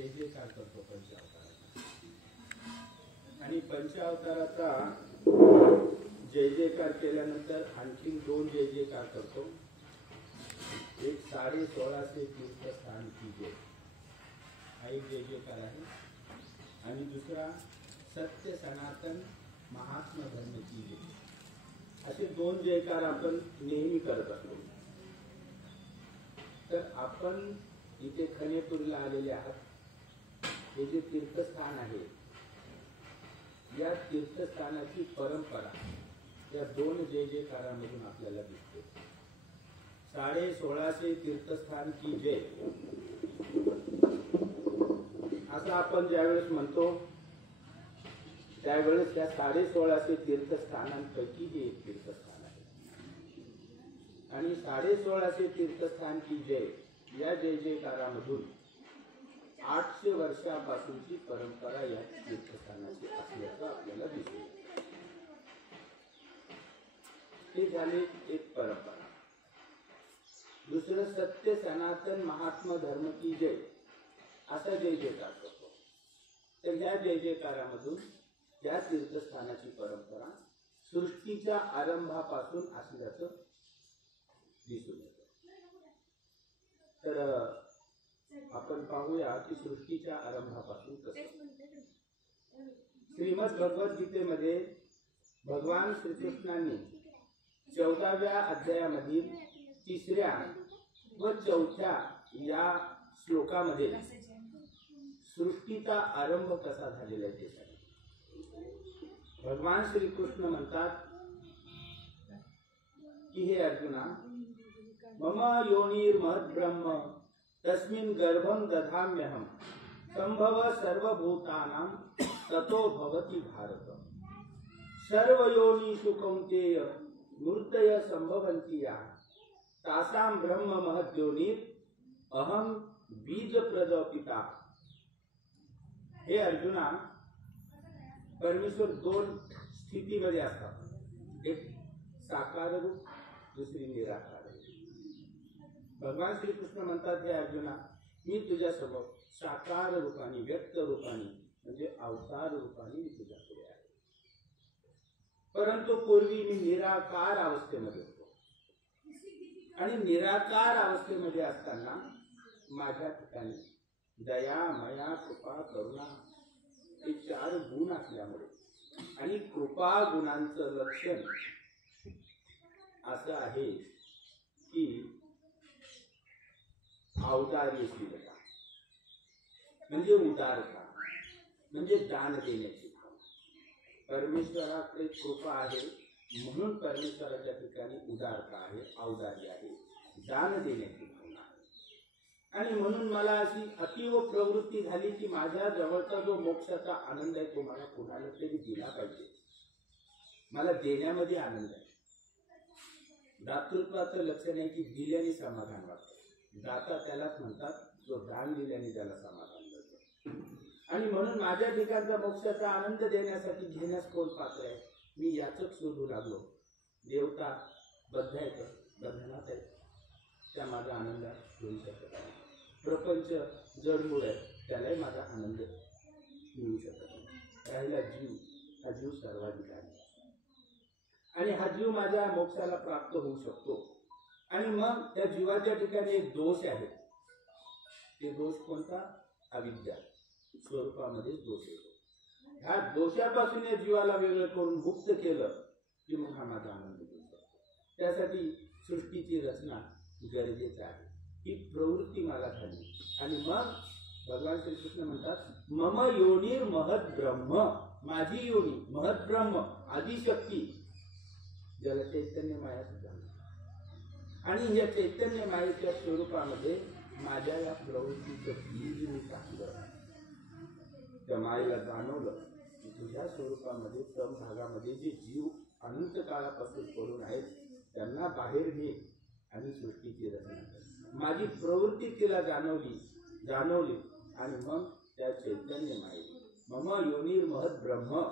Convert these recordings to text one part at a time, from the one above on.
जय जयकार करतो पंचावताराचा, आणि पंचावताराचा जय जयकार केल्यानंतर आणखी 2 जय जयकार करतो. एक 1650 तीर्थस्थान की जय हा एक जय जयकार आहे, आणि दुसरा सत्य सनातन महात्मा धर्म की जय, असे 2 जयकार आपण नेहमी करत असतो. तर आपण इथे खनेपूरला आलेले आहात. हे जे तीर्थस्थान आहे, या तीर्थस्थानाची परंपरा या 2 जय जयकारामधून आपल्याला दिसते. 1650 तीर्थस्थान की जय असं आपण ज्यावेळेस म्हणतो, त्यावेळेस त्या 1650 तीर्थस्थानांपैकी हे एक तीर्थस्थान आहे. आणि 1650 तीर्थस्थान की जय या जय जयकारामधून 800 वर्षापासूनची परंपरा या तीर्थस्थानाची असल्याचं आपल्याला दिसते. हे झाले एक परंपरा. दुसरं सत्य सनातन महात्मा धर्म की जय असा जय जयकार करतो. तर या जय जयकारामधून या तीर्थस्थानाची परंपरा सृष्टीच्या आरंभापासून असल्याचं दिसून येतं. तर आपण पाहूया की सृष्टीच्या आरंभापासून कसं. श्रीमद भगवद्गीतेमध्ये भगवान श्रीकृष्णांनी 14व्या अध्यायामधील 3ऱ्या व 4थ्या या श्लोकामध्ये सृष्टीचा आरंभ कसा झालेला आहे ते सांगितले. भगवान श्रीकृष्ण म्हणतात की हे अर्जुना, मम योनिर्महद् ब्रह्म तस्मिन् गर्भं दधाम्यहं संभव सर्वभूतानां ततो भवति भारत. सर्वयोनिषु कौन्तेय मूर्तय संभवन्ति या तासां ब्रह्म महद्योनिर् अहं बीजप्रद पिता. हे अर्जुना, परमेश्वर 2 स्थितीमध्ये असतात, एक साकार रूप, दुसरी निराकार रूप. भगवान श्रीकृष्ण म्हणतात, हे अर्जुना, मी तुझ्या समोर साकार रूपाने, व्यक्त रूपाने म्हणजे अवतार रूपाने मी तुझ्या पुढे आहे. परंतु पूर्वी मी निराकार अवस्थेमध्ये होतो, आणि निराकार अवस्थेमध्ये असताना माझ्या ठिकाणी दया, माया, कृपा, करुणा हे 4 गुण असल्यामुळे, आणि कृपा गुणांचं लक्षण असं आहे की औदार्यशीलता म्हणजे उदारता, म्हणजे दान देण्याची भावना. परमेश्वराकडे कृपा आहे म्हणून परमेश्वराच्या ठिकाणी उदारता आहे, औदार्य आहे, दान देण्याची भावना आहे. आणि म्हणून मला अशी अतीव प्रवृत्ती झाली की माझ्या जवळचा जो मोक्षाचा आनंद आहे तो मला कुणाला तरी दिला पाहिजे. मला देण्यामध्ये आनंद आहे. दातृत्वाचं लक्षण आहे की दिल्याने समाधान वाटतं. दाता त्यालाच म्हणतात जो दान दिल्याने त्याला समाधान मिळतं. आणि म्हणून माझ्या ठिकाणचा मोक्षाचा आनंद देण्यासाठी घेण्यास कोण पात्र आहे, मी याचच शोधू लागलो. देवता बद्ध आहेत, बंधनात आहेत, त्या माझा आनंद घेऊ शकत नाही. प्रपंच जडमूळ आहे, त्यालाही माझा आनंद मिळू शकत नाही. राहिला जीव, हा जीव सर्वाधिकारी, आणि हा जीव माझ्या मोक्षाला प्राप्त होऊ शकतो. आणि मग त्या जीवाच्या ठिकाणी एक दोष आहे. ते दोष कोणता? अविद्या स्वरूपामध्ये दोष येतो. ह्या दोषापासून या जीवाला वेगळं करून मुक्त केलं की मग हा माझा आनंद घेऊ शकतो. त्यासाठी सृष्टीची रचना गरजेचं आहे. ही प्रवृत्ती मला झाली, आणि मग भगवान श्रीकृष्ण म्हणतात मम योनिर महत् ब्रह्म, माझी योनी महत् ब्रह्म, आदिशक्ती, ज्याला चैतन्य माया सुद्धा. आणि या चैतन्य मायेच्या स्वरूपामध्ये माझ्या या प्रवृत्तीचं बीज मी टाकलं. त्या मायेला जाणवलं की तुझ्या स्वरूपामध्ये तम भागामध्ये जे जीव अनंत काळापासून पडून आहेत त्यांना बाहेर घे आणि सृष्टीची रचना कर. माझी प्रवृत्ती तिला जाणवली, आणि मग त्या चैतन्य माये मम योनिर महत् ब्रह्म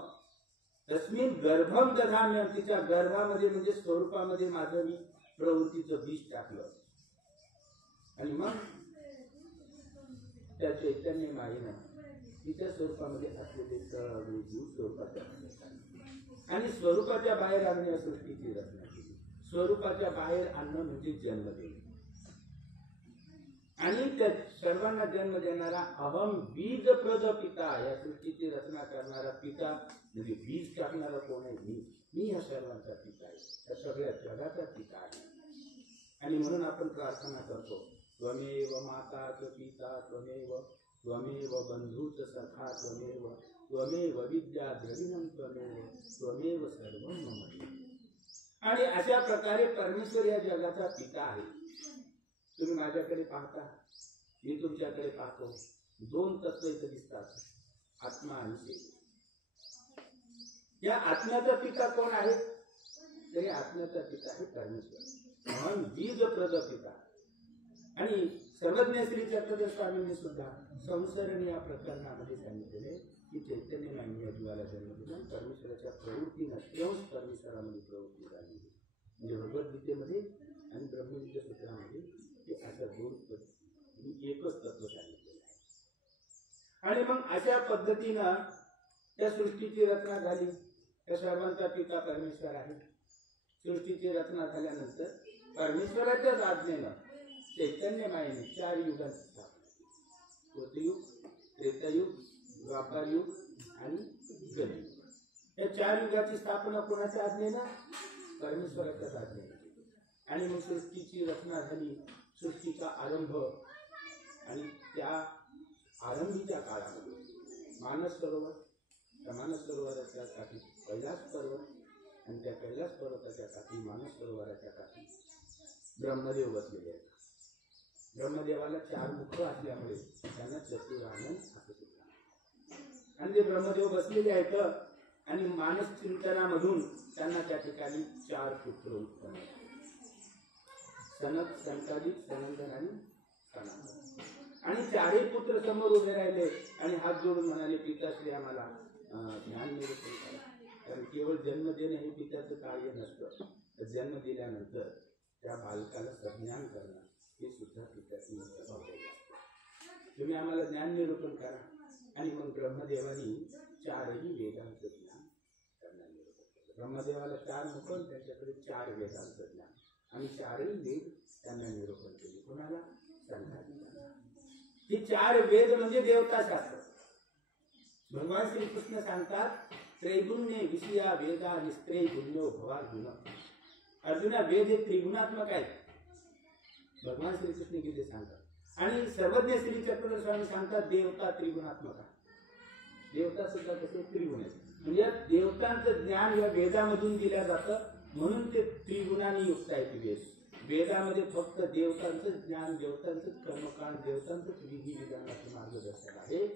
तस्मिन् गर्भम दधाम्य, तिच्या गर्भामध्ये म्हणजे स्वरूपामध्ये माझं मी प्रवृत्तीचं बीज टाकलं. आणि मग त्या चैतन्य मायेनं तिच्या स्वरूपामध्ये असलेले सगळे जीव स्वरूपाच्या बाहेर आणले आणि स्वरूपाच्या बाहेर आणणे या सृष्टीची रचना केली. स्वरूपाच्या बाहेर आणणं म्हणजे जन्म देणे आणि त्या सर्वांना जन्म देणारा अहम बीज प्रद पिता, या सृष्टीची रचना करणारा पिता म्हणजे बीज टाकणारा कोण आहे? मी ह्या सर्वांचा पिता आहे, या सगळ्या जगाचा पिता आहे. आणि म्हणून आपण प्रार्थना करतो, त्वमेव माता च पिता त्वमेव, त्वमेव बंधूच सखा त्वमेव, त्वमेव विद्या द्रविणं त्वमेव, त्वमेव सर्वं मम. आणि अशा प्रकारे परमेश्वर या जगाचा पिता आहे. तुम्ही माझ्याकडे पाहता, मी तुमच्याकडे पाहतो, दोन तत्व इथे दिसतात, आत्मा आणि शरीर. या आत्म्याचा पिता कोण आहे? तरी आत्म्याचा पिता आहे परमेश्वर, म्हणून बीज प्रद पिता. आणि सर्वज्ञ श्री चक्रधर स्वामींनी सुद्धा संसरण या प्रकरणामध्ये सांगितलेले की चैतन्य या जीवाला जन्म दिला, परमेश्वराच्या प्रवृत्तीनं तेव्हाच परमेश्वरामध्ये प्रवृत्ती झाली. म्हणजे भगवद्गीतेमध्ये आणि ब्रह्मविद्या सूत्रामध्ये ते अशा दोन एकच तत्व सांगितलेलं आहे. आणि मग अशा पद्धतीनं त्या सृष्टीची रचना झाली. त्या सर्वांचा पिता परमेश्वर आहे. सृष्टीची रचना झाल्यानंतर परमेश्वराच्याच आज्ञेनं चैतन्य मायेने 4 युगांची स्थापना केली. कृतयुग, त्रेतायुग, द्वापारयुग आणि कलियुग. या 4 युगाची स्थापना कोणाच्या आज्ञेनं? परमेश्वराच्याच आज्ञेनं. आणि मग सृष्टीची रचना झाली, सृष्टीचा आरंभ. आणि त्या आरंभीच्या काळामध्ये मानस सरोवर, त्या मानस सरोवराच्या काठी कैलास पर्वत आणि त्या कैलास पर्वताच्या काठी मानस सरोवराच्या काठी ब्रह्मदेव बसलेले आहेत. ब्रह्मदेवाला 4 मुख असल्यामुळे त्यांना चतुरानन असं सुद्धा. आणि ते ब्रह्मदेव बसलेले आहेत आणि मानस चिंतनामधून त्यांना त्या ठिकाणी 4 पुत्र उत्पन्न झाले. सनक, संकादिक, सनंदन आणि सनातन. आणि 4ही पुत्र समोर उभे राहिले आणि हात जोडून म्हणाले, पिताश्री आम्हाला ज्ञान निरूपण करा. कारण केवळ जन्म देणे हे पित्याचं कार्य नसतं, तर जन्म दिल्यानंतर त्या बालकाला सज्ञान करणं हे सुद्धा पित्याची जबाबदारी असते. तुम्ही आम्हाला ज्ञान निरूपण करा. आणि मग ब्रह्मदेवानी 4ही वेदांचं ज्ञान त्यांना निरूपण केलं. ब्रह्मदेवाला 4 मुख, त्यांच्याकडे 4 वेदांचं ज्ञान आणि 4ही वेद त्यांना निरूपण केले. कोणाला? संतांना. ही 4 वेद म्हणजे देवताशास्त्र. भगवान श्रीकृष्ण सांगतात, त्रैगुण्य विषया वेदा निस्त्रै गुण्यो भवार्जुन. अर्जुना, वेद हे त्रिगुणात्मक आहेत. भगवान श्रीकृष्ण गीते सांगतात. आणि सर्वज्ञ श्री चक्रधर स्वामी सांगतात, देवता त्रिगुणात्मक आहे. देवता सुद्धा कसे त्रिगुण आहेत. म्हणजे देवतांचं ज्ञान या वेदामधून दिलं जातं, म्हणून ते त्रिगुणांनी युक्त आहे. वेद वेदामध्ये फक्त देवतांचं ज्ञान, देवतांचं कर्मकांड, देवतांचंच विधी विधानाचं मार्गदर्शन आहे.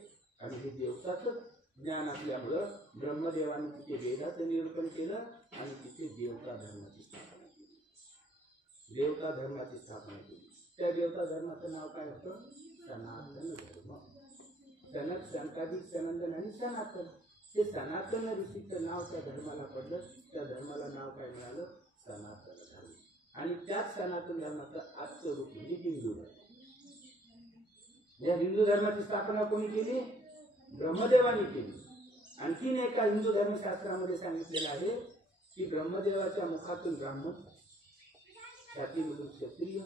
आणि हे देवताचं ज्ञान असल्यामुळं ब्रह्मदेवाने तिथे वेदाचं निरूपण केलं आणि तिथे देवता धर्माची स्थापना केली. देवता धर्माची स्थापना केली. त्या देवता धर्माचं नाव काय होतं? सनातन धर्म. सनक, संकादिक, सनंदन आणि सनातन. हे सनातन ऋषीचं नाव त्या धर्माला पडलं. त्या धर्माला नाव काय मिळालं? सनातन धर्म. आणि त्याच सनातन धर्माचं आजचं रूप म्हणजे हिंदू धर्म. या हिंदू धर्माची स्थापना कोणी केली? ब्रह्मदेवानी केली. आणखीन एका हिंदू धर्मशास्त्रामध्ये सांगितलेलं आहे की ब्रह्मदेवाच्या मुखातून ब्राह्मण, छातीमधून क्षत्रिय,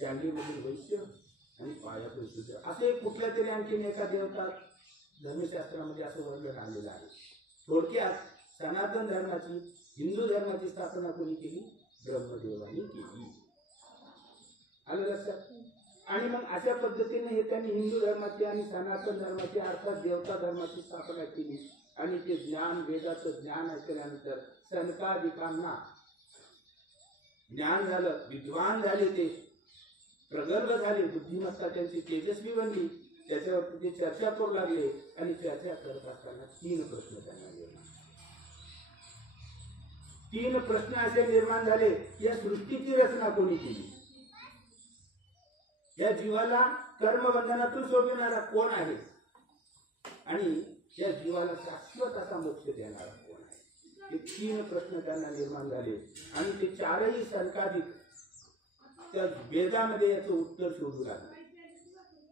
जांघेमधून वैश्य आणि पायातून शूद्र, असे कुठल्या तरी आणखीन एका देवता धर्मशास्त्रामध्ये असं वर्णन आलेलं आहे. थोडक्यात सनातन धर्माची, हिंदू धर्माची स्थापना कोणी केली? ब्रह्मदेवानी केली. आलं लक्षात? आणि मग अशा पद्धतीने हे त्यांनी हिंदू धर्माची आणि सनातन धर्माची अर्थात देवता धर्माची स्थापना केली. आणि ते ज्ञान, वेदाचं ज्ञान ऐकल्यानंतर सनकादिकांना ज्ञान झालं, विद्वान झाले, ते प्रगल्भ झाले, बुद्धिमत्ता त्यांची तेजस्वी बनली. त्याच्यावरती ते चर्चा करू लागले आणि चर्चा करत असताना 3 प्रश्न त्यांना निर्माण झाले. 3 प्रश्न असे निर्माण झाले, या सृष्टीची रचना कोणी केली? या जीवाला कर्मबंधनातून सोडविणारा कोण आहे? आणि या जीवाला शाश्वत असा मोक्ष देणारा कोण आहे? हे 3 प्रश्न त्यांना निर्माण झाले. आणि ते 4ही संकादिक त्या वेदामध्ये याचं उत्तर शोधू लागले.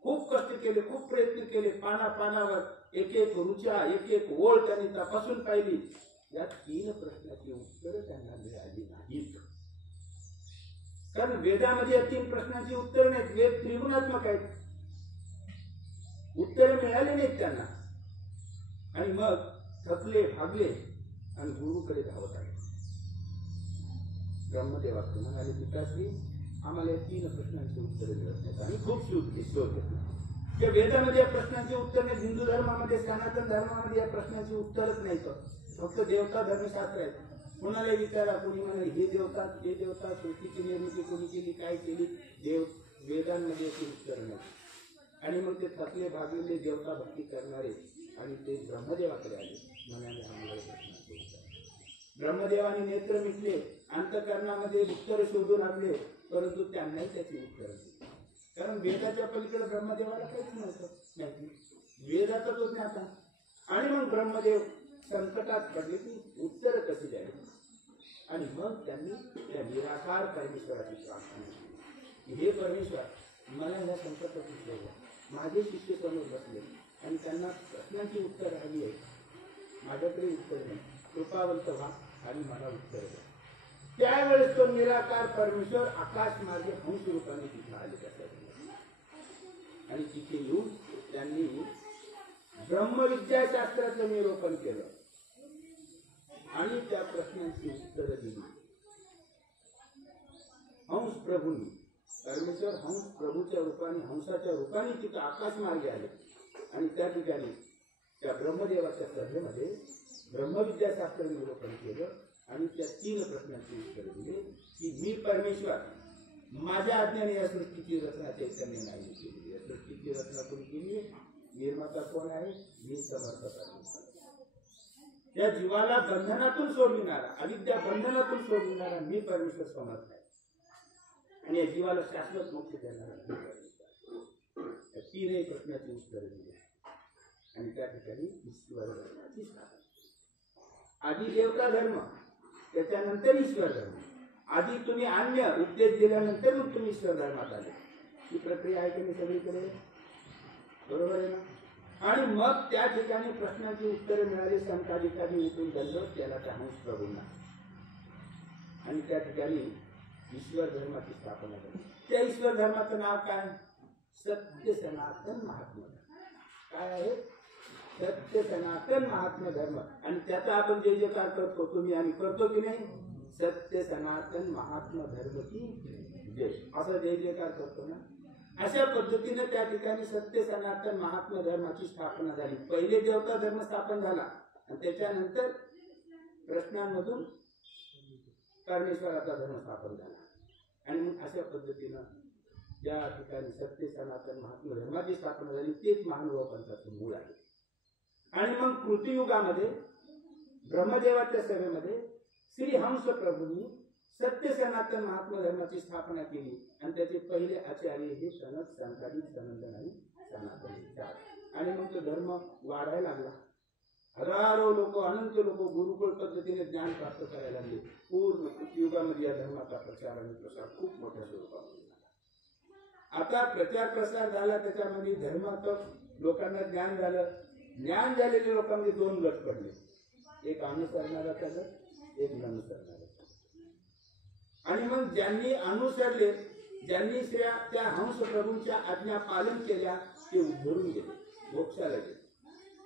खूप कष्ट केले, खूप प्रयत्न केले, पानापानावर एक एक रुचा, एक एक ओळ त्यांनी तपासून पाहिली. या 3 प्रश्नाची उत्तरं त्यांना मिळाली नाहीत. कारण वेदामध्ये या 3 प्रश्नांची उत्तरं नाहीत. वेद त्रिगुणात्मक आहेत. उत्तरं मिळाली नाहीत त्यांना. आणि मग थकले, भागले आणि गुरुकडे धावत आले. ब्रह्मदेवाकडे म्हणाले, पिताश्री, आम्हाला या 3 प्रश्नांची उत्तरं मिळत नाहीत. आम्ही खूप शोधले. त्या वेदामध्ये या प्रश्नांची उत्तर नाही. हिंदू धर्मामध्ये, सनातन धर्मामध्ये या प्रश्नांची उत्तरच नाही. फक्त देवता धर्मशास्त्र आहेत. कोणाला विचारा, कोणी म्हणाले हे देवता, ते देवता, सृष्टीची निर्मिती कोणी केली, काय केली, वेदांमध्ये याची उत्तर नाही. आणि मग ते थकले, भागलेले देवता भक्ती करणारे आणि ते ब्रह्मदेवाकडे आले. म्हणाले, आम्हाला प्रश्नांचे उत्तर. ब्रह्मदेवाने नेत्र मिटले, अंतःकरणामध्ये उत्तर शोधून आणले, परंतु त्यांनाही त्याची उत्तर दिली. कारण वेदाच्या पलीकडे ब्रह्मदेवाला काहीच नव्हतं माहिती. वेदाचा तो ज्ञाता. आणि मग ब्रह्मदेव संकटात पडले की उत्तर कशी द्यावी. आणि मग त्यांनी त्या निराकार परमेश्वराची प्रार्थना केली. हे परमेश्वर, मला या संकटातून सोडवा. माझे शिष्य समोर बसले आणि त्यांना प्रश्नांची उत्तर हवी आहे. माझ्याकडे उत्तर नाही. कृपावंत व्हा आणि मला उत्तर द्या. त्यावेळेस तो निराकार परमेश्वर आकाश मार्गे हंस रूपाने तिथे आले त्यासाठी. आणि तिथे येऊन त्यांनी ब्रह्मविद्याशास्त्राचं निरूपण केलं आणि त्या प्रश्नांची उत्तरं दिली. हंस प्रभूंनी, परमेश्वर हंस प्रभूच्या रूपाने, हंसाच्या रूपाने तिथे आकाश मार्गे आले आणि त्या ठिकाणी त्या ब्रह्मदेवाच्या सभेमध्ये ब्रह्मविद्याशास्त्र निरूपण केलं आणि त्या 3 प्रश्नांची उत्तर दिले की मी परमेश्वर, माझ्या आज्ञाने या सृष्टीची रचना चैतन्य नाही केली. या सृष्टीची रचना कोणी केली? निर्माता कोण आहे? मी समर्थ परमेश्वर. त्या जीवाला बंधनातून सोडविणारा, अविद्या बंधनातून सोडविणारा मी परमेश्वर समर्थ आहे. आणि या जीवाला शाश्वत मोक्ष देणारा मी परमेश्वर. या 3 प्रश्नाची उत्तर दिली आणि त्या ठिकाणी ईश्वर धर्माची स्थापना. आधी देवता धर्म, त्याच्यानंतर ईश्वर धर्म. आधी तुम्ही अन्य उपदेश दिल्यानंतर मग तुम्ही ईश्वर धर्मात आले. ही प्रक्रिया आहे की नाही सगळीकडे? बरोबर आहे ना? आणि मग त्या ठिकाणी प्रश्नाची उत्तरं मिळाली. संताधिकारी उठून दंडवत त्याला त्या हंस प्रभूंना आणि त्या ठिकाणी ईश्वर धर्माची स्थापना झाली. त्या ईश्वर धर्माचं नाव काय? सत्य सनातन महात्मा. काय आहे? सत्य सनातन महात्मा धर्म. आणि त्याचा आपण जे जे काय करतो, तुम्ही आम्ही करतो की नाही? सत्य सनातन महात्मा धर्म की जय, असं जय जयकार करतो ना. अशा पद्धतीने त्या ठिकाणी सत्य सनातन महात्मा धर्माची स्थापना झाली. पहिले देवता धर्म स्थापन झाला आणि त्याच्यानंतर प्रश्नांमधून परमेश्वराचा धर्म स्थापन झाला. आणि मग अशा पद्धतीनं ज्या ठिकाणी सत्य सनातन महात्मा धर्माची स्थापना झाली तेच महानुभाव पंथाचं मूळ आहे. आणि मग कृतियुगामध्ये ब्रह्मदेवाच्या सभेमध्ये श्री हंस प्रभूंनी सत्य सनातन महात्मा धर्माची स्थापना केली आणि त्याचे पहिले आचार्य हे सनत, संकालिक, सनंदन आणि सनातन. आणि मग तो धर्म वाढायला लागला. हजारो लोक, अनंत लोक गुरुकुळ पद्धतीने ज्ञान प्राप्त करायला लागले. पूर्ण युगामध्ये या धर्माचा प्रचार आणि प्रसार खूप मोठ्या स्वरूपामध्ये झाला. आता प्रचार प्रसार झाला, त्याच्यामध्ये धर्माचं लोकांना ज्ञान झालं. ज्ञान झालेल्या लोकांमध्ये 2 गट पडले. एक अनुसरणारा गट, एक अनुसरणारा. आणि मग ज्यांनी अनुसरले, ज्यांनी त्या हंस प्रभूंच्या आज्ञा पालन केल्या, ते उद्धरून गेले, मोक्षाला गेले.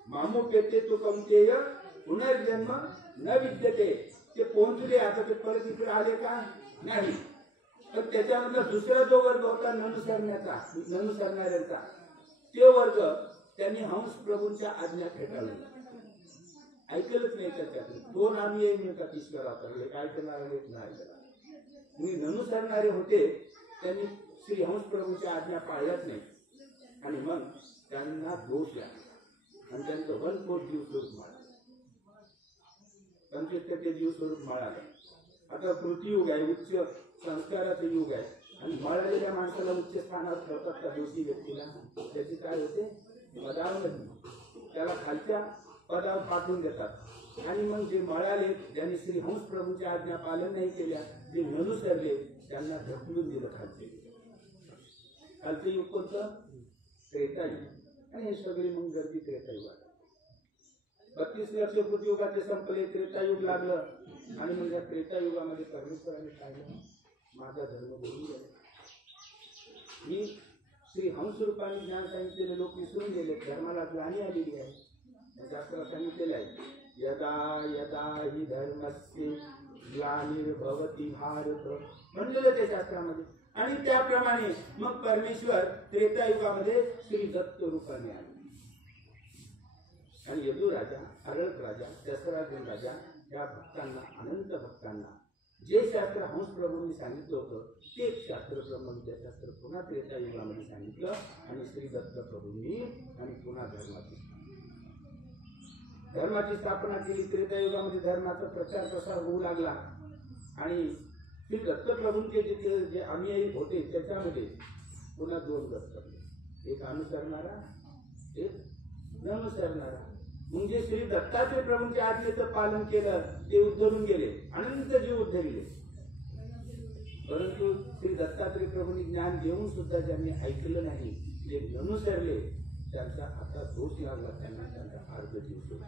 मामुपेते तो कौंतेय पुनर्जन्म न विद्यते. ते पोहोचले. आता ते परत इकडे आले का? नाही. पण त्याच्यामधला दुसरा जो वर्ग होता ननुसरणाऱ्यांचा, तो वर्ग त्यांनी हंस प्रभूंच्या आज्ञा फेटाळल्या. ऐकलंच नाही त्याच्यात. 2 आम्ही मिळतात ईश्वराकडे, काय करणार नाही. मी ननुसरणारे होते, त्यांनी श्री हंस प्रभूंच्या आज्ञा पाळल्याच नाही. आणि मग त्यांना दोष लागला आणि त्यांचं 1/4 जीव स्वरूप मिळालं. 25% जीव स्वरूप मिळालं. आता कृतियुग आहे, उच्च संस्काराचं युग आहे. आणि मळलेल्या माणसाला उच्च स्थानावर ठेवतात का दोषी व्यक्तीला? त्याची काय होते? पदावधी. त्याला खालच्या पदावर पाठवून देतात. आणि मग जे मळाले, ज्यांनी श्री हंस प्रभूंच्या आज्ञा पालन नाही केल्या, जे ननुसरले, त्यांना ढकलून दिलं खालचे. खालचं युग कोणतं? त्रेतायुग आणि हे सगळे मग गर्दी त्रेतायुगात. 32 लक्ष कृतयुगाचे संपले, त्रेतायुग लागलं आणि मग या त्रेतायुगामध्ये परमेश्वराने पाहिलं माझा धर्म बोलून गेला. मी श्री हंसरूपाने ज्ञान सांगितलेले लोक विसरून गेले, धर्माला ग्लानी आलेली आहे. शास्त्रात सांगितलेलं आहे यदा यदा हि धर्मस्य ग्लानिर्भवति भारत म्हणलेलं ते शास्त्रामध्ये. आणि त्याप्रमाणे मग परमेश्वर त्रेतायुगामध्ये श्री दत्त रूपाने आले आणि यदू राजा, अरळक राजा, दशराजन राजा या भक्तांना, अनंत भक्तांना जे शास्त्र हंस प्रभूंनी सांगितलं होतं तेच शास्त्र ब्रह्मविद्याशास्त्र पुन्हा त्रेतायुगामध्ये सांगितलं आणि श्री दत्त प्रभूंनी आणि पुन्हा धर्माची स्थापना केली. त्रेतायुगामध्ये धर्माचा प्रचार प्रसार होऊ लागला आणि श्री दत्त प्रभूंचे जे अनुयायी होते त्याच्यामध्ये पुन्हा 2 गट पडले, एक अनुसरणारा, एक न अनुसरणारा. म्हणजे श्री दत्तात्रय प्रभूंच्या आज्ञेचं पालन केलं ते उद्धरून गेले, अनंत जीव उद्धरिले. परंतु श्री दत्तात्रय प्रभूंनी ज्ञान देऊन सुद्धा ज्यांनी ऐकलं नाही, जे अनुसरले, त्यांचा आता दोष लागला. त्यांचा अर्ध जीव स्वरूप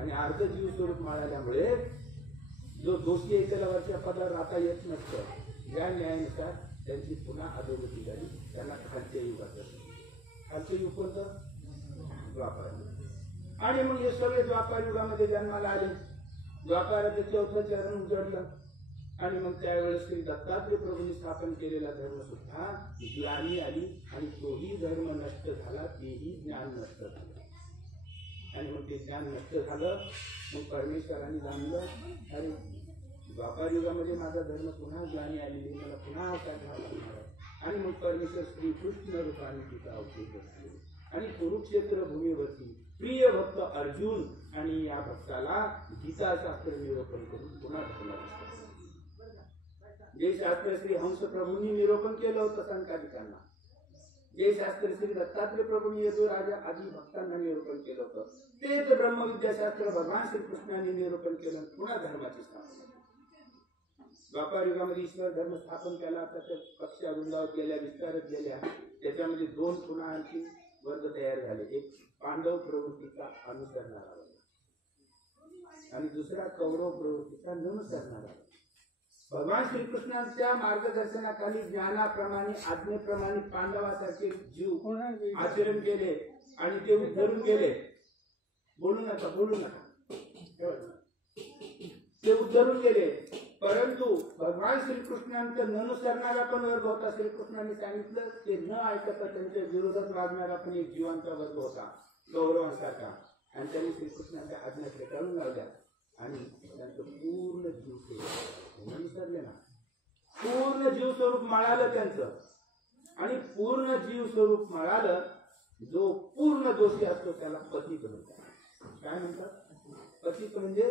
आणि अर्ध जीव स्वरूप मिळाल्यामुळे जो दोषी एकेला वरच्या पदावर राहता येत नसतं, या न्यायानुसार त्यांची पुन्हा अधोगती झाली. त्यांना खालच्या युगात, खालचे युग कोणतं? द्वापार. आणि मग हे सगळे द्वापार युगामध्ये जन्माला आले. द्वापाराचं 4थं चरण उजडलं आणि मग त्यावेळेस श्री दत्तात्रय प्रभूंनी स्थापन केलेला धर्म सुद्धा ग्लानी आली आणि तोही धर्म नष्ट झाला, तेही ज्ञान नष्ट झालं. आणि मग ते ज्ञान नष्ट झालं. मग परमेश्वरांनी जाणलं अरे द्वापार युगामध्ये माझा धर्म पुन्हा ग्लानी आलेली, मला पुन्हा अवतार घ्यावा लागणार आहे. आणि मग परमेश्वर श्रीकृष्ण रूपाने तिचा अवतार घेतले आणि कुरुक्षेत्र भूमीवरती प्रिय भक्त अर्जुन आणि या भक्ताला गीताशास्त्र निरूपण करून पुन्हा धर्म. जे शास्त्र श्री हंस प्रभूंनी निरूपण केलं होतं संकालिकांना, जे शास्त्र श्री दत्तात्रय प्रभूंनी यदू राजा आदी भक्तांना निरूपण केलं होतं, तेच ब्रह्मविद्याशास्त्र भगवान श्रीकृष्णाने निरूपण केलं. पुन्हा धर्माची स्थापना. द्वापार युगामध्ये ईश्वर धर्म स्थापन केला, त्याच्या कक्षा रुंदावत गेल्या, विस्तारत गेल्या. त्याच्यामध्ये 2 पुन्हा आणखी वर्ग तयार झाले. एक पांडव प्रवृत्तीचा अनुसरणारा वर्ग आणि दुसरा कौरव प्रवृत्तीचा अनुसरणारा वर्ग. भगवान श्रीकृष्णांच्या मार्गदर्शनाखाली ज्ञानाप्रमाणे, आज्ञेप्रमाणे पांडवासारखे जीव आचरण केले आणि ते उद्धरून गेले. बोलू नका, ते उद्धरून गेले. परंतु भगवान श्रीकृष्णांचं न अनुसरणारा पण वर्ग होता. श्रीकृष्णांनी सांगितलं ते न ऐकता त्यांच्या विरोधात वागणारा पण एक जीवांचा वर्ग होता, गौरवांसारखा. आणि त्यांनी श्रीकृष्णाच्या आज्ञा फेटाळून लावल्या आणि त्यांचं पूर्ण जीव केलं. विसरले ना, पूर्ण जीव स्वरूप मिळालं त्यांचं. आणि पूर्ण जीव स्वरूप मिळालं. जो पूर्ण दोषी असतो त्याला पतित म्हणतात. काय म्हणतात? पतित म्हणजे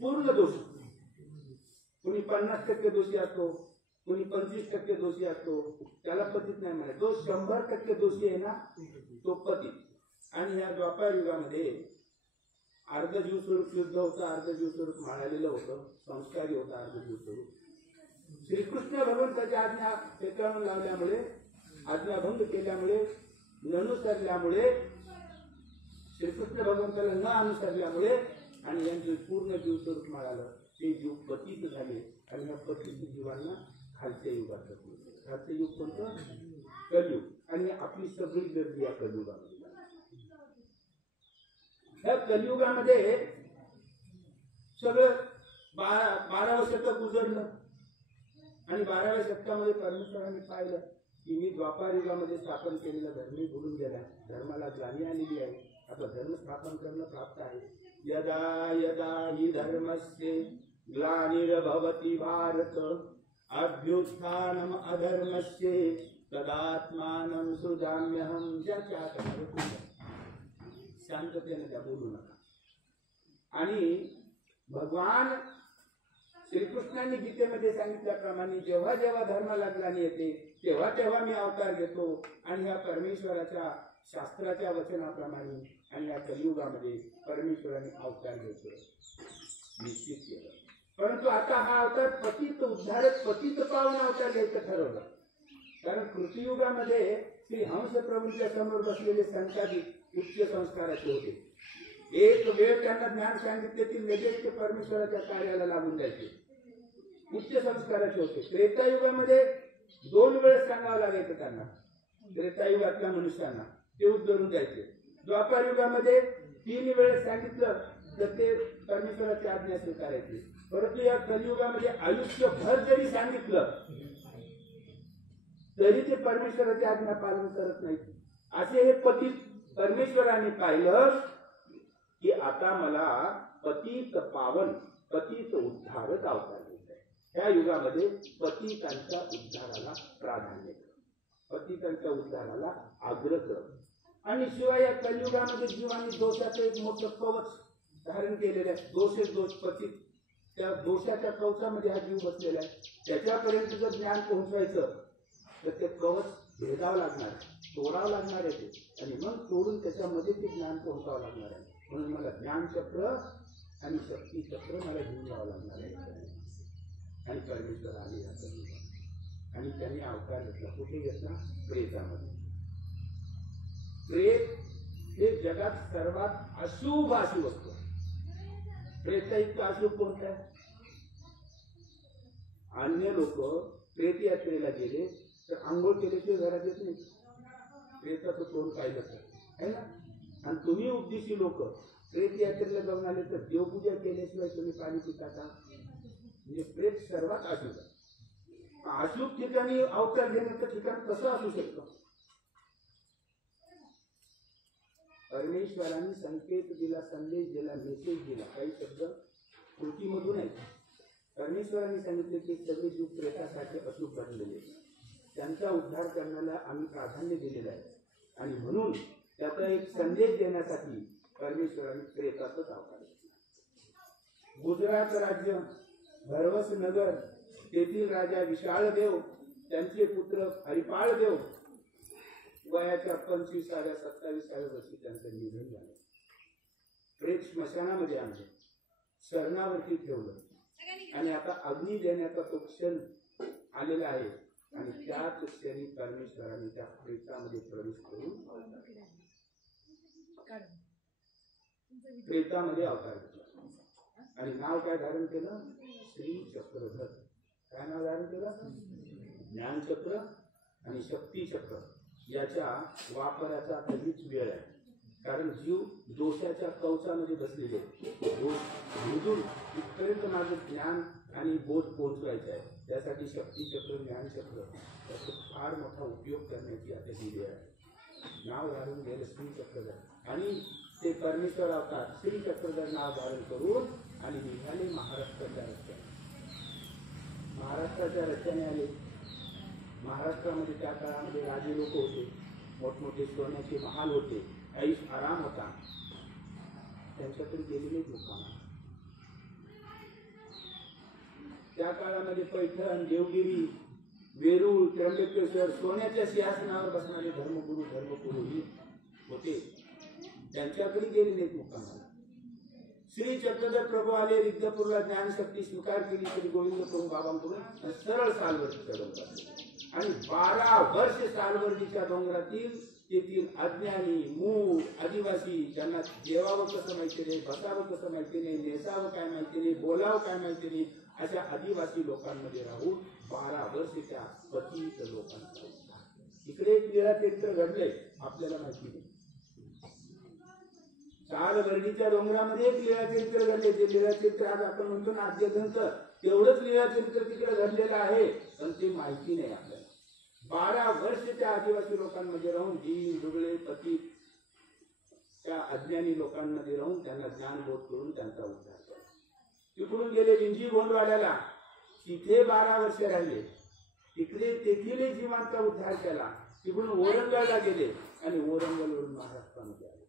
पूर्ण दोषी. कुणी 50% दोषी असतो, कुणी 25% दोषी असतो, त्याला पतित नाही म्हणत. जो 100% दोषी आहे ना तो पतित. आणि या द्वापार युगामध्ये अर्ध जीव स्वरूप युद्ध होतं, अर्ध जीव स्वरूप माळालेलं होतं, संस्कारी होता अर्ध जीव स्वरूप. श्रीकृष्ण भगवंताची आज्ञा फेटाळून लावल्यामुळे, आज्ञाभंग केल्यामुळे, न अनुसरल्यामुळे, श्रीकृष्ण भगवंताला न अनुसरल्यामुळे आणि यांचे पूर्ण जीव स्वरूप मिळालं. ते जीव पतित झाले आणि या पतित जीवांना खालच्या युगात ढकलले. खालचं युग कोणतं? कलियुग. आणि आपली सगळी गर्दी या कलियुगामध्ये. या कलियुगामध्ये सगळं 12वं शतक उजडलं आणि 12व्या शतकामध्ये परमेश्वरांनी पाहिलं की मी द्वापार युगामध्ये स्थापन केलेला धर्म बोलून गेला, धर्माला ग्लानी आलेली आहे, आता धर्म स्थापन करणं प्राप्त आहे. यदा यदा हि धर्मस्य ग्लानिर्भवति भारत अभ्युत्थानम् अधर्मस्य तदात्मानं सृजाम्यहं. ज्याच्या शांततेने त्या बोलू नका. आणि भगवान श्रीकृष्णांनी गीतेमध्ये सांगितल्याप्रमाणे जेव्हा जेव्हा धर्माला ग्लानी येते तेव्हा तेव्हा मी अवतार घेतो आणि या परमेश्वराच्या शास्त्राच्या वचनाप्रमाणे आणि या कलियुगामध्ये परमेश्वराने अवतार घेतो निश्चित केलं. परंतु आता हा अवतार पतित उद्धारक, पतित पावन अवतार घ्यायचं ठरवलं. कारण कृतियुगामध्ये श्री हंस प्रभूंच्या समोर बसलेले संताजी उच्च संस्काराचे होते. एक वेळ त्यांना ज्ञान सांगितले की लगेच ते परमेश्वराच्या कार्याला लागून जायचे, उच्च संस्काराचे होते. त्रेतायुगामध्ये 2 वेळेस सांगावं लागायचं त्यांना, त्रेतायुगातल्या मनुष्यांना ते उद्धरून जायचे. द्वापार युगामध्ये 3 वेळेस सांगितलं तर ते परमेश्वराची आज्ञा स्वीकारायची. परंतु या कलियुगामध्ये आयुष्यभर जरी सांगितलं तरी ते परमेश्वराची आज्ञा पालन करत नाहीत. असे हे पतित परमेश्वराने पाहिलं की आता मला पतित पावन, पतित उद्धारक अवतार घ्यायचा आहे. त्या युगामध्ये पतितांच्या उद्धाराला प्राधान्य कर, पतितांच्या उद्धाराला आग्रह कर. आणि शिवाय या कलियुगामध्ये जीवाने दोषाचं एक मोठं कवच धारण केलेलं आहे. दोष पतित, त्या दोषाच्या कवचामध्ये हा जीव बसलेला आहे. त्याच्यापर्यंत जर ज्ञान पोहोचवायचं तर ते कवच भेदावं लागणार, तोडावं लागणार आहे ते, आणि मग तोडून त्याच्यामध्ये ते ज्ञान पोहोचावं लागणार आहे. म्हणून मला ज्ञानचक्र आणि शक्ती चक्र मला घेऊन जावं लागणार आहे. आणि परमेश्वर आले जातात आणि त्यांनी अवतार घेतला. कुठे घेतला? प्रेतामध्ये. प्रेत हे जगात सर्वात अशुभ अशी वस्तू आहे. प्रेताइतका अशुभ कोणता आहे? अन्य लोक प्रेत यात्रेला गेले तर आंघोळ केल्याशिवाय घरात येत नाही, प्रेताचं तोंड पाहिलं तर, है ना. आणि तुम्ही उपदेशी लोक प्रेत यात्रेला जाऊन आले तर देवपूजा केल्याशिवाय तुम्ही पाणी पिता का? म्हणजे प्रेत सर्वात अशुभ आहे. अशुभ ठिकाणी अवतार घेण्याचं ठिकाण कसं असू शकतं? परमेश्वरांनी संकेत दिला, संदेश दिला, मेसेज दिला. काही शब्द कृतीमधून आहेत. परमेश्वरांनी सांगितले की सगळे जीव प्रेतासाठी अशुभ बनलेले, त्यांचा उद्धार करण्याला आम्ही प्राधान्य दिलेलं आहे. आणि म्हणून त्याचा एक संदेश देण्यासाठी परमेश्वरांनी प्रेताचाच अवतार घेतला. गुजरात राज्य, भरवस नगर, तेथील राजा विशाळदेव, त्यांचे पुत्र हरिपाळदेव वयाच्या 25-27 वर्षी त्यांचं निधन झालं. प्रेत स्मशानामध्ये आणलं, शरणावरती ठेवलं आणि आता अग्नी देण्याचा तो क्षण आलेला आहे. आणि त्याच क्षणी परमेश्वराने त्या प्रेतामध्ये प्रवेश करून प्रेतामध्ये अवतार घेतला. आणि नाव काय धारण केलं? श्री चक्रधर. काय नाव धारण केलं? ज्ञानचक्र आणि शक्ती चक्र. याच्या वापराचा कधीच वेळ आहे, कारण जीव दोषाच्या कवचामध्ये बसलेले, दोष मधून इथपर्यंत माझं ज्ञान आणि बोध पोहोचवायचा आहे. त्यासाठी शक्ती चक्र, ज्ञानचक्र त्याचा फार मोठा उपयोग करण्याची आता दिली आहे. नाव धारण गेलं श्री चक्रधर आणि ते परमेश्वर अवतार श्री चक्रधर नाव धारण करून आणि निघाले महाराष्ट्राच्या रस्त्याने. महाराष्ट्राच्या रस्त्याने आले. महाराष्ट्रामध्ये त्या काळामध्ये राजे लोक होते, मोठमोठे सोन्याचे महाल होते, ऐश आराम होता. त्यांच्याकडे गेलेले लोकांना त्या काळामध्ये पैठण, देवगिरी, वेरूळ, त्र्यंबकेश्वर सोन्याच्या सिंहासनावर बसणारे धर्मपुरोहित होते. त्यांच्याकडे गेलेले लोकांना श्री चक्रधर प्रभू आले. रिद्धपूरला ज्ञानशक्ती स्वीकार केली. श्री गोविंद प्रभू बाबांकडून सरळ सालवर्तीच्या डोंगरात आणि 12 वर्ष सालवर्तीच्या डोंगरातील तेथील अज्ञानी, मूळ, आदिवासी, ज्यांना जेवावं कसं माहिती नाही, बसावं कसं माहिती नाही, नेसावं काय माहिती नाही, बोलावं काय माहिती नाही, अशा आदिवासी लोकांमध्ये राहून 12 वर्ष त्या पतित लोकांचा उद्धार. इकडे एक लीळाचरित्र घडलंय, आपल्याला माहिती नाही. सालवर्णीच्या डोंगरामध्ये एक लीळाचरित्र घडले. ते लीळाचरित्र आज आपण म्हणतो ना आद्यग्रंथ, तेवढंच लीळाचरित्र तिकडे घडलेलं आहे, पण ते माहिती नाही आपल्याला. 12 वर्ष त्या आदिवासी लोकांमध्ये राहून दीन दुबळे पतित त्या अज्ञानी लोकांमध्ये राहून त्यांना ज्ञानबोध करून त्यांचा उद्धार केला. तिकडून गेले विंजी गोंडवाड्याला, तिथे 12 वर्ष राहिले. तिकडे तेथील जीवांचा उद्धार केला. तिकडून ओरंगाला गेले आणि ओरंगलवरून महाराष्ट्रामध्ये आले.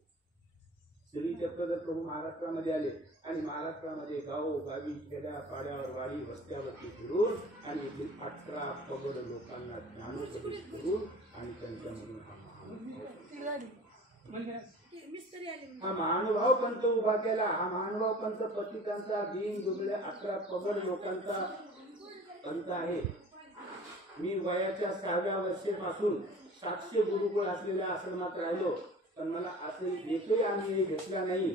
श्री चक्रधर प्रभू महाराष्ट्रामध्ये आले आणि महाराष्ट्रामध्ये गाव गावी खेड्या पाड्यावर वाडी वस्त्यावरती फिरून आणि 18 पगड लोकांना ज्ञानोपदेश करून आणि त्यांच्यामधून हा महानुभाव पंथ उभा केला. हा महानुभाव पंथ पतितांचा, दीन दुबळे 18 पगड लोकांचा पंथ आहे. मी वयाच्या 6व्या वर्षापासून 700 गुरुकुळ असलेल्या आश्रमात राहिलो, पण मला असं एकही आम्ही घेतला नाही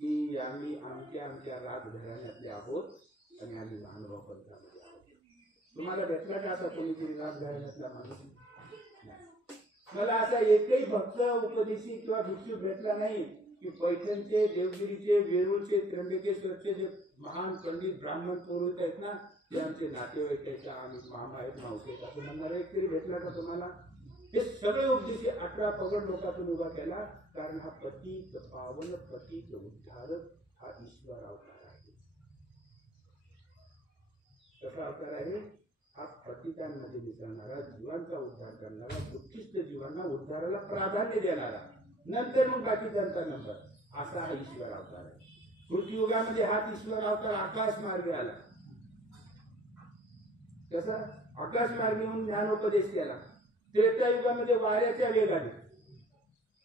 की आम्ही आमच्या राजघराण्यातले आहोत आणि आम्ही महानुभाव पंथामध्ये आहोत. तुम्हाला भेटला का असा कोणीतरी राजघराण्यातला माणूस? मला असा एकही भक्त उपदेशी किंवा भिक्षू भेटला नाही की पैठणचे, देवगिरीचे, वेरूळचे, त्र्यंबकेश्वरचे जे महान पंडित ब्राह्मण पुरोहित आहेत ना, ते आमचे नातेवाईक आहेत, आम्ही मामा आहेत, मावशी आहेत असं म्हणणारा एक तरी भेटला का तुम्हाला? हे सगळे उपदेशी 18 पगड लोकातून उभा केला, कारण हा पतित पावन पतित उद्धारक हा ईश्वर अवतार आहे. कसा अवतार आहे? हा पतितांमध्ये मिसळणारा, जीवांचा उद्धार करणारा, दुःखिष्ट जीवांना उद्धाराला प्राधान्य देणारा, नंतर मग बाकीच्यांचा नंबर, असा हा ईश्वर अवतार आहे. कृतयुगामध्ये हा ईश्वर अवतार आकाश मार्गे आला. कसा? आकाश मार्गे येऊन ज्ञानोपदेश केला. त्रेतायुगामध्ये वाऱ्याच्या वेगाने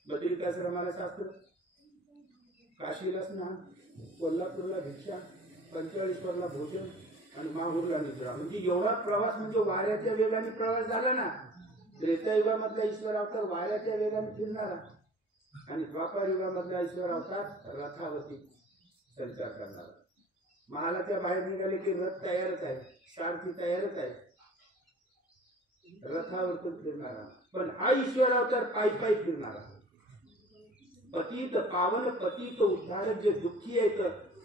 बद्रिकाश्रमाला शास्त्र, काशीला स्नान, कोल्हापूरला भिक्षा, पंचवळीश्वरला भोजन आणि माहूरला निद्रा, म्हणजे एवढा प्रवास, म्हणजे वाऱ्याच्या वेगाने प्रवास झाला ना. त्रेतायुगामधला ईश्वर अवतार वाऱ्याच्या वेगाने फिरणारा, आणि द्वापार युगामधला ईश्वर अवतार रथावरती संचार करणारा. महालाच्या बाहेर निघाले की रथ तयारच आहे, सारथी तयारच आहे, रथावरतून फिरणारा. पण हा ईश्वर अवतार पायी पायी फिरणारा, पतित पावन पतित उद्धारक, जे दुःखी आहेत,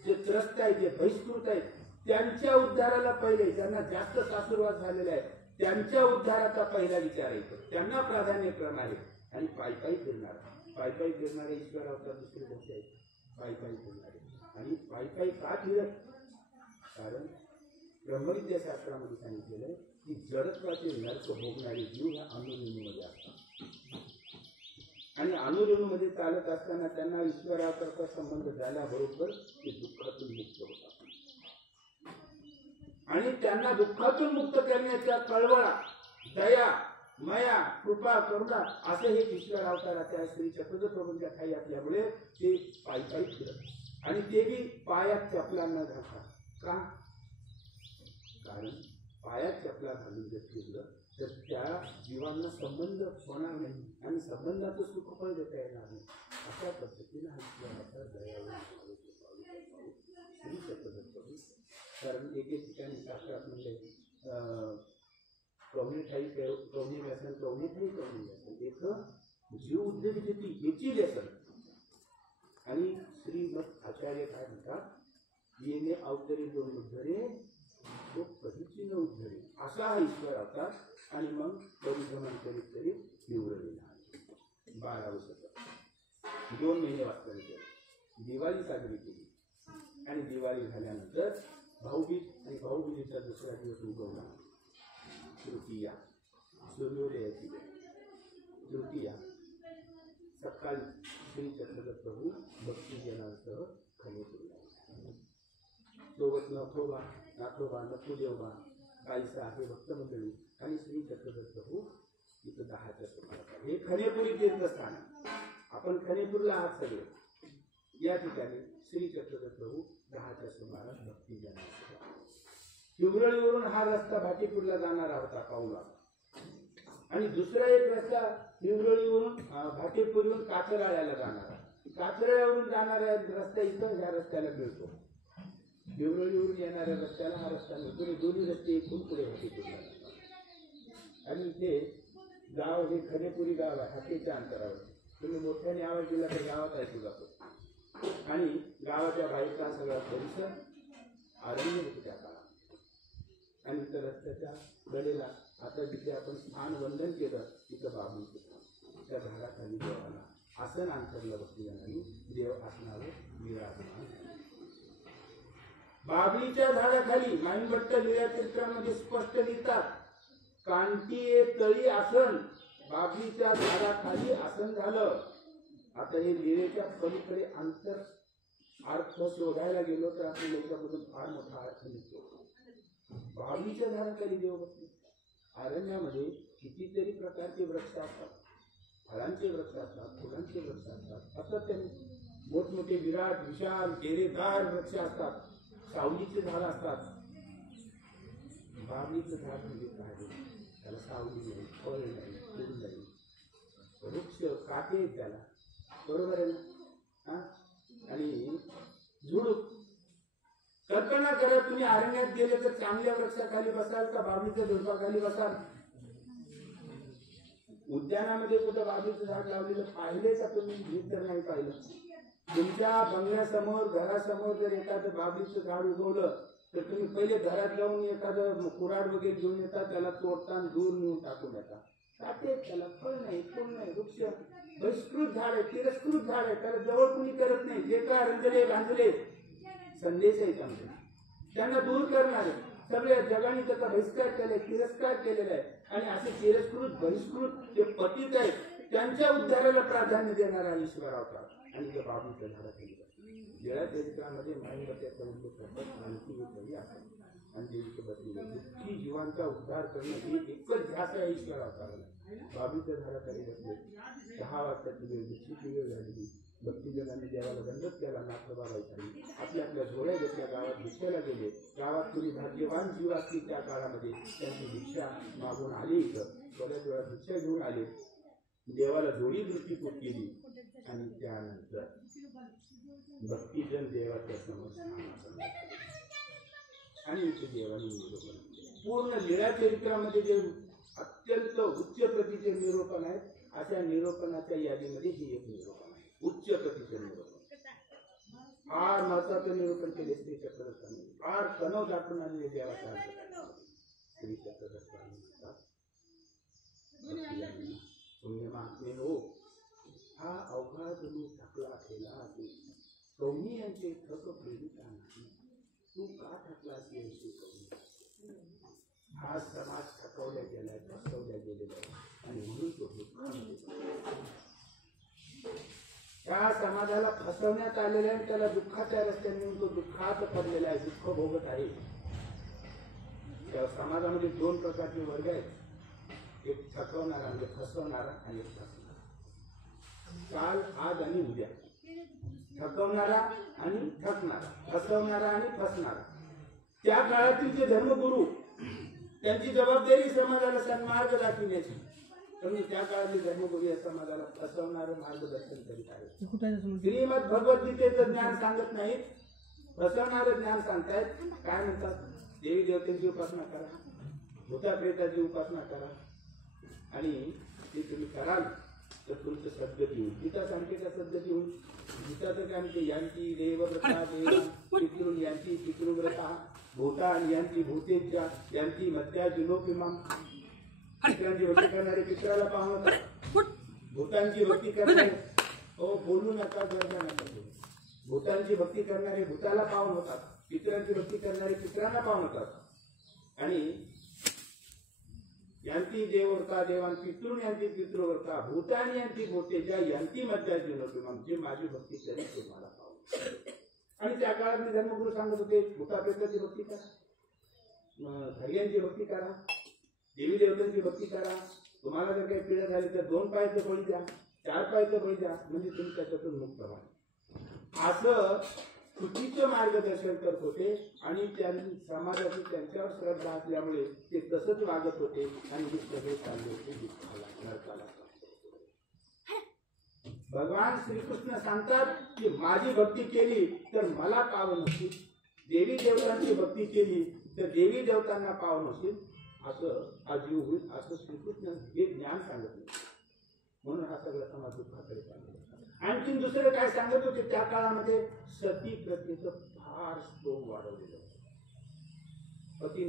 जे त्रस्त आहेत, जे बहिष्कृत आहेत, त्यांच्या उद्धाराला पहिले, ज्यांना जास्त सासुरवाद झालेला आहे त्यांच्या उद्धाराचा पहिला विचार येतो, त्यांना प्राधान्यक्रम आहे. आणि पायी पायी फिरणारा, पायी पायी फिरणारे ईश्वर अवतार दुसरे कोणते आहेत? पायी पायी फिरणारे. आणि पायी पायी का फिरत? कारण ब्रह्मविद्याशास्त्रामध्ये सांगितलेलं आहे की जडत्वाचे नरक भोगणारे जीव ह्या अनुरेणूमध्ये असतात, आणि अनुरेणूमध्ये चालत असताना त्यांना ईश्वराचा संबंध झाल्याबरोबर ते दुःखातून मुक्त होतात. आणि त्यांना दुःखातून मुक्त करण्याच्या कळवळा, दया, मया, कृपा, करुणा असे हे ईश्वर अवताराच्या श्री चक्रधर प्रभूंच्या ठाई असल्यामुळे ते पायी पायी फिरत, आणि ते बी पायात चपला न घालता. का? कारण पायात चपला घालून जर फिरलं तर त्या जीवांना संबंध होणार नाही, आणि संबंधाचं सुख फळ देता येणार नाही. अशा पद्धतीने हा ईश्वर अवतार दयाळू श्री चक्रधर प्रभू. कारण एक ठिकाणी शास्त्रात म्हणजे कवनी ठाई कवनी व्यसन, कवनी ठाई कवनी व्यसन, एक जीव उद्योग देती याची व्यसन. आणि श्रीमद आचार्य काय म्हणतात? येणे अवतरी जो उद्धरे तो कधीची न उद्धरे, असा हा ईश्वर अवतार. आणि मग परिभ्रमण करीत करीत निवडलेला 12 वर्ष 2 महिने वाचताना केलं. दिवाळी साजरी केली, आणि दिवाळी झाल्यानंतर भाऊबीज, आणि भाऊबीजेचा दुसरा दिवस उगवला तृतीया, सूर्योदयाची वेळ तृतीया. सकाळी श्री चक्रधर प्रभू भक्तिजनांसह खनेपुरीला, सोबत नाथोबा, नथुदेवबा, काळीसा हे भक्तमंडळी, आणि श्री चक्रधर प्रभू इथं 10च्या सुमारास. हे खनेपुरी तीर्थस्थान. आपण खनेपूरला आहात सगळे. या ठिकाणी श्री चक्रधर प्रभू 10च्या सुमारास भक्तिजनांसह. हिवरळीवरून हा रस्ता भाटीपूरला जाणारा होता पाऊला, आणि दुसरा एक रस्ता हिवरळीवरून भाटीपूरवरून काचराळ्याला जाणारा. काचराळ्यावरून जाणारा रस्ता इथं ह्या रस्त्याला मिळतो. हिवरळीवरून येणाऱ्या रस्त्याला हा रस्ता मिळतो. हे दोन्ही रस्ते इथून पुढे भाटीपूरला जातात. आणि इथे गाव हे खनेपुरी गाव आहे, हाकेच्या अंतरावर. तुम्ही मोठ्याने आवाज दिला तर गावात ऐकू जातो. आणि गावाच्या बाहेरचा सगळा परिसर अरण्य होते त्या काळात. आणि इथं रस्त्याच्या गडेला आता जिथे आपण स्थान वंदन केलं तिथं बाबू त्या झाडाखाली देवाला आसन अंतरलं भक्तिजनांनी. देव आसनावर विराजमान. बाबळीच्या झाडाखाली माईंभट्ट लीळा चित्रामध्ये स्पष्ट लिहितात, कांती तळी आसन, बाबळीच्या झाडाखाली आसन झालं. आता हे लीळेच्या पलीकडे अंतर अर्थ शोधायला गेलो तर आपण याच्यामधून फार मोठा अर्थ निघतो. बाबळीच्या झाडाखाली देव बसले. अरण्यामध्ये कितीतरी प्रकारचे वृक्ष असतात, फळांचे वृक्ष असतात, फुलांचे वृक्ष असतात, असतात त्यांनी मोठमोठे विराट विशाल डेरेदार वृक्ष असतात, सावलीचे झाड असतात. बाबलीचं झाड म्हणजे काय? त्याला सावली नाही, फळ नाही, फूल नाही, वृक्ष काटे आहेत त्याला, बरोबर आहे ना? आणि झुडूप. कल्पना करा, तुम्ही अरण्यात गेले तर चांगल्या वृक्षाखाली बसाल का बाबलीच्या झुडपाखाली बसाल? उद्यानामध्ये कुठं बाबलीचं झाड लावलेलं पाहिले का तुम्ही? मी तर नाही पाहिलं. तुमच्या बंगल्यासमोर, घरासमोर जर एखादं बाबलीचं झाड उगवलं तर तुम्ही पहिले घरात जाऊन एखादं कुऱ्हाड वगैरे घेऊन येतात, त्याला तोडता दूर नेऊन टाकून येतात. काटे त्याला, फळ नाही, फूल नाही, वृक्ष बहिष्कृत झाड आहे, तिरस्कृत झाड आहे, त्याला जवळ कुणी करत नाही. जे का रंजले गांजले संदेश आहे चांगले, त्यांना दूर करणारे सगळ्या जगाने त्याचा बहिष्कार केलाय, तिरस्कार केलेला आहे. आणि असे तिरस्कृत, बहिष्कृत जे पतित आहेत त्यांच्या उद्धाराला प्राधान्य देणारा ईश्वर होता. आणि त्या बाबूच्या झाडाखाली वेळा चरित्रामध्ये मानवतेचा उल्लेख करतात, आणखी एक असेल आणि देवीचं बदली दुःखी जीवांचा उद्धार करणं ही एकच ध्यास आहे ईश्वर अवताराला. बाबूच्या झाडाखाली बसले, 10 वाजताची वेळ, दुःखीची वेळ झालेली. भक्तीजनांनी देवाला दंडच केला, नाथबाबाईसाठी आपल्या आपल्या झोळ्या घेतल्या, गावात भिक्षेला गेले. गावात तुम्ही भाग्यवान जीव असतील त्या काळामध्ये त्यांची भिक्षा मागून आली, इथं बऱ्याच वेळा भिक्षा घेऊन आले, देवाला जोडी दृष्टीपूत केली. आणि त्यानंतर भक्तीजन देवाच्या समोर आणि इथे देवाने निरोपण, पूर्ण लीळा चरित्रामध्ये जे अत्यंत उच्च प्रतीचे निरोपण आहेत, अशा निरोपणाच्या यादीमध्ये ही एक निरोपण आहे, उच्च प्रतीचे निरोपण. फार महत्वाचं निरोपण केले श्री चक्रधर, फार कणव दाखवून आणले देवाच्या श्री चक्रधर तुम्ही महात्मे हो. हा अवघा तुम्ही थकला केला तुम्ही यांचे थक प्रेरिता नाही, तू का थकला अशी कमी. हा समाज थकवल्या गेलाय, फसवल्या गेलेला आहे आणि म्हणून तो दुःखामध्ये. त्या समाजाला फसवण्यात आलेला आहे, त्याला दुःखाच्या रस्त्याने तो दुःखात पडलेला आहे, दुःख भोगत आहे. त्या समाजामध्ये 2 प्रकारचे वर्ग आहेत, एक थकवणारा म्हणजे फसवणारा आणि एक फसवणारा. काल, आज आणि उद्या. थकवणारा आणि थकणारा, फसवणारा आणि फसणारा. त्या काळातील जे धर्मगुरू, त्यांची जबाबदारी समाजाला सन्मार्ग दाखविण्याची. पण त्या काळातील धर्मगुरू या समाजाला फसवणारं मार्गदर्शन करीत आहेत. श्रीमद भगवद्गीतेचं ज्ञान सांगत नाहीत, फसवणारं ज्ञान सांगतायत. काय म्हणतात? देवी देवतेची उपासना करा, भूताप्रेताची उपासना करा आणि ते तुम्ही कराल तर तुमचं सद्गती होईल. गीता सांगते का सद्गती होईल? गीताचं काय म्हणते? यांची देवव्रता देवा पितृ यांची पितृव्रता भूता यांची भूतेच्या यांची मध्या जिनोपिमाम. पितरांची भक्ती करणारे पितराला पाहून, भूतांची भक्ती करणारे हो बोलू नका, गरजा नका बोलू. भूतांची भक्ती करणारे भूताला पाहून होतात, पितरांची भक्ती करणारे पितरांना पाहून होतात. आणि यांती देवव्रता देवान पितृ यांची पितृव्रता भूतानी यांची भूतेच्या यांती मध्या जिनोपिमाम. जे माझी भक्ती करेल ते मला पाहून. आणि त्या काळात धर्मगुरू सांगत होते, भूताप्रेताची भक्ती करा, धैर्यांची भक्ती करा, देवी देवतांची भक्ती करा. तुम्हाला जर काही पीडा झाली तर 2 पायाचं बळी द्या, 4 पायाचं बळी द्या, म्हणजे तुम्ही त्याच्यातून मुक्त व्हा. असं चुकीचं मार्गदर्शन करत होते. आणि त्यांनी समाजाची त्यांच्यावर श्रद्धा असल्यामुळे ते तसंच वागत होते आणि हे सगळे चालले होते दुःखाला, नरकाला. भगवान श्रीकृष्ण सांगतात की माझी भक्ती केली तर मला पावन होतील, देवी देवतांची भक्ती केली तर देवी देवतांना पावन होतील, असं आजीव होईल, असं श्रीकृष्ण हे ज्ञान सांगत नाही. म्हणून हा सगळा समाज दुःखाकडे चालला. आणखीन दुसरं काय सांगत होते? त्या काळामध्ये सती प्रथेचं फार स्ट्रोंग वाढवलेलं होतं. पती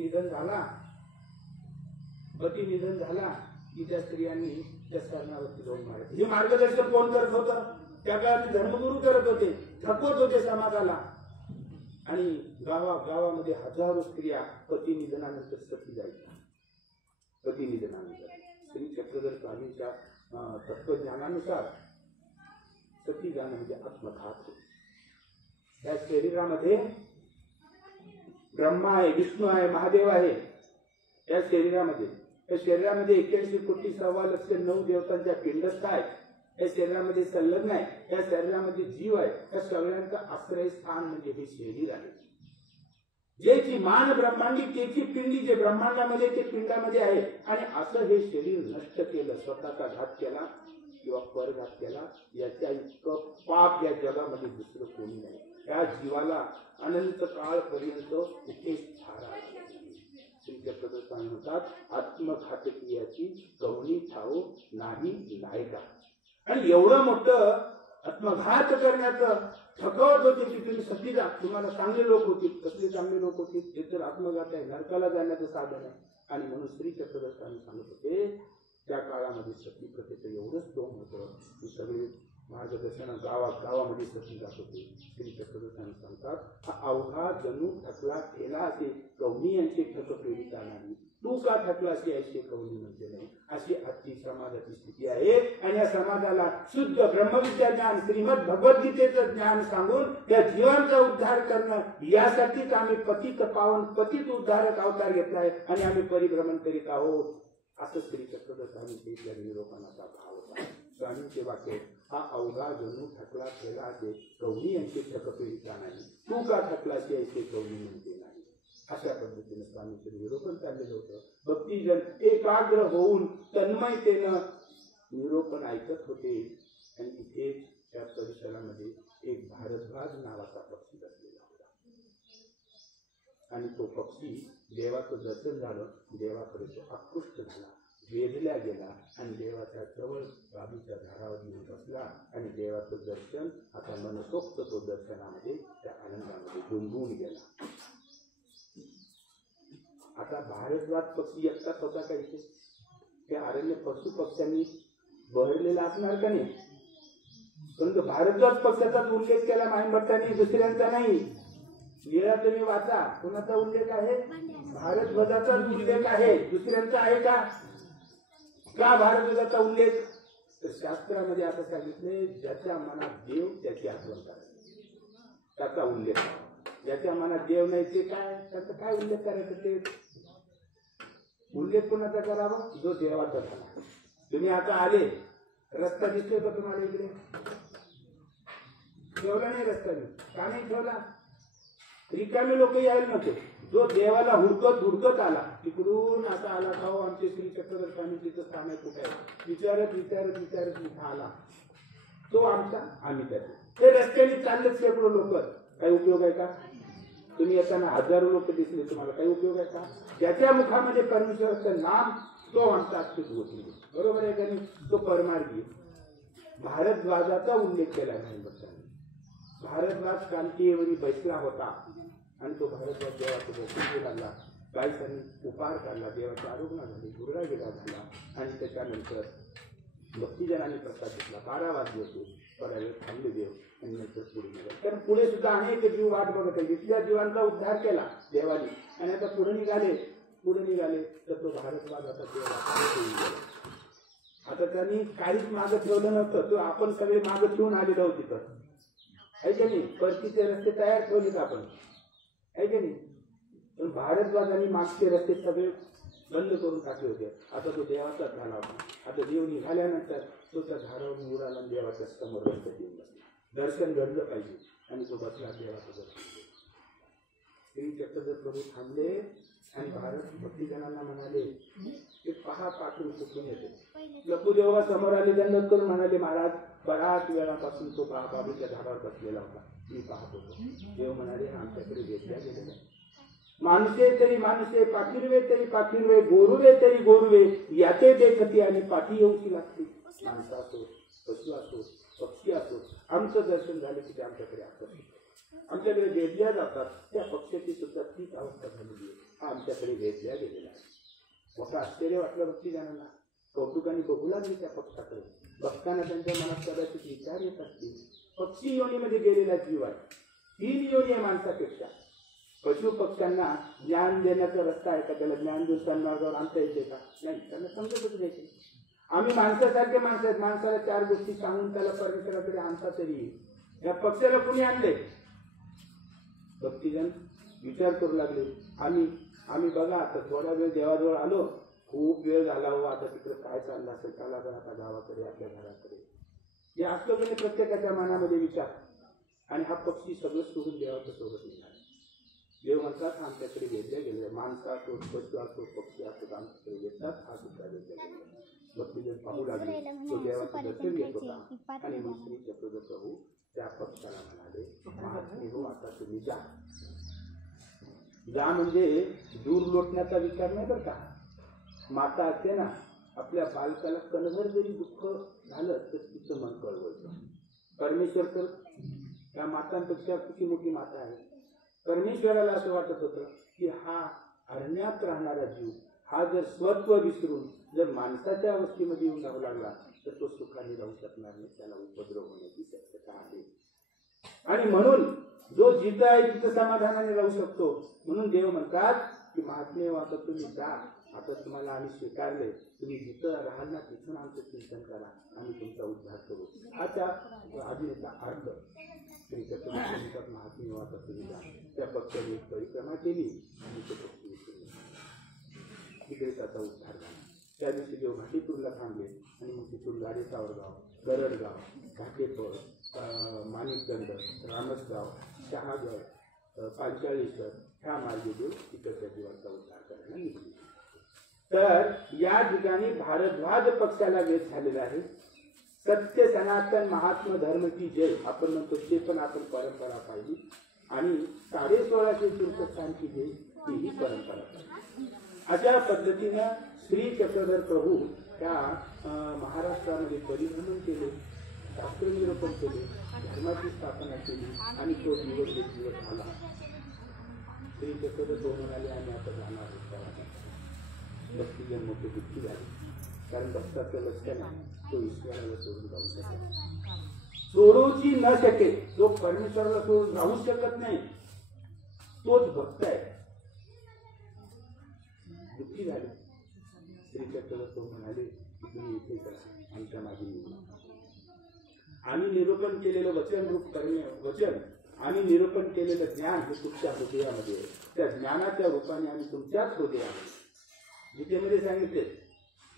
निधन झाला की त्या स्त्रियांनी त्या सरणावरती जाऊन मारायचे. हे मार्गदर्शन कोण करत होतं? त्या काळात धर्मगुरू करत होते, थकवत होते समाजाला. आणि गावामध्ये हजारो स्त्रिया पती निधनानंतर सती जायच्या. पती निधनानंतर श्री चक्रधर स्वामींच्या तत्वज्ञानानुसार सती जाणं म्हणजे आत्मघात. त्या शरीरामध्ये ब्रह्मा आहे, विष्णू आहे, महादेव आहे. त्या शरीरामध्ये 81,6,9 देवतांच्या पिंडस्थ आहेत. या शरीरामध्ये संलग्न आहे, या शरीरामध्ये जीव आहे. त्या सगळ्यांचं आश्रयस्थान म्हणजे हे शरीर आहे. ज्याची मान ब्रह्मांडी त्याची पिंडी जे ब्रह्मांडामध्ये ते पिंडामध्ये आहे. आणि असं हे शरीर नष्ट केलं, स्वतःचा घात केला किंवा परघात केला, याच्या इतकं पाप या जगामध्ये दुसरं कोणी नाही. या जीवाला अनंत काळपर्यंत कुठेच थारा श्री चक्रवर्ती म्हणतात आत्मघातकी याची कवनी ठाऊ नाही नायका. आणि एवढं मोठं आत्मघात करण्याचं थकवत होते की तुम्ही सतीला तुम्हाला चांगले लोक होतील. कसले चांगले लोक होतील? हे तर आत्मघात आहे, नरकाला जाण्याचं साधन आहे. आणि म्हणून श्री चक्रवर्ती सांगत होते त्या काळामध्ये सती प्रथेचं एवढंच दोन होतं की सगळे मार्गदर्शन गावामध्ये सती जात होते. श्री चक्रवर्ती सांगतात हा अवघा जणू थकला ठेला असे कवनी यांचे ठक प्रेरित नाही, तू का थकला असे ऐसे कवनी म्हणजे नाही. अशी आजची समाजाची स्थिती आहे. आणि या समाजाला शुद्ध ब्रह्मविद्या ज्ञान श्रीमद भगवद्गीतेचं ज्ञान सांगून त्या जीवांचा उद्धार करणं यासाठीच आम्ही पतित पावन पतित उद्धारक अवतार घेतलाय आणि आम्ही परिभ्रमण करीत आहोत. असं श्री चक्रवर्ती निरोपणाचा भाव होता. स्वामींचे वाक्य हा अवघा जणू थकला ठेला असे कवनी यांचे ठक प्रेरित नाही, तू का थकला असे ऐसे कवनी म्हणते नाही. अशा पद्धतीने स्वामींचं निरोपण चाललेलं होतं. भक्तीजन एकाग्र होऊन तन्मयतेनं निरोपण ऐकत होते. आणि इथे त्या परिसरामध्ये एक भारद्वाज नावाचा पक्षी बसलेला होता. आणि तो पक्षी देवाचं दर्शन झालं, देवाकडे तो आकृष्ट झाला, वेधल्या गेला आणि देवाच्या जवळ बाबीच्या झाडावर येऊन बसला. आणि देवाचं दर्शन आता मनसोक्त तो दर्शनामध्ये त्या आनंदामध्ये गुंगून गेला. आता भारद्वाज पक्षी एकटाच होता का इथे? त्या अरण्य पशु पक्ष्यांनी बहरलेला असणार का नाही? परंतु भारद्वाज पक्षाचाच उल्लेख केला माहीमभट्टांनी, दुसऱ्यांचा नाही. लीळा तुम्ही वाचा, कोणाचा उल्लेख आहे? भारद्वाजाचाच उल्लेख आहे, दुसऱ्यांचा आहे का? का भारद्वाजाचा उल्लेख? तर शास्त्रामध्ये असं सांगितले ज्याच्या मनात देव त्याची आठवण करायची, त्याचा उल्लेख. ज्याच्या मनात देव नाही ते काय, त्याचा काय उल्लेख करायचं? ते उल्लेख कोणाचा करावा? जो देवाचा झाला. तुम्ही आता आले, रस्ता दिसतोय का तुम्हाला इकडे? ठेवला नाही रस्ता, का नाही ठेवला? रिकामी लोक यायला नको. जो देवाला हुडकत आला, तिकडून आता आला का हो आमचे श्री चक्रवर्ती तिचं स्थान आहे कुठे आहे, विचारत इथं आला, तो आमचा, आम्ही त्याचे. ते रस्त्याने चाललेच शेकडो लोक, काही उपयोग आहे का? तुम्ही येताना हजारो लोक दिसले, तुम्हाला काही उपयोग आहे का? ज्याच्या मुखामध्ये परमेश्वराचं नाम तो आमचा अच्युत होती, बरोबर आहे का नाही? तो परमार्गी. भारद्वाजाचा उल्लेख केला नाही. भारद्वाज कांतीवरी बैसला होता आणि तो भारद्वाज देवाचं दर्शन लागला. गायकांनी उपार काढला, देवाची आरोग्य झाली, गुरुरागिरा झाला. आणि त्याच्यानंतर भक्तिजनांनी प्रसाद घेतला. 12 वाजले होते, थोडा वेळ थांबले देव आणि नंतर पुढे निघाले. कारण पुढे सुद्धा अनेक जीव वाट बघत आहे. इथल्या जीवांचा उद्धार केला देवानी आणि आता पुढे निघाले तर तो भारद्वाज आता देवाला. आता त्यांनी काहीच मागं ठेवलं नव्हतं, तो आपण सगळे मागं ठेवून आलेलो आहोत तिथं, आहे का नाही? परतीचे रस्ते तयार ठेवलेत आपण, आहे का नाही? पण भारद्वाजांनी मागचे रस्ते सगळे बंद करून टाकले होते. आता तो देवाचाच झाला होता. आता देव निघाल्यानंतर तो त्या झाडावर उडाला, देवाच्या समोर रस्ते देऊन बसला. दर्शन घडलं पाहिजे आणि तो बसला देवाचं दर्शन. श्री चक्रधर प्रभू थांबले आणि भारत भक्तिजनांना म्हणाले ते पहा पाठून कुठून येते. लखुदेवा समोर आले, दंडवत करून म्हणाले महाराज बराच वेळापासून तो बाबीच्या झाडावर बसलेला होता, मी पाहत होतो. देव म्हणाले आमच्याकडे वेधल्या गेलेला आहे. माणसे तरी माणसे, पाखिरवे तरी पाखिरवे, गोरुवे तरी गोरुवे, याचे देखती आणि पाठी येऊची लागते. माणसं असो, पशु असो, पक्षी असो, आमचं दर्शन झालं की ते आमच्याकडे आकर्षित होतात, आमच्याकडे वेधल्या जातात. त्या पक्षाची सुद्धा तीच अवस्था झालेली आहे. हा आमच्याकडे वेधल्या गेलेला आहे. मोठं आश्चर्य वाटलं भक्तिजनांना, कौतुकाने बघू लागले त्या पक्षाकडे. भक्तांना त्यांच्या मनात कदाचित विचार येत असतील. पक्षी योनीमध्ये गेलेला जीव आहे, 3 योनी आहे माणसापेक्षा. पशु पक्ष्यांना ज्ञान देण्याचा रस्ता आहे का? त्याला ज्ञान देऊन मार्गावर आणता येते का? नाही, त्यांना समजतच नाही. आम्ही माणसासारखे माणसं आहेत, माणसाला 4 गोष्टी सांगून त्याला परमेश्वराकडे आणता तरी या पक्षाला कुणी आणले? भक्तिजन विचार करू लागले. आम्ही बघा आता थोडा वेळ देवाजवळ आलो, खूप वेळ झाला हो, आता तिकडे काय चाललं असेल, चला तर आता गावाकडे, आपल्या घराकडे. हे असलं गेले प्रत्येकाच्या मनामध्ये विचार. आणि हा पक्षी सगळं सोडून देवाच्या सोबत निघाला. देव म्हणतात आमच्याकडे वेदल्या गेले, माणसा असो, पशु असो, पक्षी असो, आमच्याकडे येतात, हा सुद्धा वेदल्या गेला. भक्तीजन पाहू लागले, तो देवाचं दर्शन घेत होता. आणि मग श्री चक्रधर प्रभू त्या पक्षाला म्हणाले, महात्मे हो, आता तुम्ही जा. जा म्हणजे दूर लोटण्याचा विचार नाही बरं का. माता असते ना, आपल्या बालकाला कणभर जरी दुःख झालं तर तिचं मन कळवळतं. परमेश्वर तर त्या मातांपेक्षा किती मोठी माता आहे. परमेश्वराला असं वाटत होतं की हा अरण्यात राहणारा जीव हा जर स्वत्व विसरून जर माणसाच्या अवस्थेमध्ये येऊन राहू लागला तर तो सुखाने राहू शकणार नाही, त्याला उपद्रव होण्याची शक्यता आहे. आणि म्हणून जो जिथं आहे तिथं समाधानाने राहू शकतो. म्हणून देव म्हणतात की महात्मे आता तुम्ही जा, आता तुम्हाला आम्ही स्वीकारले, तुम्ही जिथं राहाल ना तिथून आमचं चिंतन करा, आम्ही तुमचा उद्धार करू. हा त्या आधीचा अर्थ महात्मे आता तुम्ही जा. त्या पक्षाने परिक्रमा केली आणि तो पक्षी तिकडे त्याचा उद्धार झाला. त्या दिवशी देव घाटीपूरला थांबले आणि मग तिथून गाडेसावरगाव, गरडगाव, घाटेपर, माणिकगंड, रामसगाव, शहागड, पांचाळेश्वर ह्या मार्गे देव तिकडच्या जीवाचा उद्धार करायला निघाले. तर या ठिकाणी भारद्वाज पक्षाला वेध झालेला आहे. सत्य सनातन महात्मा धर्म की जय आपण म्हणतो, ते पण आपण परंपरा पाहिली. आणि 16.5 तीर्थस्थानची जय ही परंपरा पाहिली. अशा पद्धतीनं श्री चक्रधर प्रभू त्या महाराष्ट्रामध्ये परिभ्रमण केले, शास्त्र निरूपण केले, धर्माची स्थापना केली आणि तो दिवस आला. श्री चक्रधर प्रभू म्हणाले आम्ही आता जाणार आहोत. भक्तीजन मोठे दुःखी झाले, कारण भक्ताचं लक्ष नाही, तो ईश्वराला सोडून जाऊ शकत, सोडूची न शके. जो परमेश्वराला सोडून राहू शकत नाही तोच भक्त आहे. दुःखी झाले. श्री चक्रधर प्रभू म्हणाले तुम्ही इथे करा, आमच्या मागे येऊ नका. आम्ही निरूपण केलेलं वचन रूप वचन आणि निरूपण केलेलं ज्ञान हे तुमच्या हृदयामध्ये आहे. त्या ज्ञानाच्या रूपाने आम्ही तुमच्याच हृदयामध्ये. गीतेमध्ये सांगितले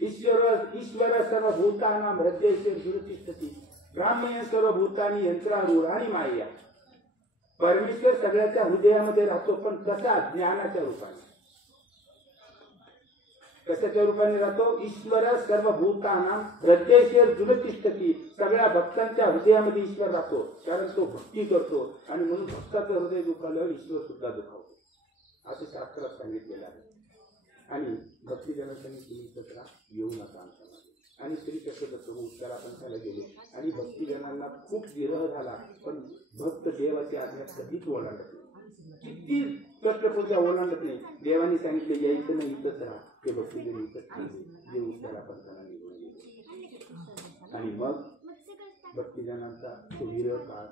ईश्वर सर्व भूतानां हृदयेषु तिष्ठति ब्राह्मण सर्व भूतानी यंत्रारूढानि माया. परमेश्वर सगळ्याच्या हृदयामध्ये राहतो, पण कसा? ज्ञानाच्या रूपाने. कशाच्या रूपाने राहतो? ईश्वर सर्व भूतानां हृदयेषु तिष्ठति. सगळ्या भक्तांच्या हृदयामध्ये ईश्वर राहतो, कारण तो भक्ती करतो. आणि म्हणून भक्ताचं हृदय दुखावल्यावर ईश्वर सुद्धा दुखावतो, असं शास्त्रात सांगितलेलं आहे. आणि भक्तिजनांनी तुम्ही येऊ नका आमच्या मध्ये. आणि श्री चक्रधर प्रभू उत्तरापंथाला गेले आणि भक्तिजनांना खूप विरह झाला, पण भक्त देवाची आज्ञा कधीच ओलांडत नाही. किती कष्टपूर्जा ओलांडत नाही. देवाने सांगितले यायचं नाही, इथंच राहा. ते भक्तिजन इथंच थांबले. जे उत्तरापंथाला निघून गेले. आणि मग भक्तिजनांचा तो विरह काळ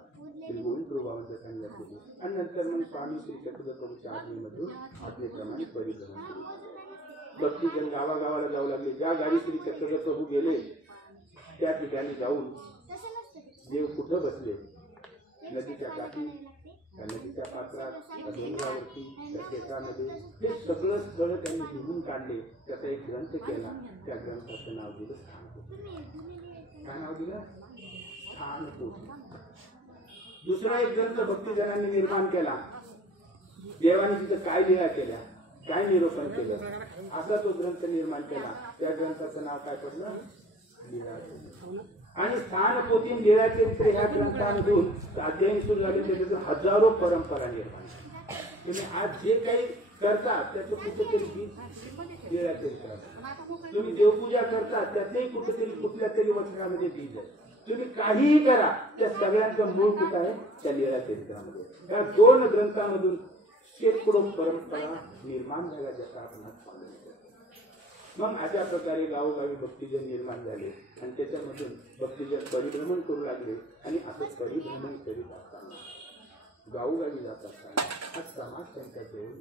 श्री गोविंद प्रभूंच्या सांगितले. आणि नंतर मग स्वामी श्री चक्रधर प्रभूच्या आज्ञेमधून आज्ञेप्रमाणे परिभ्रमण केले. भक्तिजन गावागावाला जाऊ लागले. ज्या गाडी श्री चक्रधर प्रभू गेले त्या ठिकाणी जाऊन देव कुठं बसले? नदीच्या काठी, त्या नदीच्या पात्रात, त्या डोंगरावरती, त्या शेतामध्ये. हे सगळं स्थळ त्यांनी लिहून काढले. त्याचा एक ग्रंथ केला. त्या ग्रंथाचं नाव दिलं स्थानपोथी. काय नाव दिलं? स्थानपोथी. दुसरा एक ग्रंथ भक्तिजनांनी निर्माण केला. देवाने तिथं काय लीला केल्या, काय निरूपण केलं, असा तो ग्रंथ निर्माण केला. त्या ग्रंथाचं नाव काय पडलं? लीळा. आणि स्थानपोथी लीळा चरित्र ह्या ग्रंथांमधून अध्ययन सुरू झाले. त्याच्यातून हजारो परंपरा निर्माण. तुम्ही आज जे काही करता त्याचं कुठेतरी बीज लीळा चरित्र. तुम्ही देवपूजा करता त्यातही कुठेतरी कुठल्या तरी वचनामध्ये बीज आहे. तुम्ही काहीही करा त्या सगळ्यांचं मूळ कुठं आहे? त्या लीळा चरित्रामध्ये. त्या 2 ग्रंथांमधून शेकडो परंपरा निर्माण झाल्या, ज्याचा आपण पालन करतो. मग अशा प्रकारे गावोगावी भक्तिजन निर्माण झाले आणि त्याच्यामधून भक्तिजन परिभ्रमण करू लागले. आणि असं परिभ्रमण करीत असताना, गावोगावी जात असताना हा समाज त्यांच्या जवळ.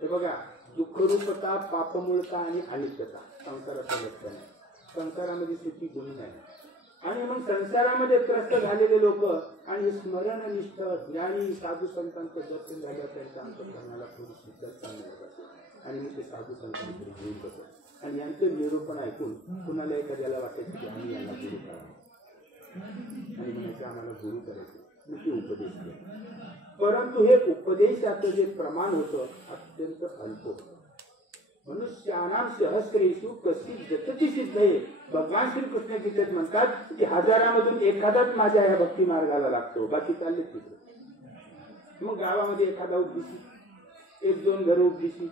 हे बघा, दुःखरूपता, पापमूळता आणि अनित्यता संसाराचं लक्षण आहे. संसारामध्ये सुखी गुण नाही. आणि मग संसारामध्ये त्रस्त झालेले लोक आणि स्मरणनिष्ठ ज्ञानी साधू संतांचं दर्शन झालं, त्यांच्या अंतःकरणाला थोडी शीतलता मिळत असेल. आणि मग ते साधू संतांकडे घेऊन बसत. आणि यांचं निरूपण ऐकून कुणाला एखाद्याला वाटायचं की आम्ही यांना गुरु करावं, आणि म्हणायचं आम्हाला गुरु करायचं. मी ते उपदेश केले, परंतु हे उपदेशाचं जे प्रमाण होतं अत्यंत अल्प होतं. मनुष्यानां सहस्रेषु कश्चित् जतति सिद्धये. भगवान श्रीकृष्ण गीतेत म्हणतात की हजारामधून एखादाच माझ्या या भक्ती मार्गाला लागतो, बाकी चालले तिथे. मग गावामध्ये एखादा उपदेशी, एक दोन घर उपदेशी,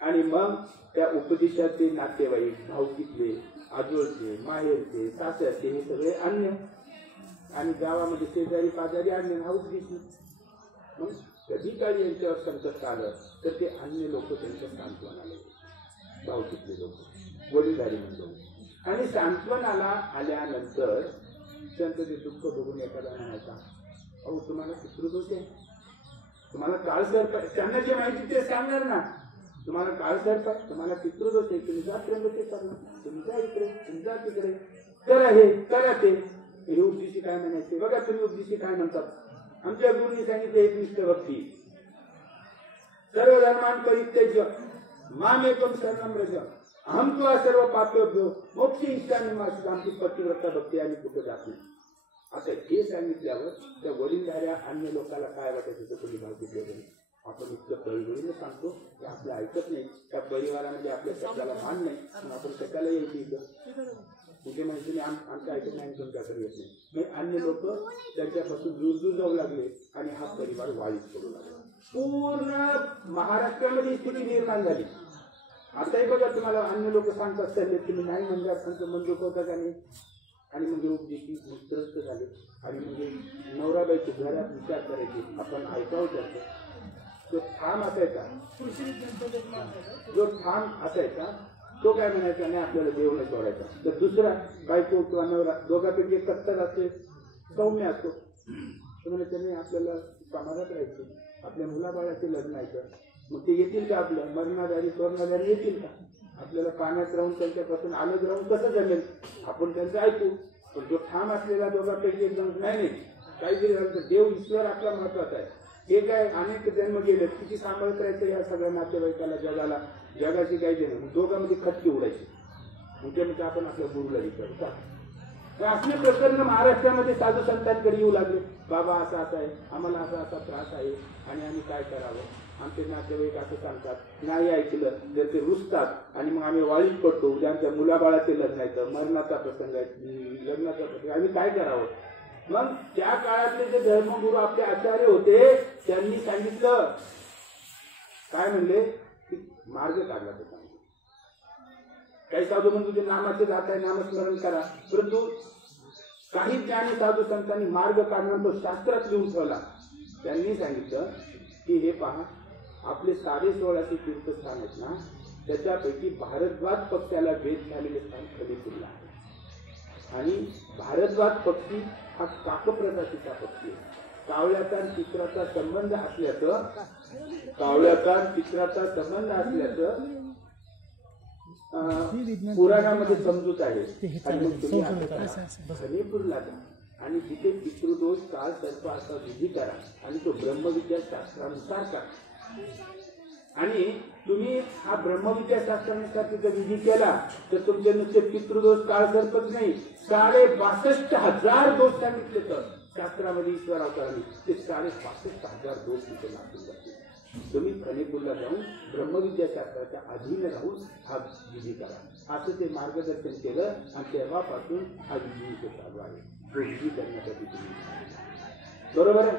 आणि मग त्या उपदेशाचे नातेवाईक, भावकीतले, आजोळचे, माहेरचे, सासरचे, हे सगळे अन्य, आणि गावामध्ये शेजारी पाजारी अन्य, हा उपदेशी. मग कधी काळी यांच्यावर संकट आलं तर ते अन्य लोक त्यांच्या सांत्वनाला, भावकीतले लोक, वडीलधारी लोक, आणि सांत्वनाला आल्यानंतर त्यांचं ते दुःख बघून एखादा म्हणायचा, अहो तुम्हाला पितृदोष आहे, तुम्हाला काळसर्प आहे. त्यांना जे माहिती ते सांगणार ना, तुम्हाला काळसर्प आहे, तुम्हाला पितृदोष आहे, तुम्ही जा त्र्यंबकेश्वरला, तुम्ही जा इकडे, तुम्ही जा तिकडे, करा हे करा ते. हे उपदेशी काय म्हणायचे बघा, तुम्ही उपदेशी काय म्हणतात, आमच्या गुरुंनी सांगितले एकनिष्ठ भक्ती, सर्व धर्मान परित्यज्य मामेकं शरणं व्रज अहं त्वा सर्व पापेभ्यो मोक्ष इच्छामि मा शुचि. आमची पतिव्रता भक्ती आम्ही कुठं जात नाही. आता हे सांगितल्यावर त्या वडीलधाऱ्या अन्य लोकांना काय वाटायचं, तर तुम्ही भावकीतले घरी आपण इतकं कळीने सांगतो की आपलं ऐकत नाही, त्या परिवारामध्ये आपल्या शब्दाला मान नाही, आपण शकायला यायची इथं कुठे म्हणजे मी आमच्या ऐकत नाही, तुमच्याकडे येत नाही. मग अन्य लोक त्यांच्यापासून दूर दूर जाऊ लागले आणि हा परिवार वाईट पडू लागला. पूर्ण महाराष्ट्रामध्ये स्थिती निर्माण झाली. आताही बघा तुम्हाला अन्य लोक सांगतात सर तुम्ही नाही म्हणजे तुमचं मन दुखवता का नाही, आणि म्हणजे उपदेशी त्रस्त झाले, आणि म्हणजे नवराबाईची घरात विचार करायची, आपण ऐकावं त्याचं. जो ठाम असायचा, जो ठाम असायचा तो काय म्हणायचा, नाही आपल्याला देव नाही सोडायचा. तर दुसरा बायको किंवा नवरा दोघांपैकी एक कट्टर असते, सौम्य असतो, तो म्हणायचं नाही आपल्याला समाजात राहायचं, आपल्या मुलाबाळाचे लग्न आहे, मग ते येतील का, आपल्या मरणाधारी स्वर्णाधारी येतील का, आपल्याला पाण्यात राहून त्यांच्यापासून अलग राहून कसं जमेल, आपण त्यांचं ऐकू. पण जो ठाम असलेला दोघांपैकी एकदम नाही काही जरी झालं तर देव ईश्वर आपला महत्वाचा आहे. हे काय अनेक जन्म गेले, किती सांभाळ करायचं या सगळ्या नातेवाईकाला, जगाला, जगाची काही जण दोघांमध्ये खटकी उडायची, म्हणजे आपण आपल्या गुरुला विचारतो. असले प्रकरण महाराष्ट्रामध्ये साधू संतांकडे येऊ लागले, बाबा असा असा आहे, आम्हाला असा असा त्रास आहे आणि आम्ही काय करावं. आमचे नातेवाईक असं सांगतात, नाही ऐकलं तर ते रुसतात आणि मग आम्ही वाळीत पडतो. उद्या आमच्या मुलाबाळाचे लग्न आहे, मरणाचा प्रसंग आहे, लग्नाचा प्रसंग, आम्ही काय करावं. मग त्या काळातले जे धर्मगुरू आपले आचार्य होते त्यांनी सांगितलं, काय म्हणले की मार्ग काढला होता. काही साधू म्हणून तुझे नामाचे जात आहे, नामस्मरण करा, परंतु काही ज्ञानी साधू संतांनी मार्ग काढणार तो शास्त्रात लिहून ठेवला. त्यांनी सांगितलं की हे पहा, आपले 16.5 तीर्थस्थान आहेत ना, त्याच्यापैकी भारद्वाज पक्षाला भेद झालेले स्थान खलीपूरला आहे. आणि भारद्वाज पक्षी हा काकप्रजातीचा पक्षी आहे. कावळ्याचा आणि चित्राचा संबंध असल्याचं, कावळ्याचा चित्राचा संबंध असल्याचं पुराणामध्ये समजूत आहे. आणि मग तुम्ही खलीपूरला जा आणि तिथे पितृदोष काळ सर्प असा विधी करा आणि तो ब्रह्मविद्या शास्त्रानुसार करा. आणि तुम्ही हा ब्रह्मविद्या शास्त्रानुसार तिचा विधी केला तर तुमचे नुसते पितृदोष काळ सर्पच नाही, 62,500 दोष सांगितले तर शास्त्रामध्ये ईश्वर अवताराने ते 62,500 दोष तिथे लागून जातील. तुम्ही खलीपूरला जाऊन ब्रह्मविद्या शास्त्राच्या अधीन राहून हा विधी करा असं ते मार्गदर्शन केलं. आणि तेव्हापासून हा विधी इथे चालू आहे. तो विधी करण्यासाठी तुम्ही बरोबर आहे.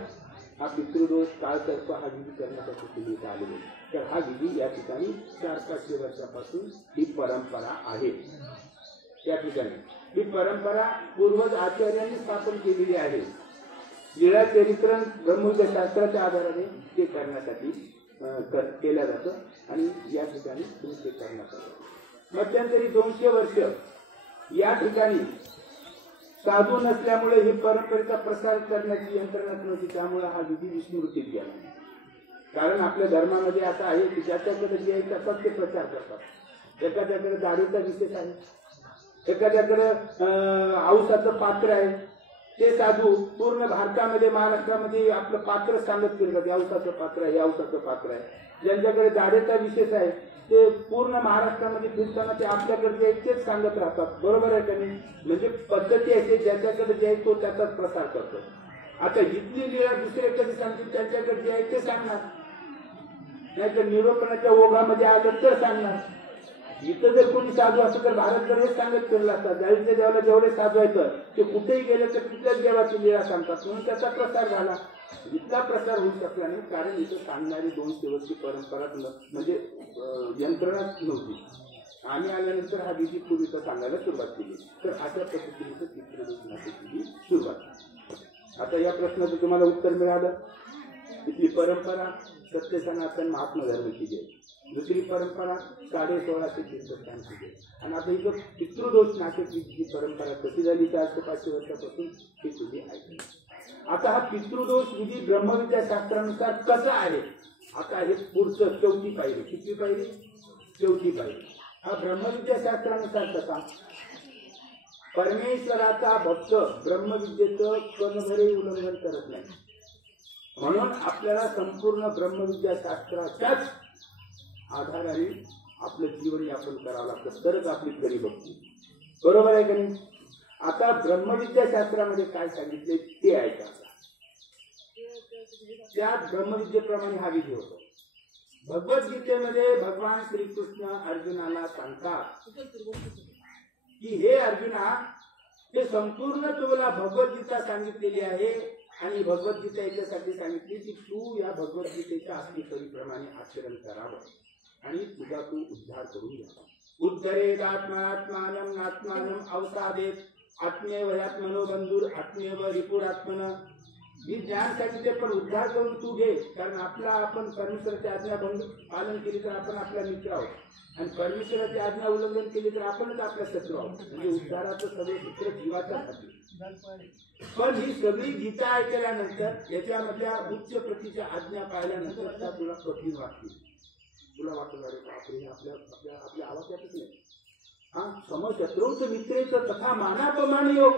हा पितृदोष काळ सर्प हा विधी करण्यासाठी तुम्ही इथे आलेले. तर हा विधी या ठिकाणी 400-500 वर्षापासून ही परंपरा आहे. त्या ठिकाणी ही परंपरा पूर्वज आचार्यांनी स्थापन केलेली आहे. लीळा चरित्र ब्रह्मविद्या शास्त्राच्या आधाराने ते करण्यासाठी केलं जातं आणि या ठिकाणी तुम्ही ते करण्यात आलं. मध्यंतरी 200 वर्ष या ठिकाणी साधू नसल्यामुळे ही परंपरेचा प्रसार करण्याची यंत्रणा नव्हती, त्यामुळे हा विधी विस्मृतीत गेला. कारण आपल्या धर्मामध्ये असं आहे की ज्याच्याकडे जे आहे त्याचाच ते प्रचार करतात. एखाद्याकडे दाढीचा विशेष आहे, एखाद्याकडे औषधाचं पात्र आहे, ते साधू पूर्ण भारतामध्ये महाराष्ट्रामध्ये आपलं पात्र सांगत फिरतात, हे औषधाचं पात्र आहे, हे औषधाचं पात्र आहे. ज्यांच्याकडे दाढेचा विशेष आहे ते पूर्ण महाराष्ट्रामध्ये फिरताना ते आपल्याकडे तेच सांगत राहतात. बरोबर आहे का नाही. म्हणजे पद्धती आहे, ज्याच्याकडे जे आहे तो त्याचाच प्रसार करतो. आता इथली लीला दुसरे कधी सांगतील त्यांच्याकडे जे आहे ते सांगणार, नाही तर निरूपणाच्या ओघामध्ये आलं तर सांगणार. इथं जर कोणी साधू असतं तर भारतभर हेच सांगत फिरला असतात. जायच्या देवाला जेवढे साधू आहेत ते कुठेही गेले तर तिथल्याच देवाची लीला सांगतात, म्हणून त्याचा प्रसार झाला. इथला प्रसार होऊ शकला नाही कारण इथं सांगणारी 2 शेवटची परंपरा म्हणजे यंत्रणाच नव्हती. आम्ही आल्यानंतर हा विधी पूर्वीचा सांगायला सुरुवात केली. तर अशा पद्धतीने चित्रदोष नाट्याची सुरुवात. आता या प्रश्नाचं तुम्हाला उत्तर मिळालं. इथली परंपरा सत्य सनातन महात्मा धर्माची आहे. दुसरी परंपरा 1650 तीर्थस्थानची आहे. आणि आता इथं पितृदोष नाट्याची जी परंपरा कशी झाली 400-500 वर्षापासून ही तुम्ही ऐकली. आता हा पितृदोष विधी ब्रह्मविद्या शास्त्रानुसार कसा आहे, आता हे पुढचं 4थी पायरी. किती पायरी? 4थी पायरी. हा ब्रह्मविद्या शास्त्रानुसार कसा? परमेश्वराचा भक्त ब्रह्मविद्येचं कणभरही उल्लंघन करत नाही, म्हणून आपल्याला संपूर्ण ब्रह्मविद्या शास्त्राच्याच आधाराने आपलं जीवन यापन करावं लागतं, तरच आपली खरी भक्ती. बरोबर आहे का नाही? आता ब्रह्मविद्या शास्त्रामध्ये काय सांगितले ते ऐका. त्या ब्रह्मविद्येप्रमाणे हा विधी होतो. भगवद्गीतेमध्ये भगवान श्रीकृष्ण अर्जुनाला सांगतात की हे अर्जुना, हे संपूर्ण तुला भगवद्गीता सांगितलेली आहे आणि भगवद्गीता याच्यासाठी सांगितली की तू या भगवद्गीतेच्या अस्तित्वाप्रमाणे आचरण करावं आणि तुझा तू उद्धार करून घ्यावा. उद्धरेद आत्मात्मानं आत्मानं अवसादेत आत्मेव ह्यात्मनो बंधुर आत्मेव रिपुरात्मन. ही ज्ञान सांगितले पण उद्धार करून तू घे, कारण आपण परमेश्वराची आज्ञा पालन केली तर आपण आपला मित्र आहोत आणि परमेश्वराची आज्ञा उल्लंघन केली तर आपणच आपल्या शत्रू आहोत. म्हणजे उद्धाराचं सगळं सूत्र जीवाच्यासाठी. पण ही सगळी गीता ऐकल्यानंतर याच्यामधल्या उच्च प्रतीच्या आज्ञा पाहिल्यानंतर तुला कठीण वाटतील. तुला वाटलं अरे बापरे, आपल्या आवाज येतच नाही. हा समशत्रूंचं मित्रेचं तथा मानाप्रमाणे योग.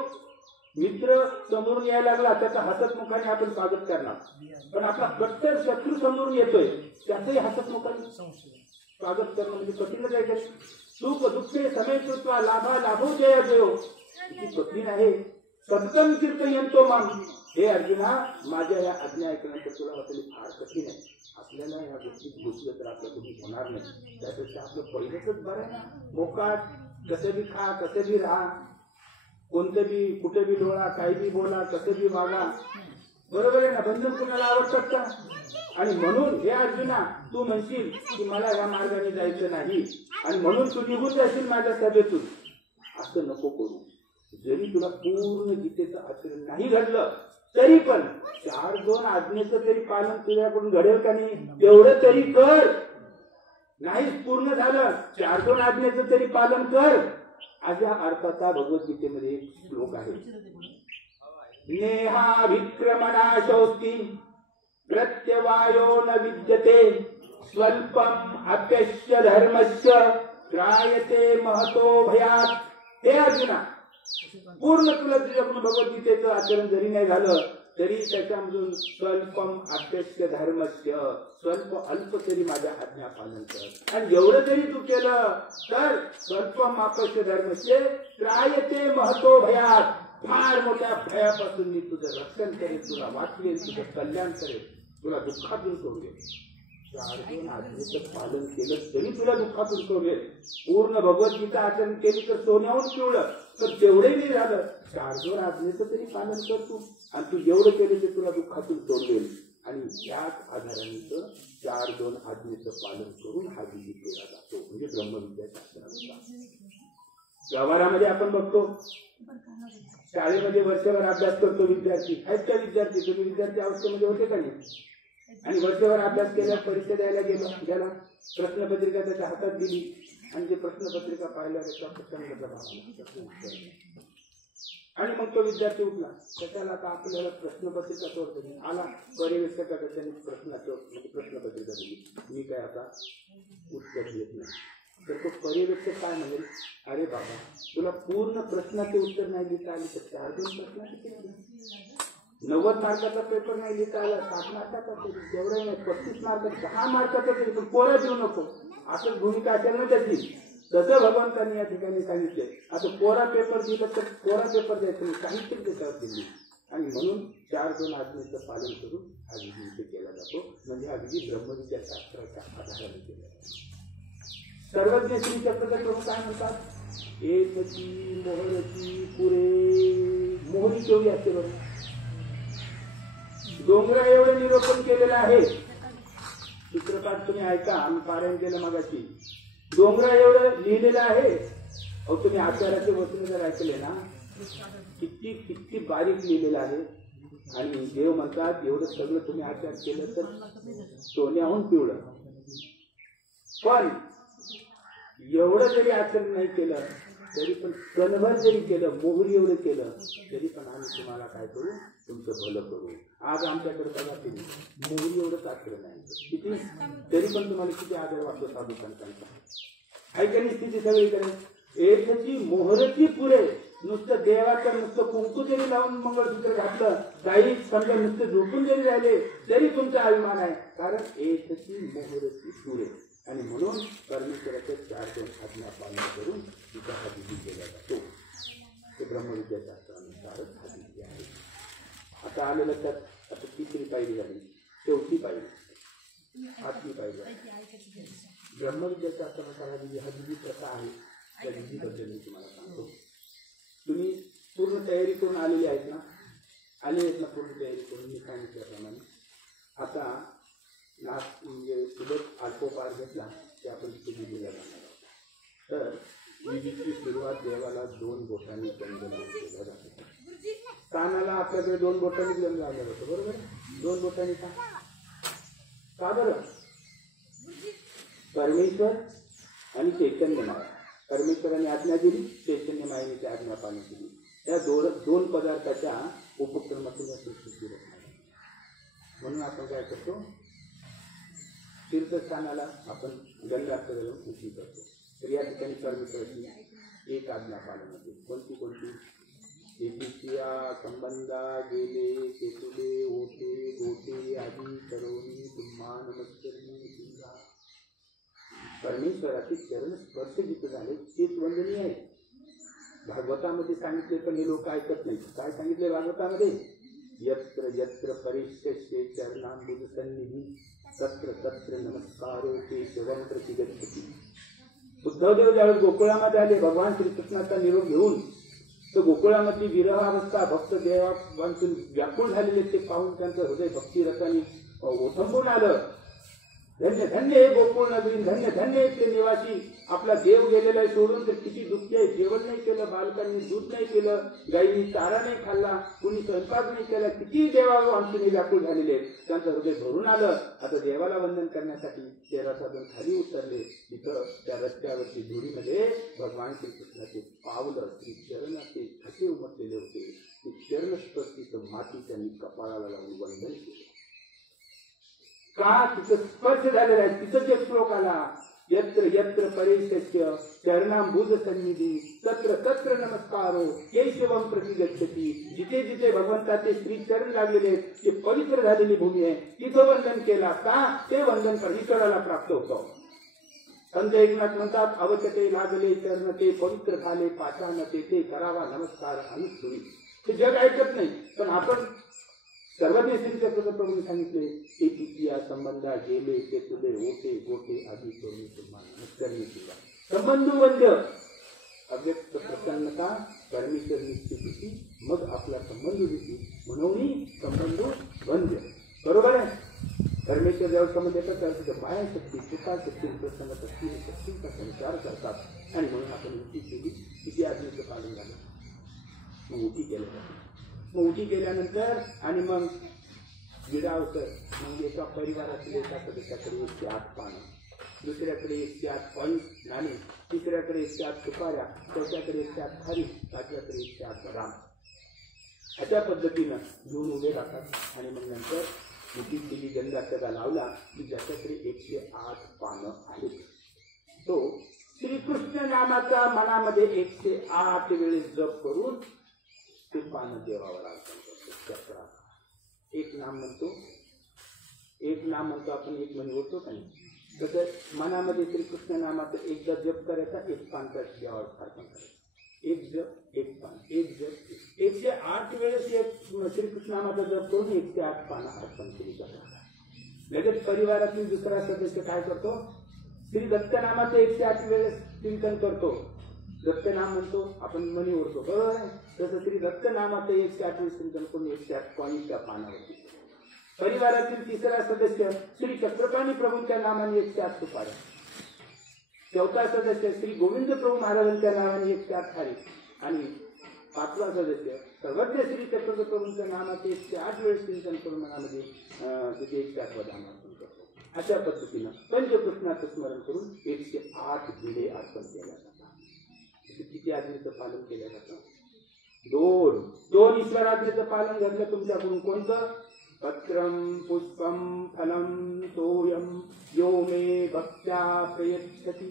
मित्र समोरून यायला लागला त्याचा हसतमुखाने आपण स्वागत करणार, पण आपला कट्टर शत्रू समोरून येतोय त्याचंही हसतमुखाने स्वागत करणं म्हणजे कठीणच आहे. सुख दुःखे समेतत्वा लाभा लाभो जया जयो, किती कठीण आहे. सततम कीर्तयंतो माम. हे अर्जुना, माझ्या या आज्ञा ऐकल्यानंतर तुला वाटले फार कठीण आहे. आपल्याला या गोष्टीत घुसलं तर आपलं कुठे होणार नाही. त्यापेक्षा आपलं पहिलंच बरं आहे ना. मोकाट कसं बी खा, कसं बी राहा, कोणतं बी कुठे बी डोळा, काही बी बोला, कसं बी वागा. बरोबर आहे ना? बंधन कुणाला आवडतात का? आणि म्हणून हे अर्जुना, तू म्हणशील की मला या मार्गाने जायचं नाही आणि म्हणून तू निघून जाशील माझ्या सभेतून. असं नको करू. जरी तुला पूर्ण गीतेचं आचरण नाही घडलं तरी पण 4-2 आज्ञेचं तरी पालन तुझ्याकडून घडेल का नाही, तेवढं तरी कर. नाही पूर्ण झालं 4-2 आज्ञेचं तरी पालन कर. अशा अर्थाचा भगवद्गीतेमध्ये एक श्लोक आहे. नेहा विक्रमणाशोस्ति प्रत्यवायो न विद्यते स्वल्पम अप्यस्य धर्मस्य त्रायते महतो भयात. हे अर्जुना, पूर्ण तुला तुझ्याकडून भगवद्गीतेचं आचरण जरी नाही झालं तरी त्याच्यामधून स्वल्पम अप्यस्य धर्मस्य, स्वल्प अल्प तरी माझ्या आज्ञा पालन कर. आणि एवढं जरी तू केलं तर स्वल्पम अप्यस्य धर्मस्य त्रायते महतो भयात, फार मोठ्या भयापासून मी तुझं रक्षण करेन, तुला वाचवेन, तुझं कल्याण करेन, तुला दुःखातून सोडवेन. 4-2 आज्ञेचं पालन केलं तरी तुला दुःखातून सोडवेल. पूर्ण भगवद्गीता आचरण केली तर सोन्याहून पिवळं, तर तेवढे नाही झालं 4-2 आज्ञेचं तरी पालन कर तू, आणि तू जेवढं केलं ते तुला दुःखातून सोडवेल. आणि याच आधाराने 4-2 आज्ञेचं पालन करून हा विधी केला जातो, म्हणजे ब्रह्मविद्या शास्त्रानुसार. व्यवहारामध्ये आपण बघतो, शाळेमध्ये वर्षभर अभ्यास करतो विद्यार्थी. आहेत का विद्यार्थी? तुम्ही विद्यार्थी अवस्थेमध्ये होते का नाही? आणि वर्षभर अभ्यास केला, परीक्षा द्यायला गेला, प्रश्नपत्रिका त्याच्या हातात दिली आणि जे प्रश्नपत्रिका पाहिल्या त्याचा प्रसंगाचा भाव आणि मग तो विद्यार्थी उठला. त्याच्याला आता आपल्याला प्रश्नपत्रिका सोडतो आला, पर्यवेक्षकाचा त्यांनी प्रश्नपत्रिका दिली, मी काय आता उत्तर देत नाही. तर तो पर्यवेक्षक काय म्हणेल, अरे बाबा तुला पूर्ण प्रश्नाचे उत्तर नाही देता आले तर 4-2 प्रश्नाचे 90 मार्काचा पेपर नाही लिहिता आला, 60 मार्काचा तेवढं नाही, 35 मार्काचा 10 मार्काचा तरी पण पोरा देऊ नको, असंच भूमिका असेल ना त्याची. तसं भगवंतांनी या ठिकाणी सांगितले. आता कोरा पेपर दिला तर कोरा पेपर द्यायचं नाही, काहीतरी त्याच्यावर दिली. आणि म्हणून 4 आज्ञेचं पालन करून हा विधी इथे केला जातो. म्हणजे हा विधी ब्रह्मविद्याशास्त्राच्या आधाराने केला जातो. सर्वज्ञ श्री चक्रधर प्रभू काय म्हणतात? एकची मोहरची पुरे. मोहरी केवढी असते बघा. डोंगरा एवढं निरूपण केलेलं आहे. चित्रपाठ तुम्ही ऐका, आम्ही पारायण केलं मगाशी. डोंगरा एवढं लिहिलेलं आहे. अहो तुम्ही आचार्याचे वचन जर ऐकले ना, किती किती बारीक लिहिलेलं आहे. आणि देव म्हणतात एवढं सगळं तुम्ही आचार केलं तर सोन्याहून पिवळं. पण एवढं जरी आचरण नाही केलं तरी पण कणभर जरी केलं, मोहरी एवढं केलं तरी पण आम्ही तुम्हाला काय करू? तुमचं भलं करू. आज आमच्याकडे बघा तुम्ही मोहरी एवढंच आचरण नाही किती, तरी पण तुम्हाला किती आदर वाटतो साधू संतांचा. ऐकणी स्थिती सगळी करे. एकची मोहरची पुरे. नुसतं देवाचं नुसतं कुंकू जरी लावून मंगळसूत्र घातलं, काही समजा नुसतं झोपून जरी राहिले तरी तुमचा अभिमान आहे. कारण एकची मोहरची पुरे. आणि म्हणून परमेश्वराच्या 4 आज्ञा पालन करून तिचा हा विधी केला जातो. ते ब्रह्मविद्याशास्त्रानुसारच हा विधी आहे. आता आलं लक्षात. आता 3री पायरी झाली, 4थी पायरी, 8वी पायरी. ब्रह्मविद्याशास्त्रानुसार हा विधी कसा आहे त्या विधीबद्दल मी तुम्हाला सांगतो. तुम्ही पूर्ण तयारी करून आलेली आहेत ना? आले आहेत ना पूर्ण तयारी करून मी सांगितल्याप्रमाणे. आता म्हणजे सुबत अल्पोपार घेतला की आपण तिथे विधीला जाणार आहोत. तर विधीची सुरुवात देवाला 2 बोटांनी गंध लावून केला जातो. कानाला आपल्याकडे 2 बोटांनी गंध लावला जातो, बरोबर? 2 बोटांनी का बरं? परमेश्वर आणि चैतन्य माया. परमेश्वराने आज्ञा दिली, चैतन्य मायेने ती आज्ञा पालन केली. त्या 2 पदार्थाच्या उपक्रमातून या सृष्टीची रचना आहे. म्हणून आपण काय करतो? तीर्थस्थानाला आपण गंगार्थ घालून पूजन करतो. तर या ठिकाणी परमेश्वराची एक आज्ञा पालन होते. कोणती कोणती? एकीचिया संबंधा गेले तेतुले ओटे गोटे आदी करोनी तुम्हा नमस्करणी तुझा. परमेश्वराचे चरण स्पर्श जिथे झाले तेच वंदनीय आहे. भागवतामध्ये सांगितले, पण हे लोक ऐकत नाही. काय सांगितले भागवतामध्ये? यत्र यत्र परिष्यस्ते चरणांबुज सन्निधी तत्र तत्र नमस्कारो केशवं प्रति गच्छति. उद्धवदेव ज्यावेळेस गोकुळामध्ये आले भगवान श्रीकृष्णाचा निरोप घेऊन, तर गोकुळामधली विरहावस्था भक्त देवांतून व्याकुळ झालेले ते पाहून त्यांचं हृदय भक्तिरसाने ओथंबून आलं. धन्य धन्य हे गोकुळ नगरी, धन्य धन्य ते निवासी. आपला देव गेलेला आहे सोडून तर किती दुःखी आहे. जेवण नाही केलं, बालकांनी दूध नाही केलं, गाईंनी चारा नाही खाल्ला, कुणी स्वयंपाक नाही केला. किती देवावर आमचे व्याकुळ झालेले आहेत. त्यांचं हृदय भरून आलं. आता देवाला वंदन करण्यासाठी ते रथातून खाली उतरले. तिथं त्या रस्त्यावरती धुळीमध्ये भगवान श्रीकृष्णाचे पावलं, श्री चरणाचे ठसे उमटलेले होते. ते चरणस्पर्शीचं माती त्यांनी कपाळाला लावून वंदन केलं. का? तिथं स्पर्श झालेला आहे. तिथं जे श्लोक आला, यत्र यत्र परेशस्य चरणांबुज सन्निधी तत्र तत्र नमस्कारो केशवं प्रति गच्छति. जिथे जिथे भगवंताचे श्रीचरण लागलेले आहेत, जे पवित्र झालेली भूमी आहे, तिथं वंदन केला. का? ते वंदन परमेश्वराला प्राप्त होतं. संत एकनाथ म्हणतात, अवचते लागले चरण ते पवित्र झाले पाषाण ते करावा नमस्कार अनुष्ठुरी. ते जग ऐकत नाही, पण आपण सर्वज्ञ श्री चक्रधरप्रभूंनी सांगितले, एकीचिया संबंधा गेले ते तुले ओटे गोटे आदी करून तुम्हाला संबंध वंद्य. अव्यक्त प्रसन्नता परमेश्वर निश्चित, मग आपला संबंध दिसली म्हणून संबंध वंद्य. बरोबर आहे? परमेश्वर जेव्हा संबंध येतात त्याला माया शक्ती, कृपा शक्ती, प्रसन्नता शक्तीचा संचार करतात. आणि म्हणून आपण उठी केली. किती आज्ञेचं पालन झालं, मग उठी केलं जातं. मग उठी केल्यानंतर आणि मग विडावतं. मग एका परिवारातील एका सदस्याकडे 108 पानं, दुसऱ्याकडे 108 पॉईंट नाणे, तिसऱ्याकडे 108 सुपाऱ्या, चौथ्याकडे 108 खारी, पाचव्याकडे 108 बदाम. अशा पद्धतीनं घेऊन उभे राहतात. आणि मग नंतर उठी केली, गंधाक्षता लावला की ज्याच्याकडे 108 पानं आहेत तो श्रीकृष्ण नामाचा मनामध्ये 108 वेळेस जप करून ते पानं देवावर अर्पण करतो. चक्रा एक नाम म्हणतो, एक नाम म्हणतो आपण, एक म्हणे होतो का नाही, तसं मनामध्ये श्रीकृष्ण नामाचा एकदा जप करायचा, 1 पान देवावर अर्पण करायचं. 1 जप 1 पान, 1 जप 108 वेळेस एक श्रीकृष्णामाचा जप करून 108 पानं अर्पण केली जातात. लगेच परिवारातील दुसरा सदस्य काय करतो, श्री दत्तनामाचं 108 वेळेस चिंतन करतो, दत्तनाम म्हणतो, आपण मनी ओढतो, बरोबर आहे. तसं श्री दत्तनामाचं 108 वेळेस चिंतन करून 108 कॉईनच्या पानावरती. परिवारातील तिसरा सदस्य श्री चक्रपाणी प्रभूंच्या नावाने 108 सुपाऱ्या. चौथा सदस्य श्री गोविंद प्रभू महाराजांच्या नावाने 108 थाळी. आणि पाचवा सदस्य सर्वज्ञ श्री चक्रवर्ती प्रभूंच्या नामाचे 108 वेळेस चिंतन करून मनामध्ये तिथे 108 वदान अर्पण करतो. अशा पद्धतीनं पंचकृष्णाचं स्मरण करून 108 भिडे अर्पण केल्या जातात. किती आज्ञेचं पालन केलं जातं? दोन ईश्वराज्ञेचं पालन झालं तुमच्याकडून. कोणतं? पत्रम पुष्पम फलम तोयम यो मे भक्त्या प्रयच्छति.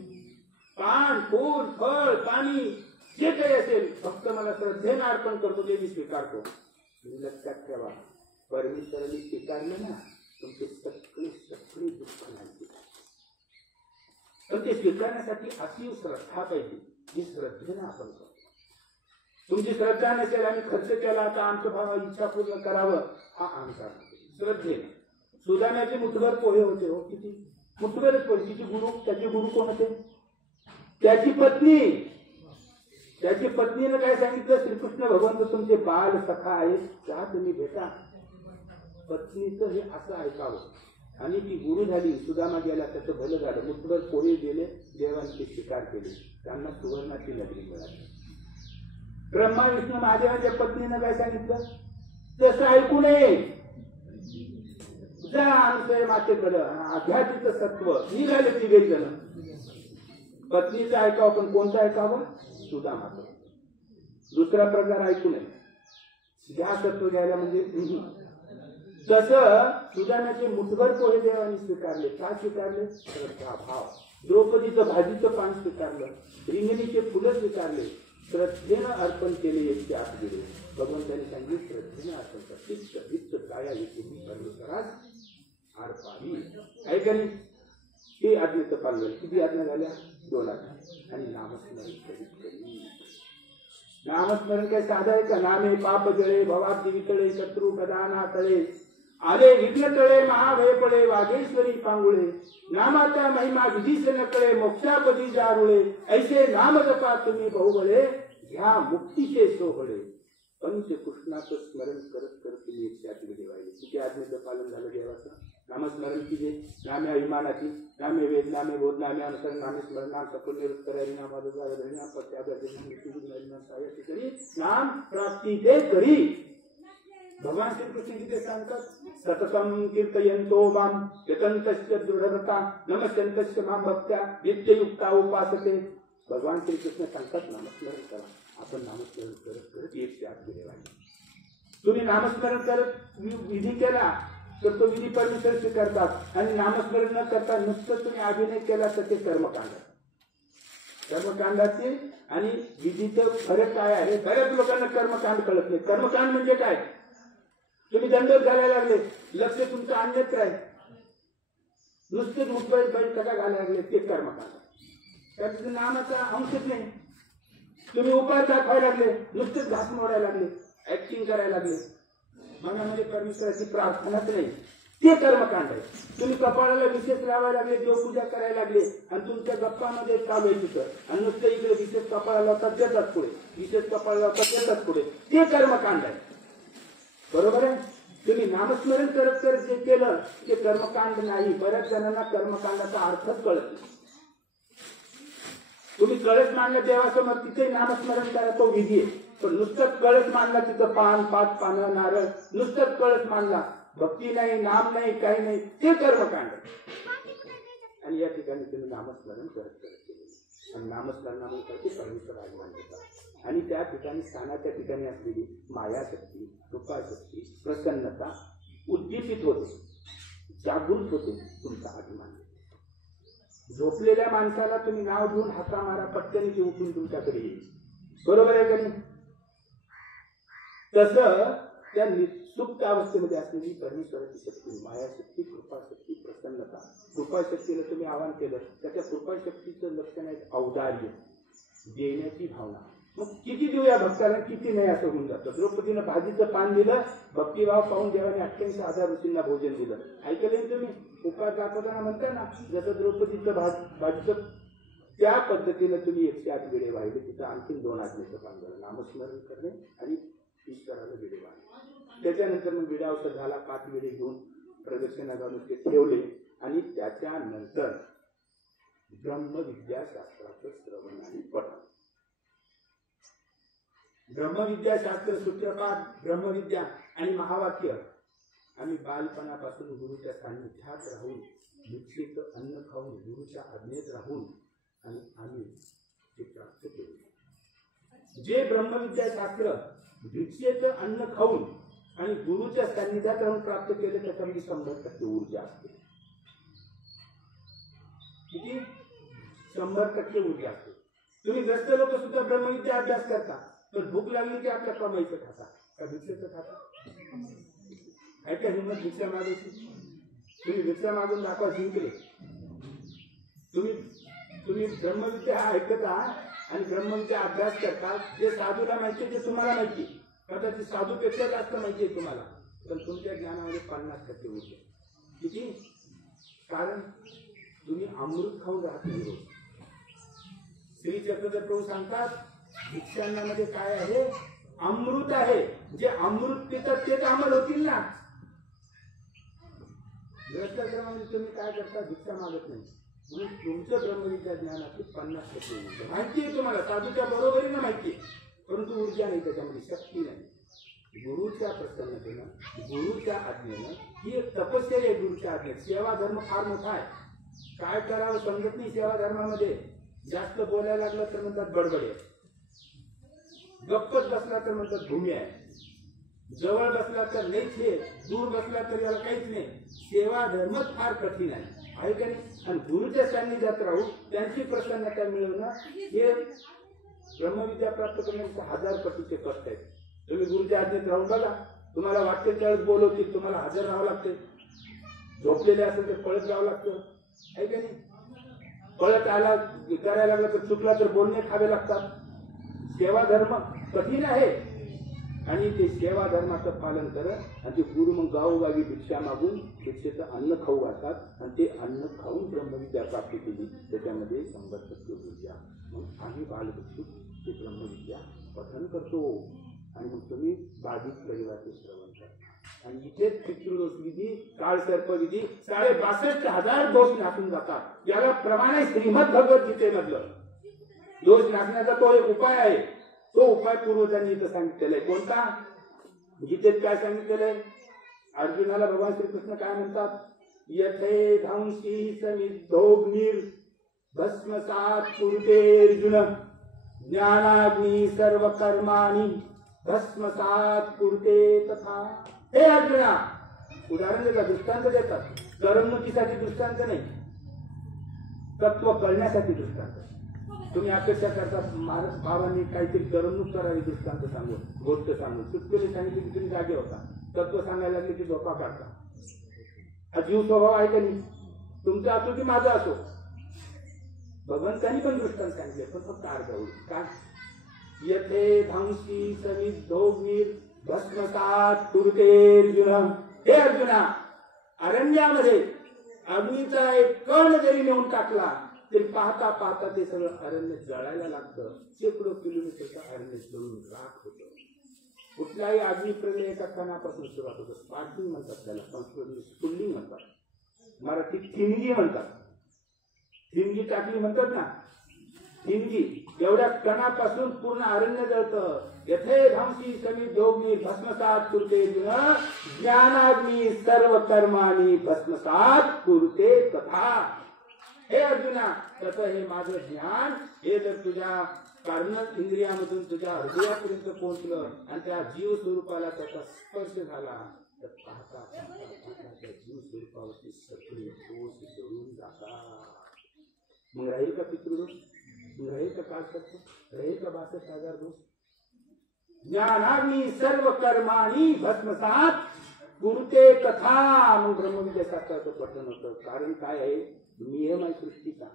पान, फूल, फळ, पाणी जे काही असेल फक्त मला श्रद्धेनं अर्पण करतो, ते मी स्वीकारतो. लक्षात ठेवा, परमेश्वराने स्वीकारलं ना, तुमचे सगळे दुःख नाही. पण ते स्वीकारण्यासाठी अशी श्रद्धा पाहिजे, जी श्रद्धेनं आपण करतो. तुमची श्रद्धा नसेल आणि खर्च केला आता आमच्या भावा इच्छा पूर्ण करावं, हा अहंकार श्रद्धेनं. सुदाम्याचे मुठभर पोहे होते हो, किती मुठभरच पोहे. त्याचे गुरु कोण होते? त्याची पत्नी. त्याची पत्नीनं काय सांगितलं, श्रीकृष्ण भगवंत तुमचे बाल सखा आहेत, त्या तुम्ही भेटा. पत्नीचं हे असं ऐकावं. आणि ती गुरु झाली, सुदामा गेला, त्याचं भलं झालं. मुठभर पोहे गेले, देवांचे शिकार केले, त्यांना सुवर्णाची नगरी मिळाली. ब्रह्मा विष्णू महादेवाच्या पत्नीनं काय सांगितलं, तसं ऐकू नये, जा अनुसय मातेकडं. आध्यात्मिक सत्व निघाले तिघे जण. पत्नीचं ऐकावं, पण कोणतं ऐकावं? सुदामाचं. दुसरा प्रकार ऐकू नये, घ्या सत्व घ्यायला म्हणजे. तसं सुदामाचे मुठभर पोहे देवाने स्वीकारले. का स्वीकारले? श्रद्धा भाव. द्रौपदीचं भाजीचं पान स्वीकारलं, रिंगणीचे फुलं स्वीकारले, श्रद्धेनं अर्पण केले 108 भिडे. भगवंतांनी सांगितले श्रद्धेनं अर्पण करते, कधीच काया येते परमेश्वरास अर्पावी. ऐकली ते आज्ञेचं पालन. किती आज्ञा झाल्या? 2 आज्ञा. आणि नामस्मरण करीत करी. नामस्मरण काय साधं आहे का? नामे पाप जळे, भवाब्दी वितळे, शत्रू कदाना तळे, आले विघ्न तळे, महाभय पडे, वागेश्वरी पांगुळे, नामाचा महिमा विधीस नकळे, मोक्षापदी जारुळे, ऐसे नाम जपा तुम्ही बहुबळे, घ्या मुक्तीचे सोहळे. पंचकृष्णाचं स्मरण करत करत तुम्ही 108 भिडे वाहिले. किती आज्ञेचं पालन झालं देवाचं? नामस्मरण कीजे, नामे अभिमानाची, नामे वेद, नामे बोध, नामे अनुसरण, नामे स्मरण, नाम सफल निरुत्तरी, नाम नाम प्रत्यागरी, नाम प्राप्ती ते करी. भगवान श्रीकृष्ण गीते सांगतात, सततम कीर्तयन्तो माम यतन्तस्य दृढव्रता नमस्यन्तस्य माम भक्त्या नित्ययुक्ता उपासते. भगवान श्रीकृष्ण सांगतात नामस्मरण करा. आपण नामस्मरण करत करत 108 भिडे वाहिले. तुम्ही नामस्मरण करत विधी केला तर तो विधी परमेश्वर स्वीकारतात. आणि नामस्मरण न करता नुसतं तुम्ही अभिनय केला तर ते कर्मकांड. कर्मकांडाचे आणि विधीचं फरक काय आहे? बऱ्याच लोकांना कर्मकांड कळत नाही. कर्मकांड म्हणजे काय? तुम्ही दंडोत घालायला लागले, लक्ष तुमचं अन्यत्र आहे, नुसतेच मुंबई कटा घालायला लागले, ते कर्मकांड. त्याचं नामाचा अंशच नाही. तुम्ही उपाय दाखवायला लागले, नुसतेच घास मोडायला लागले, ऍक्टिंग करायला लागले, मनामध्ये परमेश्वराची प्रार्थनाच नाही, ते कर्मकांड आहे. तुम्ही कपाळाला विशेष लावायला लागले, देवपूजा करायला लागले आणि तुमच्या गप्पामध्ये चालू आहे तिथं, आणि नुसतं इकडे विशेष कपाळाला लावतात देतात पुढे, विशेष कपाळाला लावतात देतात पुढे, ते कर्मकांड आहे. बरोबर आहे? तुम्ही नामस्मरण करत करत जे केलं ते कर्मकांड नाही. बऱ्याच जणांना कर्मकांडाचा अर्थच कळत नाही. तुम्ही कळस मांडलं देवासमोर, तिथे नामस्मरण करा, तो विधी आहे. पण नुसतंच कळस मांडला, तिथं पान, 5 पानं, नारळ, नुसतंच कळस मांडला, भक्ती नाही, नाम नाही, काही नाही, ते कर्मकांड. आणि या ठिकाणी तुम्ही नामस्मरण करत करत केले आणि नामस्मरणामुळे परमेश्वर आगमन देतात. आणि त्या ठिकाणी स्थानाच्या ठिकाणी असलेली मायाशक्ती, कृपाशक्ती, प्रसन्नता उद्दीपित होते, जागृत होते, तुमचा अभिमान. झोपलेल्या माणसाला तुम्ही नाव घेऊन हाका मारा, पटकन ते उठून तुमच्याकडे येईल. बरोबर आहे का नाही? तसं त्या सुप्त अवस्थेमध्ये असलेली परमेश्वराची शक्ती, मायाशक्ती, कृपाशक्ती, प्रसन्नता. कृपाशक्तीला तुम्ही आवाहन केलं, त्याच्या कृपाशक्तीचं लक्षण आहे औदार्य, देण्याची भावना. मग किती देऊ या भक्ताला, किती नाही असं होऊन जातं. द्रौपदीनं भाजीचं पान दिलं, भक्तिभाव पाहून देवाने 88,000 ऋषींना भोजन दिलं. ऐकलं तुम्ही उपाय दाखवताना म्हणताय ना, जसं द्रौपदीचं भाजीचं त्या पद्धतीनं तुम्ही 108 वेळे वाहिले. तिथं आणखीन 2 आज्ञेचं पान झालं, नामस्मरण करणे आणि ईश्वराला वेळे वाहिले. त्याच्यानंतर मग विडावसर झाला, 5 वेळे घेऊन प्रदक्षिणा घालून ते ठेवले. आणि त्याच्यानंतर ब्रह्मविद्याशास्त्राचं श्रवण आणि पठण. ब्रह्मविद्याशास्त्र सूत्रपाठ, ब्रह्मविद्या आणि महावाक्य. आम्ही बालपणापासून गुरुच्या सान्निध्यात राहून, भिक्षेचं अन्न खाऊन, गुरुच्या आज्ञेत राहून आणि आम्ही ते प्राप्त केले. जे ब्रह्मविद्याशास्त्र भिक्षेचं अन्न खाऊन आणि गुरुच्या सान्निध्यात राहून प्राप्त केले, त्याच्यामध्ये 100% ऊर्जा असते. किती? 100% ऊर्जा असते. तुम्ही ग्रस्त लोक सुद्धा ब्रह्मविद्या अभ्यास करता, पण भूक लागली की आपल्या कमाईचं खाता का भिक्षेचं खाता? आहे का हिंमत भिक्षा मागायची? तुम्ही भिक्षा मागून दाखवा, जिंकले. तुम्ही ब्रह्मविद्या ऐकता आणि ब्रह्मविद्या अभ्यास करता. जे साधूला माहिती ते तुम्हाला माहिती, कदाचित साधूपेक्षा जास्त माहिती आहे तुम्हाला, पण तुमच्या ज्ञानामध्ये 50% ऊर्जा. किती? कारण तुम्ही अमृत खाऊन राहते. श्री चक्रधर प्रभू सांगतात, भिक्षांनामध्ये काय आहे? अमृत आहे. जे अमृत पितात तेच अमर होतील ना. ग्रस्ताश्रमामध्ये तुम्ही काय करता? भिक्षा मागत नाही. म्हणून तुमचं ब्रह्मविद्या ज्ञानाची 50% ऊर्जा माहिती आहे तुम्हाला, साधूच्या बरोबरीनं माहिती आहे, परंतु ऊर्जा नाही, त्याच्यामध्ये शक्ती नाही. गुरुच्या प्रसन्नतेनं, गुरुच्या आज्ञेनं, ही एक तपस्या आहे. गुरुच्या आज्ञेत सेवा धर्म फार मोठा आहे. काय करावं समजत नाही सेवा धर्मामध्ये. जास्त बोलायला लागलं तर म्हणतात बडबड आहे, गप्पत बसला तर म्हणतात भूमी आहे, जवळ बसला तर नाहीच आहे, दूर बसला तर याला काहीच नाही. सेवा धर्मच फार कठीण आहे का नाही? आणि गुरुच्या सान्निध्यात राहून त्यांची प्रसन्नता मिळवणं हे ब्रह्मविद्या प्राप्त करण्याचे 1000 पटीचे कष्ट आहेत. तुम्ही गुरुच्या आज्ञेत राहून बघा, तुम्हाला वाटते त्यावेळेस बोलवतील, तुम्हाला हजर राहावं लागते. झोपलेले असेल तर पळत जावं लागतं, आहे का नाही? पळत आला करायला लागला तर चुकला तर बोलणे खावे लागतात. सेवा धर्म कठीण आहे आणि ते सेवा धर्माचं पालन करत आणि ते गुरु मग गावोगावी भिक्षा मागून भिक्षेचं अन्न खाऊ घालतात आणि ते अन्न खाऊन ब्रह्मविद्या प्राप्त केली. त्याच्यामध्ये 100% ऊर्जा. मग आम्ही बालभिक्षुक ते ब्रह्मविद्या पठन करतो आणि मग तुम्ही बाधित परिवाराचे श्रवण करता. आणि इथेच पितृदोष विधी, काळ सर्प विधी 62,000 दोष नासून जातात. याला प्रमाण आहे श्रीमद भगवद्गीतेमधलं. दोष नाशण्याचा तो एक उपाय आहे. तो उपाय पूर्वजांनी इथं सांगितलेला आहे. कोणता? गीतेत काय सांगितलेलं आहे? अर्जुनाला भगवान श्रीकृष्ण काय म्हणतात? यथे धांसी समिद्धोग्निर भस्मसात कुरुते अर्जुन ज्ञानाग्नी सर्व कर्माणि भस्मसात कुरुते तथा. हे अर्जुना, उदाहरण देतात, दृष्टांत देतात. करमणुकीसाठी दृष्टांत नाही, तत्व कळण्यासाठी दृष्टांत. तुम्ही अपेक्षा करता महाराज बाबांनी काहीतरी करमणूक करावी, दृष्टांत सांगून, गोष्ट सांगून. चुटकुले सांगितले की तुम्ही जागे होता, तत्व सांगायला लागले की झोपा काढता. हा जीव स्वभाव आहे का नाही? तुमचा असो की माझा असो. भगवंतांनी पण दृष्टांत सांगितले, पण फक्त अर्धवट. काय? यथे धांसी समिद्धोग्निर भस्मसात कुरुते अर्जुन. हे अर्जुना, अरण्यामध्ये अग्नीचा एक कण जरी नेऊन टाकला तरी पाहता पाहता ते सगळं अरण्य जळायला लागतं. शेकडो किलोमीटरचं अरण्य जळून राख होतं. कुठल्याही अग्निप्रलय एका कणापासून सुरुवात होतं. स्पार्किंग म्हणतात त्याला, संस्कृत स्फुल्लिंग म्हणतात, मराठीत ठिणगी म्हणतात. ठिणगी टाकली म्हणतात ना, ठिणगी. एवढ्या कणापासून पूर्ण अरण्य जळतं. यथे धांसी समिद्धोग्नि भस्मसात कुरुते अर्जुन ज्ञानाग्नी सर्व कर्माणि भस्मसात कुरुते तथा. हे अर्जुना, तसं हे माझं ज्ञान हे जर तुझ्या कारण इंद्रियामधून तुझ्या हृदयापर्यंत पोहोचलं आणि त्या जीव स्वरूपाला त्याचा स्पर्श झाला तर पाहता त्या जीव स्वरूपावरती सगळे दोष जळून जातात. मग राहील का पितृदोष? राहील का काळ सत्य? राहील का 62,000 दोष? ज्ञानाग्नी सर्व कर्माणि भस्मसात कुरुते तथा. मग ब्रह्मविद्याशास्त्राचं पठण होतं. कारण काय आहे? नियम आहे सृष्टीचा.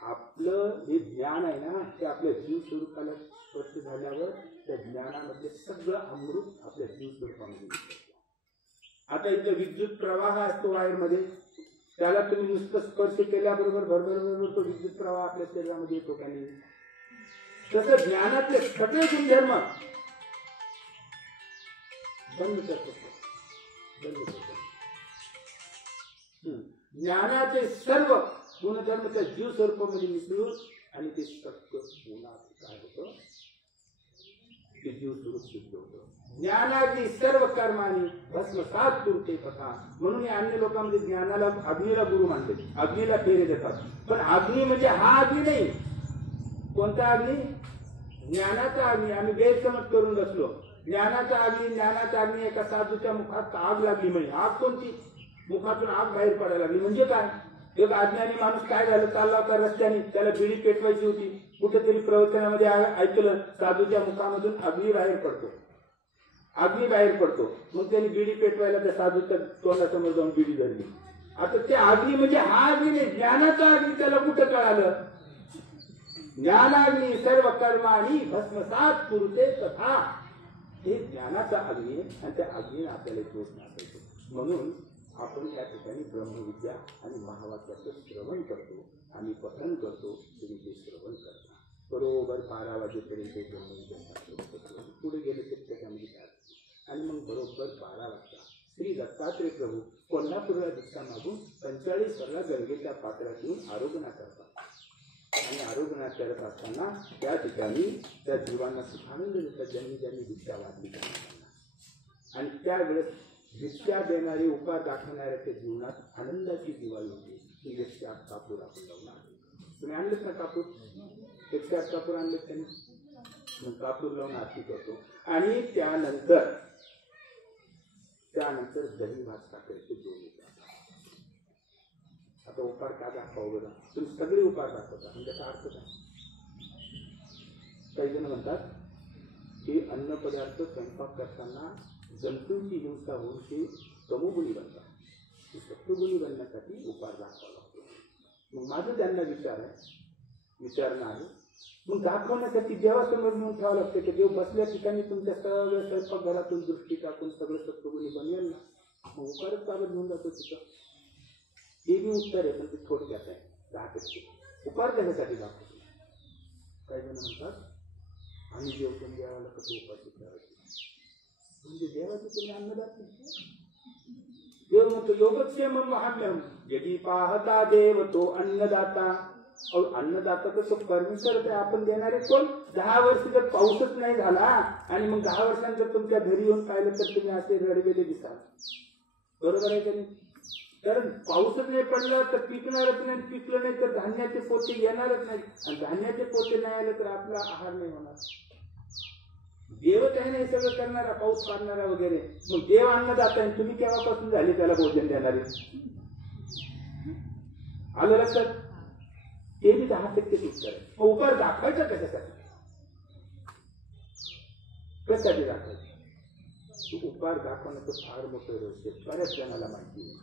आपलं हे ज्ञान आहे ना ते आपल्या जीव स्वरूपाला स्पर्श झाल्यावर त्या ज्ञानामध्ये सगळं अमृत आपल्या जीव स्वरूपामध्ये येतं. आता इथे विद्युत प्रवाह असतो वायरमध्ये, त्याला तुम्ही नुसतं स्पर्श केल्याबरोबर भरभर तो विद्युत प्रवाह आपल्या शरीरामध्ये येतो का नाही? तसं ज्ञानातले सगळे गुणधर्म बंद करतो. ज्ञानाचे सर्व गुणधर्म त्या जीव स्वरूपामध्ये मिसळून आणि ते सत्य गुणात काय होतं ते जीव स्वरूप सिद्ध होतं. ज्ञानाची सर्व कर्मानी भस्मसात कुरुते कथा. म्हणून या अन्य लोकांमध्ये ज्ञानाला अग्नीला गुरु मानते, अग्नीला फेरे देतात. पण अग्नी म्हणजे हा अग्नी नाही. कोणता अग्नी? ज्ञानाचा अग्नी. आम्ही गैरसमज करून बसलो. ज्ञानाचा अग्नी एका साधूच्या मुखात आग लागली म्हणजे आग कोणती? मुखातून आग बाहेर पडायला लागली म्हणजे काय? एक अज्ञानी माणूस काय झालं, चालला होता रस्त्याने, त्याला बिडी पेटवायची होती. कुठेतरी प्रवचनामध्ये ऐकलं साधूच्या मुखामधून अग्नी बाहेर पडतो. मग त्यांनी बिडी पेटवायला त्या साधूच्या तोंडासमोर जाऊन बिडी धरली. आता ते अग्नी म्हणजे हा अग्नी नाही, ज्ञानाचा अग्नी. त्याला कुठं कळालं? ज्ञानाग्नी सर्व कर्माणी भस्मसात कुरुते तथा. हे ज्ञानाचा अग्नी आहे आणि त्या अग्नीने आपल्याला दोष नासायचो. म्हणून आपण या ठिकाणी ब्रह्मविद्या आणि महावाक्याचं श्रवण करतो, आम्ही पठण करतो, तुम्ही ते श्रवण करता. बरोबर 12 वाजेपर्यंत ब्रह्मविद्या शास्त्र पुढे गेले तर त्याच्यामध्ये काय. आणि मग बरोबर 12 वाजता श्री दत्तात्रय प्रभू कोल्हापूरला दीक्षा मागून 45 वर्षा गंगेच्या पात्रात येऊन आरोग्यना करतात. आणि आरोग्यना करत असताना त्या ठिकाणी त्या जीवांना सुखानंद देतात ज्यांनी दीक्षा वाढली त्यांना. आणि त्यावेळेस भिक्षा देणारे उपाय दाखवणाऱ्याच्या जीवनात आनंदाची दिवाळी होती. ही 108 कापूर आपण लावणार. तुम्ही आणलेत ना कापूर? 108 कापूर आणलेत त्यांनी. मग कापूर लावून आरती करतो. आणि त्यानंतर दही भात साखरेचे 2 उपाय. आता उपाय का दाखवावं बघा. तुम्ही सगळे उपाय दाखवता म्हणजे त्याचा अर्थ काय? काही जण म्हणतात की अन्न पदार्थ स्वयंपाक करताना जंतूंची हिंसा होऊन ते तमोगुणी बनतात. सत्वगुणी बनण्यासाठी उपाय दाखवावा लागतो. मग माझं त्यांना विचारणं आहे, मग दाखवण्यासाठी देवासमोर नेऊन ठेवावं लागतं की देव बसल्या ठिकाणी तुमच्या सगळ्या स्वयंपाकघरातून दृष्टी टाकून सगळं सत्वगुणी बनवेल ना. मग उपारच कागद घेऊन जातो तिथं. हे बी उत्तर आहे पण ते थोडक्यात आहे. 10% उपार त्याच्यासाठी दाखवतो. काही जण म्हणतात आम्ही जेवतो देवाला कसं उपाशी ठेवायचे म्हणजे देवाचे तुम्ही अन्नदाते. देव म्हणतो योगक्षेम महाम्यम यदि पाहता देव तो अन्नदाता. अन्नदाता तर तो परमेश्वर आहे. आपण देणारे कोण? 10 वर्ष जर पाऊसच नाही झाला आणि मग 10 वर्षांनंतर तुमच्या घरी येऊन पाहिलं तर तुम्ही असे रडलेले दिसाल. बरोबर आहे का नाही? कारण पाऊसच नाही पडला तर पिकणारच नाही, पिकलं नाही तर धान्याचे पोते येणारच नाही. आणि धान्याचे पोते नाही आले तर आपला आहार नाही होणार. देवच आहे ना हे सगळं करणारा, पाऊस पाडणारा वगैरे. मग देव अन्नदाता आहे, तुम्ही केव्हापासून झाले त्याला भोजन देणारे? आलं लक्षात? ते बी 10% उत्तर आहे. मग उपाय दाखवायचा कशासाठी? कशासाठी दाखवायचं? तो उपाय दाखवण्याचं फार मोठं रहस्य बऱ्याच जणाला माहिती नाही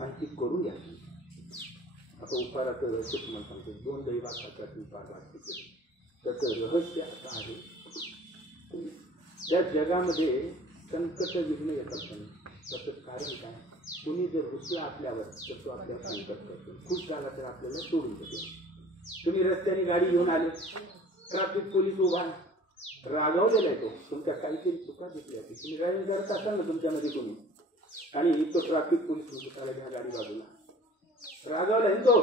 आणि ती करून या. आता उपाराचं रहस्य तुम्हाला सांगतो. 2 दैवासाठी उपाय दाखवते. त्याचं रहस्य असं आहे, त्या जगामध्ये संकट विघ्न येतात. त्याचं कारण काय? कुणी जर रुसला आपल्यावर तर तो आपल्याला संकट करतो. खुश झाला तर आपल्याला सोडून देतो. तुम्ही रस्त्याने गाडी घेऊन आले, ट्रॅफिक पोलीस उभा रागावलेला आहे. तो तुमच्या काहीतरी चुका दिसल्या की तुम्ही ड्रायव्हिंग करत असाल ना तुमच्यामध्ये कोणी, आणि तो ट्रॅफिक पोलीस म्हणतो त्याला घ्या गाडी बाजूला. रागावलाय तो,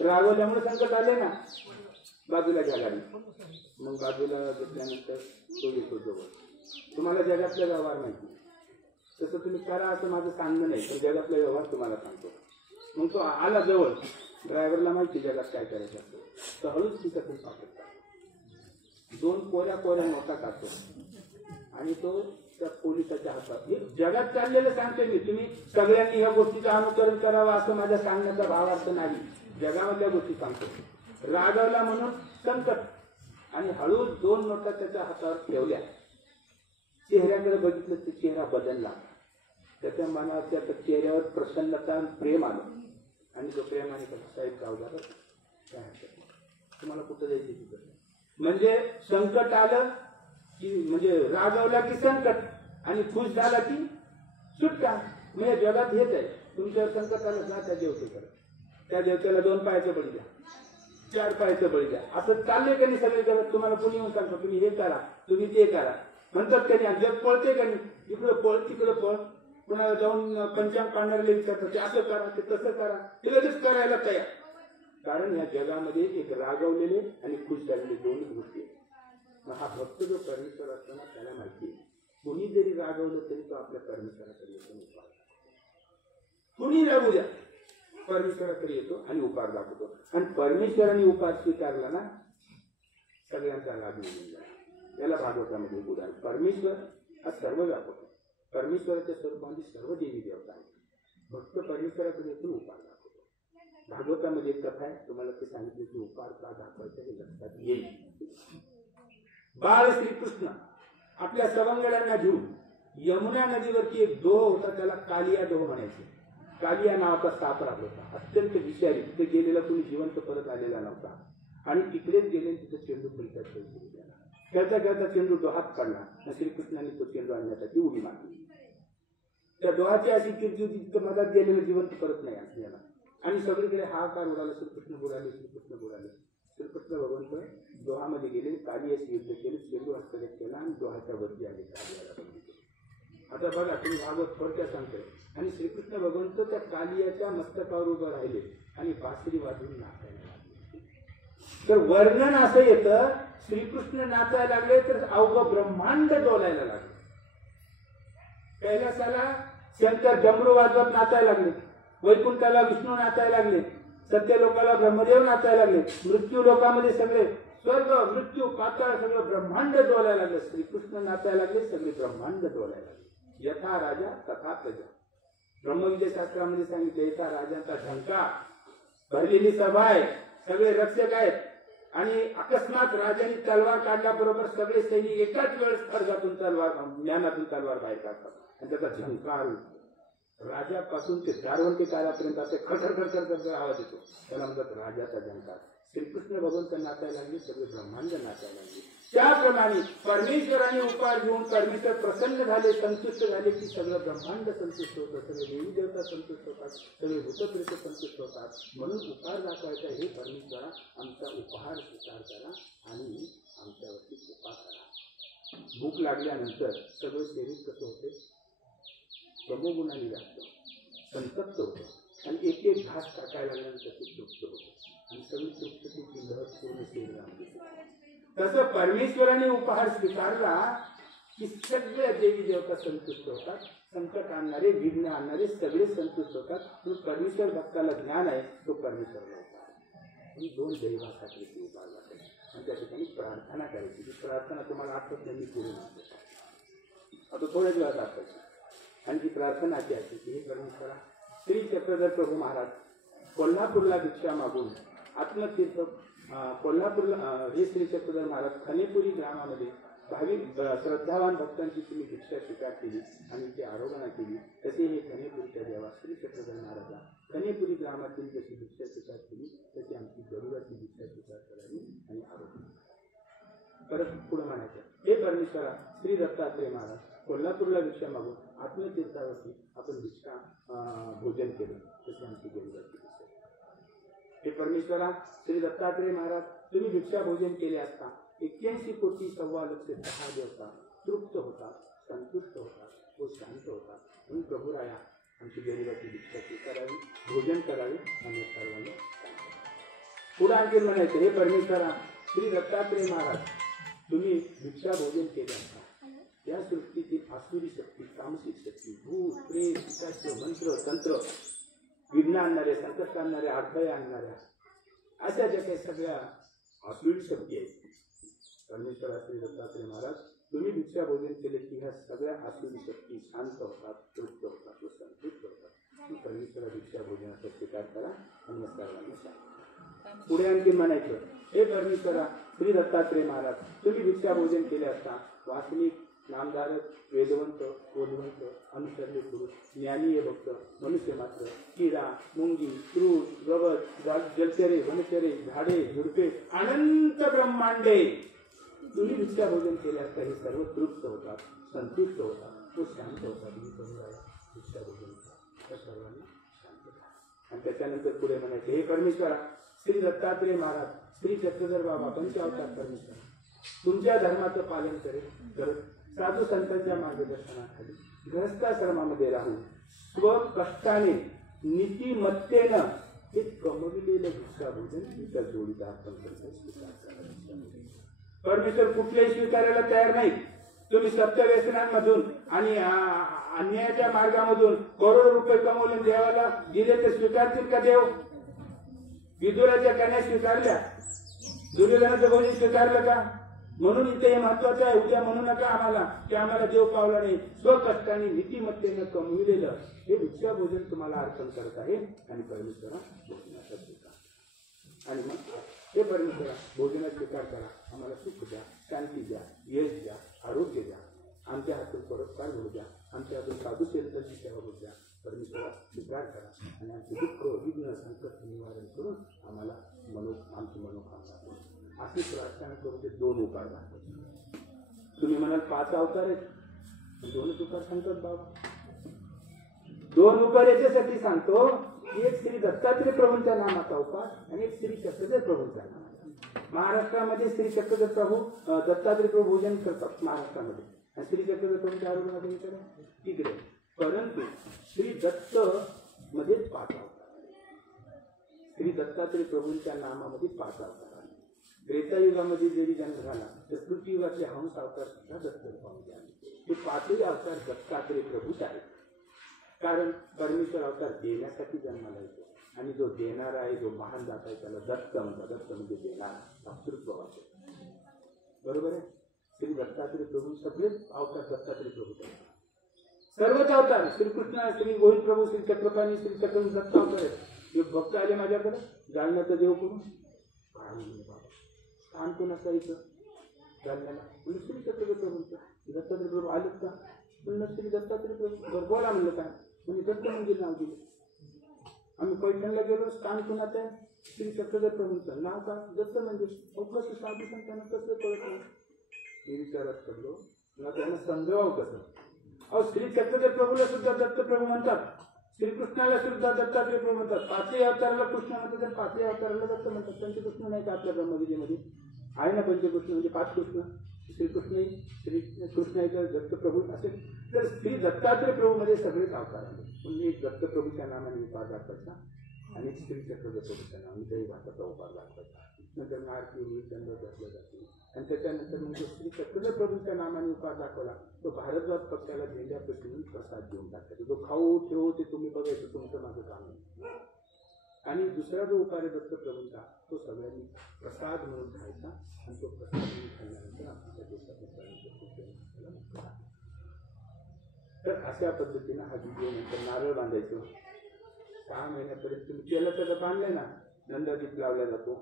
रागावल्यामुळे संकट आले ना, बाजूला घ्या गाडी. मग बाजूला घेतल्यानंतर तो येतो जवळ. तुम्हाला जगातला व्यवहार माहिती, तसं तुम्ही करा असं माझं सांगणं नाही, पण जगातला व्यवहार तुम्हाला सांगतो. मग तो आला जवळ, ड्रायव्हरला माहिती जगात काय करायचं असतं, तर हळूच तिच्यातून पाठवतात. 2 कोऱ्या नोटा टाकतो आणि तो त्या पोलिसाच्या हातात. जगात चाललेलं सांगते मी, तुम्ही सगळ्यांनी या गोष्टीचं अनुकरण करावं असं माझ्या सांगण्याचा भावार्थ नाही. जगामधल्या गोष्टी सांगतो. रागावला म्हणून संकट, आणि हळूच 2 नोटा त्याच्या हातावर ठेवल्या. चेहऱ्याकडे बघितलं तर चेहरा बदलला. त्याच्या मनात त्या चेहऱ्यावर प्रसन्नता आणि प्रेम आलं आणि तो प्रेमाने साहेब गावला काय हरकत नाही. तुम्हाला कुठं जायचं तिथं. म्हणजे संकट आलं की म्हणजे रागवला की संकट आणि खुश झाला की सुटका. म्हणजे जगात हेच आहे. तुमच्यावर संकट आलं ना त्या देवतेकडे, त्या देवतेला 2 पायाचं बळी द्या, 4 पायाचं बळी द्या. असं चाललंय का नाही सगळे जगात. तुम्हाला कोणी येऊन सांगतो तुम्ही हे करा, तुम्ही ते करा म्हणतात का नाही. जग पळते का नाही. इकडं पळ तिकडं पळ. कुणाला जाऊन पंचांग पाडणाऱ्याला विचारतात ते असं करा ते तसं करा, ते लगेच करायला तयार. कारण या जगामध्ये एक रागवलेले आणि खुश झालेले 2 गोष्टी आहेत. मग हा भक्त जो परमेश्वर असताना त्याला माहिती आहे कुणी जरी रागवलं तरी तो आपल्या परमेश्वराकडे येतो. कुणी रागू द्या परमेश्वराकडे येतो आणि उपहार दाखवतो. आणि परमेश्वराने उपहार स्वीकारला ना सगळ्यांचा लाभ मिळून जाईल. याला भागवतामध्ये उदाहरण. परमेश्वर हा सर्व दाखवतो. परमेश्वराच्या स्वरूपामध्ये सर्व देवी देवता आहेत. भक्त परमेश्वराकडे येतो उपहार दाखवतो. भागवतामध्ये एक कथा आहे, तुम्हाला ते सांगितले की उपहार का दाखवायचा हे लक्षात येईल. बाळ श्रीकृष्ण आपल्या सवंगड्यांना घेऊन यमुना नदीवरती एक डोह होता, त्याला कालिया डोह म्हणायचे. कालिया नावाचा साप राहत होता, अत्यंत विषारी. तिथे गेलेला कोणी जिवंत परत आलेला नव्हता. आणि तिकडेच गेले तिथे चेंडू खेळतात. खेळता खेळता चेंडू डोहात पडला. श्रीकृष्णाने तो चेंडू आणण्यासाठी उडी मारली. त्या डोहाची अशी कीर्ती होती तिथं मधात गेलेलं जिवंत परत नाही असण्याला. आणि सगळीकडे हाहाकार उडाला. श्रीकृष्ण बुडाले, श्रीकृष्ण बुडाले. श्रीकृष्ण भगवंत डोहामध्ये गेले, कालियाशी युद्ध केले, चेंडू हस्तगत केला आणि डोहाच्या वरती आले. कालियाला बंदी केली. आता बघा तुम्ही भागवत थोडक्यात सांगतोय. आणि श्रीकृष्ण भगवंत त्या कालियाच्या मस्तकावर उभं राहिले आणि बासरी वाजवून नाचायला लागले. तर वर्णन असं येतं श्रीकृष्ण नाचायला लागले तर अवघं ब्रह्मांड डोलायला लागले. कैलासाला शंकर डमरू वाजवत नाचायला लागले, वैकुंठाला विष्णू नाचायला लागले, सत्यलोकाला ब्रह्मदेव नाचायला लागले, मृत्यू लोकामध्ये सगळे स्वर्ग मृत्यू पाताळ सगळं ब्रह्मांड डोलायला लागले. श्रीकृष्ण नाचायला लागले, सगळे ब्रह्मांड डोलायला लागले. यथा राजा तथा प्रजा. ब्रह्मविद्या शास्त्रामध्ये सांगितले यथा राजांचा झंकार, भरलेली सभा आहे, सगळे रक्षक आहेत. आणि अकस्मात राजाने तलवार काढल्याबरोबर सगळे सैनिक एकाच वेळेस खड्गातून तलवार ज्ञानातून तलवार बाहेर काढतात आणि त्याचा झंकार राजापासून ते दारवंती काळापर्यंत असे खटर खटर खटर आवाज येतो. त्याला म्हणतात राजाचा झंकार. श्रीकृष्ण भगवंत नाचायला लागले, सगळे ब्रह्मांड नाचायला लागले. त्याप्रमाणे परमेश्वराने उपहार घेऊन परमेश्वर प्रसन्न झाले, संतुष्ट झाले की सगळं ब्रह्मांड संतुष्ट होतं, सगळे देवी देवता संतुष्ट होतात, सगळे भूतप्रेत संतुष्ट होतात. म्हणून उपहार दाखवायचा. हे परमेश्वरा आमचा उपहार स्वीकार करा आणि आमच्यावरती कृपा करा. भूक लागल्यानंतर सगळं शरीर कसं होते, तमोगुणाने लागतं, संतप्त होतं आणि एक एक घास टाकायला लागल्यानंतर ते तृप्त होतं आणि सगळी तृप्ततेची लहर पूर्ण शरीरामध्ये. तसं परमेश्वराने उपहार स्वीकारला की सगळे देवी देवता संतुष्ट होतात. संकट आणणारे विघ्न आणणारे सगळे संतुष्ट होतात. परमेश्वर भक्ताला ज्ञान आहे तो परमेश्वराला उपहार. ही 2 दैवासाठी उपहार लागते आणि त्या ठिकाणी प्रार्थना करायची. ती प्रार्थना तुम्हाला आठवत नाही, मी पुढे म्हणतो आता थोड्याच वेळात आठवायची. आणि ती प्रार्थना अशी असते की हे परमेश्वरा, श्री चक्रधर प्रभू महाराज कोल्हापूरला भिक्षा मागून आत्मतीर्थ कोल्हापूरला हे श्री चक्रधर महाराज खनेपुरी ग्रामामध्ये भाविक श्रद्धावान भक्तांची तुम्ही भिक्षा स्वीकार केली आणि ती आरोग्याने केली. तसे हे खनेपुरीच्या देवा श्री चक्रधर महाराजला खनेपुरी ग्रामातील जशी भिक्षा स्वीकार केली तशी आमची गरुडाची भिक्षा स्वीकार करावी आणि आरोग्य. परत पुढे म्हणायचं, हे परमेश्वरा श्री दत्तात्रय महाराज कोल्हापूरला भिक्षा मागून आत्मतीर्थावरती आपण भिक्षा भोजन केलं तशी आमची गरुडाची भिक्षा. हे परमेश्वरा श्री दत्तात्रय महाराज तुम्ही भिक्षा भोजन केले असता 81 कोटी 1.25 देवता तृप्त होतात, संतुष्ट होतात व शांत होतात. म्हणून प्रभुराया आमची गरीबाची भिक्षा स्वीकारावी, भोजन करावे आणि सर्वांना पुढे आणखी म्हणायचे, हे परमेश्वरा श्री दत्तात्रय महाराज तुम्ही भिक्षा भोजन केले असता या सृष्टीतील आसुरी शक्ती, तामसिक शक्ती, भूत प्रेत पिशाच मंत्र तंत्र विघ्न आणणारे, संकट आणणारे, अडथळे आणणाऱ्या अशा ज्या काही सगळ्या आसुरी शक्ती आहेत, परमेश्वरा श्री दत्तात्रय महाराज तुम्ही भिक्षा भोजन केले की ह्या सगळ्या आसुरी शक्ती शांत होतात, तृप्त होतात व संतुष्ट होतात. परमेश्वरा भिक्षा भोजनाचा स्वीकार करा आणि सर्वांना सांगा. पुढे आणखी म्हणायचं, हे परमेश्वरा श्री दत्तात्रय महाराज तुम्ही भिक्षा भोजन केले असता वासनिक नामधारक, वेदवंत, बोधवंत, अनुसरले पुरुष, ज्ञानीय भक्त, मनुष्य मात्र, किडा, मुंगी, क्रूर, गवत, जलचरे, वनचरे, झाडे, झुडपे, अनंत ब्रह्मांडे तुम्ही विचार भोजन केल्यास काही सर्व तृप्त होतात, संतुष्ट होतात, तो शांत होतात. विचार भोजन त्या सर्वांना शांत करा. आणि त्याच्यानंतर पुढे म्हणायचे, हे परमेश्वरा, श्री दत्तात्रेय महाराज, श्री चक्रधर बाबा, पंचावतार परमेश्वर, तुमच्या धर्माचं पालन करत साधू संतांच्या मार्गदर्शनाखाली गृहस्थाश्रमामध्ये राहून स्वकष्टाने नीतिमत्तेनं हे कमविलेलं भिक्षा भोजन तुमच्या जोडीला अर्पण करत. परमेश्वर कुठलेही स्वीकारायला तयार नाही. तुम्ही सत्य व्यसनांमधून आणि अन्यायाच्या मार्गामधून करोडो रुपये कमवले देवाला दिले ते स्वीकारतील का देव? विदुराच्या कन्या स्वीकारल्या, दुर्योधनाचं भोजन स्वीकारलं का? म्हणून इथे हे महत्वाचं आहे. उद्या म्हणू नका आम्हाला की आम्हाला देव पावला नाही. स्वकष्टाने नीतिमत्तेनं कमविलेलं हे भिक्षा भोजन तुम्हाला अर्पण करत आहे आणि परमेश्वरा भोजनाचा स्वीकार. आणि मग हे परमेश्वरा भोजनाचा स्वीकार करा, आम्हाला सुख द्या, शांती द्या, यश द्या, आरोग्य द्या, आमच्या हातून परोपकार होऊ द्या, आमच्या हातून साधू सेवकांची सेवा होऊ द्या. परमेश्वरा स्वीकार करा आणि आमचे दुःख, विघ्न, संकट निवारण करून आम्हाला आमची मनोकामना अशी प्रार्थना करून ते 2 उपाय दाखवतात. तुम्ही म्हणाल 5 अवतार आहेत, 2च उपाय सांगतात बाबा. 2 उपाय याच्यासाठी सांगतो की एक श्री दत्तात्रेय प्रभूंच्या नामाचा उपाय आणि एक श्री चक्रधर प्रभूंच्या नामाचा. महाराष्ट्रामध्ये श्री चक्रधर प्रभू, दत्तात्रेय प्रभू भोजन करतात महाराष्ट्रामध्ये, आणि श्री चक्रधर प्रभूंच्या आरोग्यामध्ये तिकडे. परंतु श्री दत्त मध्ये 5 अवतार. श्री दत्तात्रेय प्रभूंच्या नामामध्ये 5 अवतार. त्रेतायुगामध्ये जरी जन्म झाला तर कृतयुगातले हंस अवतार सुद्धा दत्त रूपामध्ये आले. हे 5ही अवतार दत्तात्रेय प्रभूच आहेत. कारण परमेश्वर अवतार देण्यासाठी जन्माला येतो आणि जो देणारा आहे, जो महान दाता आहे, त्याला दत्त म्हणतात. दत्त म्हणजे देणारा, दातृत्ववाचे. बरोबर आहे. श्री दत्तात्रेय प्रभू सगळेच अवतार दत्तात्रेय प्रभू आहेत. सर्वच अवतार श्रीकृष्ण, श्री गोविंद प्रभू, श्री चक्रपाणी, श्री चक्रवर्ती दत्त अवतार आहेत. एक भक्त आले माझ्याकडे, जालन्याचं देव करून काय म्हणले बाबा, स्थान कोण असायचं जालन्याला? म्हणजे श्री चक्रवर्ती प्रभूंचं. दत्तात्रेय प्रभू आलेत का? म्हणलं श्री दत्तात्रेय प्रभू. बोला म्हणलं काय? म्हणजे दत्त मंदिर नाव दिलं. आम्ही पैठणला गेलो, स्थान कोणाचं आहे? श्री चक्रधर प्रभूंचं. नाव का? दत्त मंदिर. कसं साधू संतांना कसं कळत नाही? मी विचारात पडलो, त्यांना समजावं कसं? अहो, श्री चक्रधर प्रभूला सुद्धा दत्त प्रभू म्हणतात, श्रीकृष्णाला सुद्धा दत्तात्रेय प्रभू म्हणतात. 5ही अवताराला कृष्ण म्हणतात आणि 5ही अवताराला दत्त म्हणतात. पंचकृष्ण नाही का आपल्या ब्रह्मविद्येमध्ये? आहे ना पंचकृष्ण, म्हणजे 5 कृष्ण. श्रीकृष्ण, श्री कृष्ण आहे तर दत्त प्रभू असेल. तर श्री दत्तात्रेय प्रभू मध्ये सगळेच अवतार आले. म्हणजे एक दत्त प्रभूच्या नावाने उपाय दाखवायचा आणि श्री चक्रधर प्रभूच्या नावाने तरी भाषाचा उपाय दाखवायचा. नंतर आरती होईल, चंद्र दाखवलं जाते आणि त्याच्यानंतर म्हणजे श्री चक्रधर प्रभूच्या नावाने उपाय दाखवला तो भारद्वाज पक्षाला झेंड्यापासून प्रसाद देऊन टाकायचा. जो खाऊ ठेवू ते तुम्ही बघायचं, तुमचं माझं काम आहे. आणि दुसरा जो उपाय दत्त प्रभूंचा तो सगळ्यांनी प्रसाद म्हणून खायचा आणि तो प्रसाद म्हणून खाल्ल्यानंतर आपल्या देशात. तर अशा पद्धतीनं हा नंतर नारळ बांधायचो. 6 महिन्यापर्यंत तुम्ही केलं तर बांधलंय ना, नंदादीप लावला जातो.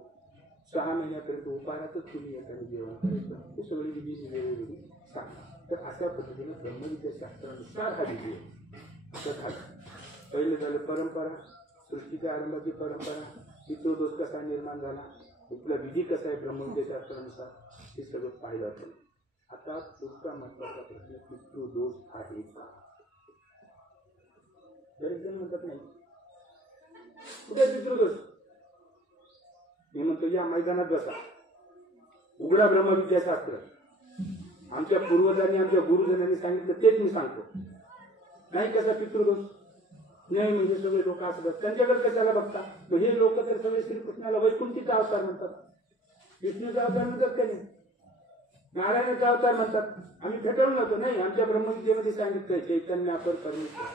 6 महिन्यापर्यंत उपायातच तुम्ही एखादी जेवण करायचं. हे सगळी विधी वेगवेगळी सांगा. तर अशा पद्धतीने ब्रह्मविद्या शास्त्रानुसार हा विधी आहे. पहिलं झालं परंपरा, सृष्टीच्या आरंभाची परंपरा, पितृदोष कसा निर्माण झाला, आपला विधी कसा आहे ब्रह्मविद्या शास्त्रानुसार, हे सगळं पाहिलं असेल. आता पुढचा महत्वाचा प्रश्न, पितृदोष आहे का? बरेच जण म्हणतात नाही, कुठे पितृदोष? मी म्हणतो या मैदानात बसा, उघडा ब्रह्मविद्याशास्त्र. आमच्या पूर्वजांनी, आमच्या गुरुजनांनी सांगितलं तेच मी सांगतो. नाही कसा पितृदोष नाही म्हणजे सगळे लोक असतात, त्यांच्याकडे कशाला बघता? हे लोक तर सगळे श्रीकृष्णाला वैकुंठीचा अवतार म्हणतात, विष्णूचा अवतार म्हणतात, का नाही नारायणाचा अवतार म्हणतात. आम्ही भेटवून जातो. नाही, आमच्या ब्रह्मविद्येमध्ये सांगितलंय चैतन्य आपण परमेश्वर.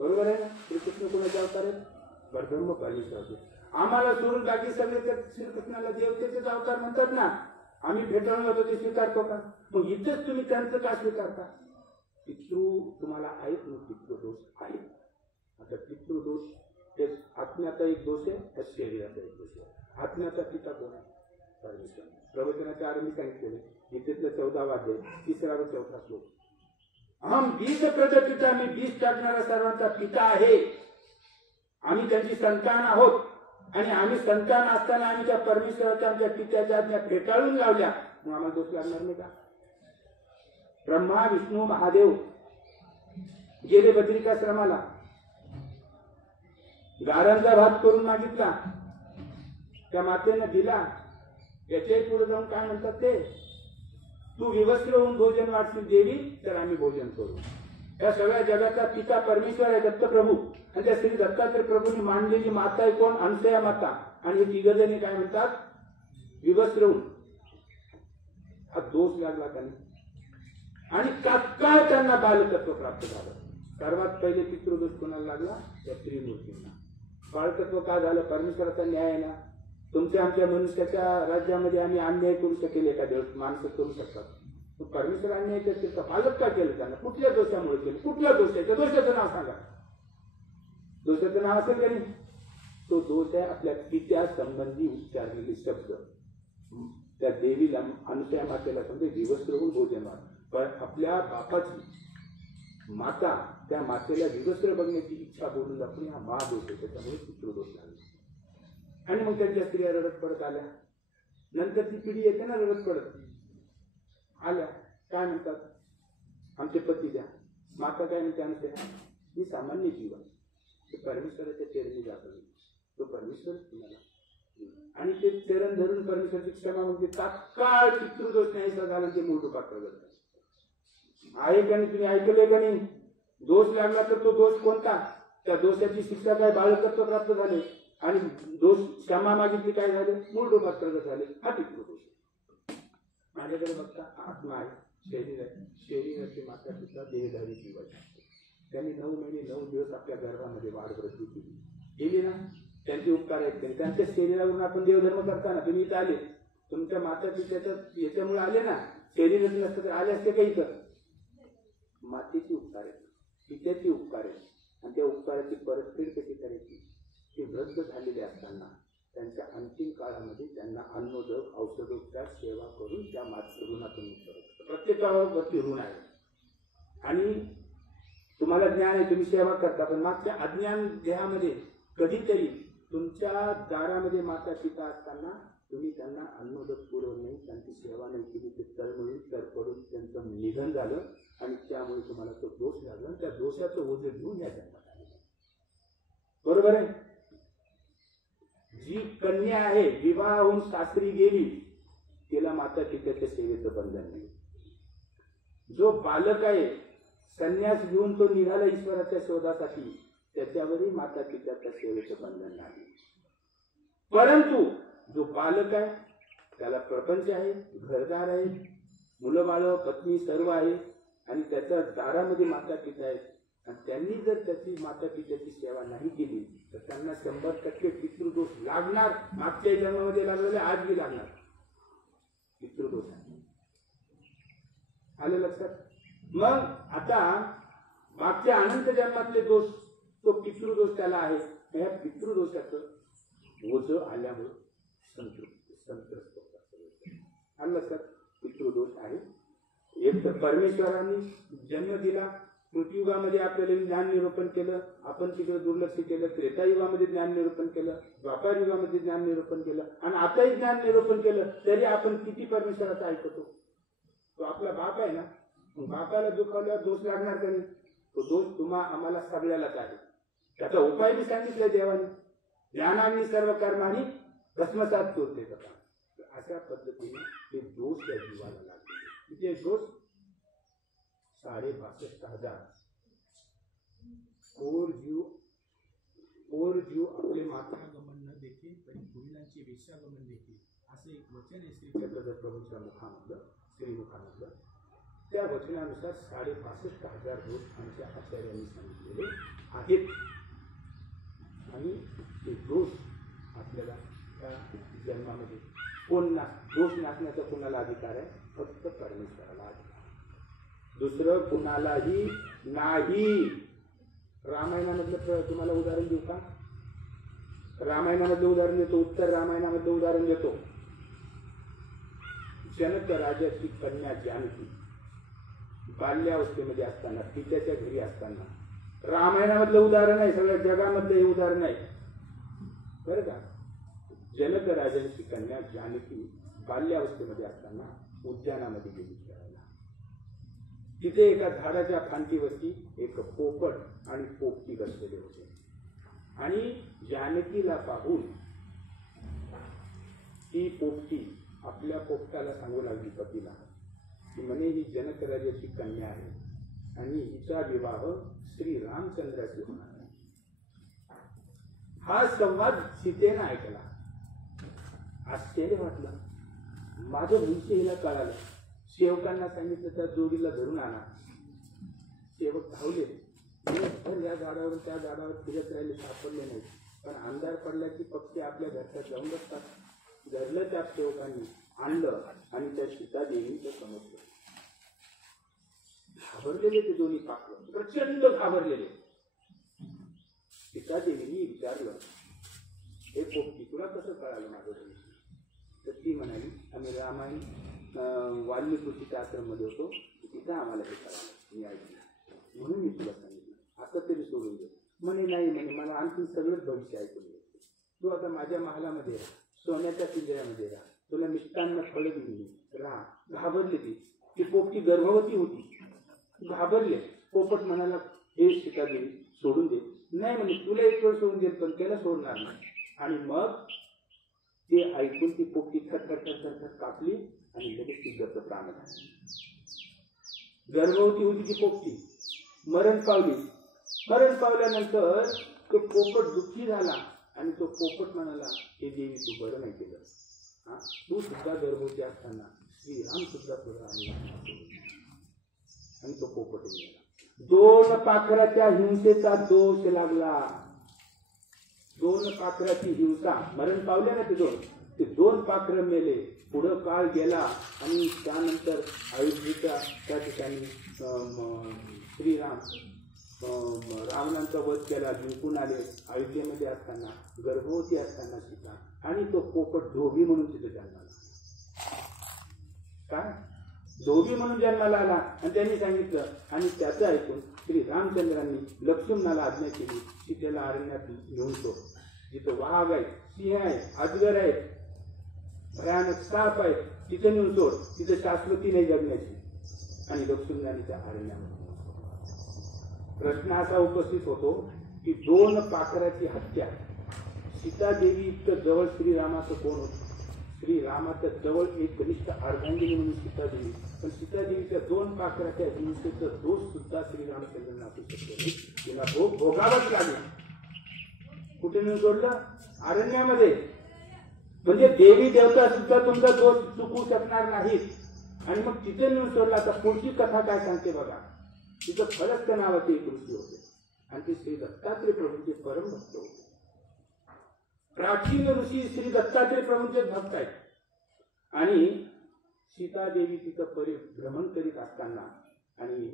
बरोबर आहे ना? श्रीकृष्ण कोणाचे अवतार आहेत? परब्रह्म परमेश्वर. आम्हाला सोडून बाकी सगळे तर श्रीकृष्णाला देवतेचेच अवतार म्हणतात ना. आम्ही भेटवून जातो ते स्वीकारतो का? मग इथंच तुम्ही त्यांचं का स्वीकारता? पितृ तुम्हाला आहेत ना, पितृदोष आहेत. आता पितृदोष हे आत्म्याचा एक दोष आहे, त्या शरीराचा एक दोष आहे. आत्म्याचा पिता कोण आहे? परमेश्वर. प्रवचनाच्या आरंभी सांगितलेले गीतेतलं 14वा अध्याय 3रा व 4था श्लोक. अहम बीज प्रदपिता, मी बीज टाकणारा सर्वांचा पिता आहे. आम्ही त्यांची संतान आहोत आणि आम्ही संतान असताना आम्ही त्या परमेश्वराच्या आमच्या पित्याच्या आज्ञा फेटाळून लावल्या, मग आम्हाला दोष लागणार नाही का? ब्रह्मा विष्णू महादेव गेले बद्रिकाश्रमाला, गारांचा भात करून मागितला, त्या मातेनं दिला. त्याच्याही पुढे जाऊन काय म्हणतात ते, तू विवस्त्र होऊन भोजन वाटशील देवी तर आम्ही भोजन करू. या सगळ्या जगाचा पिता परमेश्वर आहे दत्तप्रभू, आणि त्या श्री दत्तात्रय प्रभूंनी मांडलेली माता आहे कोण? अनसया माता. आणि हे तिघजणी काय म्हणतात? विवस्त्र होऊन. हा दोष लागला त्यांना आणि तात्काळ त्यांना बालतत्व प्राप्त झालं. सर्वात पहिले पितृदोष कोणाला लागला? त्या त्रिमूर्तींना. बालतत्व का झालं? परमेश्वराचा न्याय आहे ना. तुमच्या आमच्या मनुष्याच्या राज्यामध्ये आम्ही अन्याय करू शकेल एखाद्या वेळेस, माणसं करू शकतात. परमेश्वर अन्याय करते का? बालक का केलं त्यांना? कुठल्या दोषामुळे केलं? कुठल्या दोष आहे? त्या दोषाचं नाव सांगा. दोषाचं नाव असेल का नाही? तो दोष आहे आपल्या पित्या संबंधी उच्चारलेले शब्द. त्या देवीला अनुसया मातेला समजा विवस्त्र होऊन भोजन वाट, पण आपल्या बापाची माता त्या मातेला विवस्त्र बघण्याची इच्छा बोलून दाखवली, हा महादोष आहे. त्याच्यामुळे पितृदोष लागला. आणि मग त्यांच्या स्त्रिया रडत पडत आल्या. नंतर ती पिढी येते ना रडत पडत आल्या, काय म्हणतात? आमचे पती द्या. माता काय म्हणते? अनुसया, मी सामान्य जीव आहे, तो परमेश्वराच्या चरणी जातो, तो परमेश्वर तुम्हाला. आणि ते चरण धरून परमेश्वराची क्षमा म्हणजे तात्काळ पितृदोष नाहीसा झाला. ते मूळ रूपात प्रगट आहे का नाही? तुम्ही ऐकलंय का नाही? दोष लागला तर तो दोष कोणता? त्या दोषाची शिक्षा काय? बालकत्व प्राप्त झाले. आणि दोष क्षमा मागितली काय झाले? मूळ रूपात प्रगट झाले. हा पितृदोष. माझ्याकडे बघता आत्मा आहे, शरीर आहे. शरीराची माता पिता देहधारी जीव आहे. त्यांनी 9 महिने 9 दिवस आपल्या गर्भामध्ये वाढ वृद्धी केली ना. त्यांचे उपकार आहेत. त्यांच्या शरीरावरून आपण देवधर्म करताना तुम्ही इथं आले, तुमच्या माता पित्याच्या याच्यामुळे आले ना. शरीरच नसतं तर आले असते का? इथं मातेची उपकार आहेत, पित्याची उपकार आहेत. आणि त्या उपकाराची परतफेड कशी करायची? ते वृद्ध झालेले असताना त्यांच्या अंतिम काळामध्ये त्यांना अन्नोदक औषधोपचार सेवा करून त्या ऋणातून मुक्त होतं. प्रत्येकावरती ऋण आहे. आणि तुम्हाला ज्ञान आहे, तुम्ही सेवा करता, पण मागच्या अज्ञान देहामध्ये कधीतरी तुमच्या दारामध्ये माता पिता असताना तुम्ही त्यांना अन्नोदक पुरवलं नाही, त्यांची सेवा नाही केली, ते तळमळून तरपडून त्यांचं निधन झालं. आणि त्यामुळे तुम्हाला तो दोष लागला. त्या दोषाचं ओझं घेऊन या जन्मात आले. बरोबर आहे? जी कन्या आहे विवाह होऊन सासरी गेली, तिला माता पित्याच्या सेवेचं बंधन नाही. जो बालक आहे संन्यास घेऊन तो निघाला ईश्वराच्या शोधासाठी, त्याच्यावरही माता पित्याच्या सेवेचं बंधन नाही. परंतु जो बालक आहे त्याला प्रपंच आहे, घरदार आहे, मुलं बाळ पत्नी सर्व आहे, आणि त्याच्या दारामध्ये माता पिता आहेत. आणि त्यांनी जर त्याची माता पित्याची सेवा नाही केली तर त्यांना 100% पितृदोष लागणार. मागच्या जन्मामध्ये लागलेले आजही लागणार पितृदोष. आलं लक्षात? मग आता मागच्या अनंत जन्मातले दोष, तो पितृदोष त्याला आहे. या पितृदोषाचं ओझं आल्यामुळे संत्रस्त होतात. आलं लक्षात? पितृदोष आहे. एक तर परमेश्वरांनी जन्म दिला, कृतियुगामध्ये आपल्याला ज्ञान निरूपण केलं, आपण तिकडे दुर्लक्ष केलं. त्रेतायुगामध्ये ज्ञान निरूपण केलं, द्वापार युगामध्ये ज्ञान निरूपण केलं, आणि आताही ज्ञान निरूपण केलं, तरी आपण किती परमेश्वराचं ऐकतो? तो आपला बाप आहे ना. बापाला दुखावल्यावर दोष लागणार का नाही? तो दोष आम्हाला सगळ्यालाच आहे. त्याचा उपाय मी सांगितलं देवाने, ज्ञानाने सर्व कर्मांनी भस्मसात करते कथा. अशा पद्धतीने ते दोष या जीवाला लागले. किती दोष? 62,500 ओर जीव आपले मातागमन न देखील तरी गुरुनांची वेश्यागमन देखील, असे एक वचन आहे श्री चक्रधर प्रभूंच्या मुखामधलं, श्रीमुखामधलं. त्या वचनानुसार 65,500 दोष आमच्या आचार्यांनी सांगितलेले आहेत. आणि ते दोष आपल्याला त्या जन्मामध्ये दोष नाचण्याचा कोणाला अधिकार आहे? फक्त परमेश्वराला अधिकार, दुसरं कुणालाही नाही. रामायणामधलं तुम्हाला उदाहरण देऊ का? रामायणामधलं उदाहरण देतो, उत्तर रामायणामधलं उदाहरण देतो. जनक राजाची कन्या जानकी बाल्यावस्थेमध्ये असताना, पित्याच्या घरी असताना, रामायणामधलं उदाहरण आहे, सगळ्या जगामधलं हे उदाहरण आहे बरं का. जनक राजांची कन्या जानकी बाल्यावस्थेमध्ये असताना उद्यानामध्ये गेली खेळायला. तिथे एका झाडाच्या फांदीवरती एक पोपट आणि पोपटी बसलेले होते आणि जानकीला पाहून ती पोपटी आपल्या पोपटाला सांगू लागली पतीला की म्हणे ही जनक राजाची कन्या आहे आणि हिचा विवाह श्री रामचंद्राशी होणार आहे. हा संवाद सीतेनं ऐकला. आश्चर्य वाटलं. माझं भविष्य हिला कळालं. सेवकांना सांगितलं त्या जोडीला धरून आणा. सेवक धावले. या झाडावर त्या झाडावर फिरत राहिले, सापडले नाही. पण अंधार पडला की पक्षी आपल्या घरच्यात जाऊन बसतात. धरलं त्या सेवकांनी, आणलं आणि त्या सीतादेवीचं समजलं. घाबरलेले ते दोन्ही पाकलं, प्रचंड घाबरलेले. सीतादेवींनी विचारलं, हे पोपटी तुला कसं कळालं माझं भविष्य? तर ती म्हणाली, आम्ही रामायण वाल्मिकी ऋषीच्या आश्रममध्ये होतो, तिथं आम्हाला हे कळालं, मी ऐकलं म्हणून मी तुला सांगितलं. आता तरी सोडून दे. म्हणे नाही, म्हणे मला आणखी सगळंच भविष्य ऐकून घे. तू आता माझ्या महालामध्ये राहा, सोन्याच्या पिंजऱ्यामध्ये राहा, तुला मिष्टांना फळं दिली राहा. घाबरली ती पोपटी गर्भवती होती. घाबरले. पोपट म्हणाला, हे सीतादेवी सोडून दे. नाही म्हणे, तुला एक वेळ सोडून देत पण त्याला सोडणार नाही. आणि मग ते ऐकून ती पोपटी थर कापली आणि लगेच तिचं प्राण झाले. गर्भवती होती ती पोपटी, मरण पावली. मरण पावल्यानंतर तो पोपट दुःखी झाला आणि तो पोपट म्हणाला, हे देवी तू बरं नाही केलं. तू सुद्धा गर्भवती असताना श्रीराम सुद्धा तुला आणि तो पोपट गेला. दोन पाखराच्या हिंसेचा दोष लागला. दोन पाखराची हिंसा, मरण पावले ना ते दोन पाखरं मेले. पुढं काळ गेला आणि त्यानंतर अयोध्येच्या त्या ठिकाणी श्रीराम रावणांचा वध केला, जिंकून आले. अयोध्येमध्ये असताना गर्भवती असताना सीता आणि तो पोपट धोबी म्हणून तिथे जन्माला. काय धोबी म्हणून जन्माला आला आणि त्यांनी सांगितलं. आणि त्याचं ऐकून श्री रामचंद्रांनी लक्ष्मणाला आज्ञा केली, सीतेला अरण्यात घेऊन तो, जिथं वाघ आहे, सिंह आहे, अजगर आहे, भयानक साप आहे, तिथे नेऊन सोड, तिथे शाश्वती नाही जगण्याची. आणि लक्ष्मणाने त्या अरण्यामध्ये. प्रश्न असा उपस्थित होतो की दोन पाखराची हत्या, सीतादेवी इतकं जवळ श्रीरामाचं कोण होतं? श्रीरामाच्या जवळ एक कनिष्ठ अर्धांगिनी म्हणून सीतादेवी, पण सीतादेवीच्या दोन पाखराच्या हिंसेचं दोष सुद्धा श्रीरामचंद्रांना असू शकतो नाही. तिला भोग भोगावाच लागेल. कुठे नेऊन सोडलं? अरण्यामध्ये. म्हणजे देवी देवता सुद्धा तुमचा दोष चुकवू शकणार नाहीत. आणि मग तिथे नेऊन सोडला. आता पुढची कथा काय सांगते बघा. तिथं फलस्त नावाचे एक ऋषी होते आणि ते श्री दत्तात्रय प्रभूंचे परमभक्त होते. प्राचीन ऋषी श्री दत्तात्रय प्रभूंचे भक्त आहेत. आणि सीतादेवी तिथं परिभ्रमण करीत असताना आणि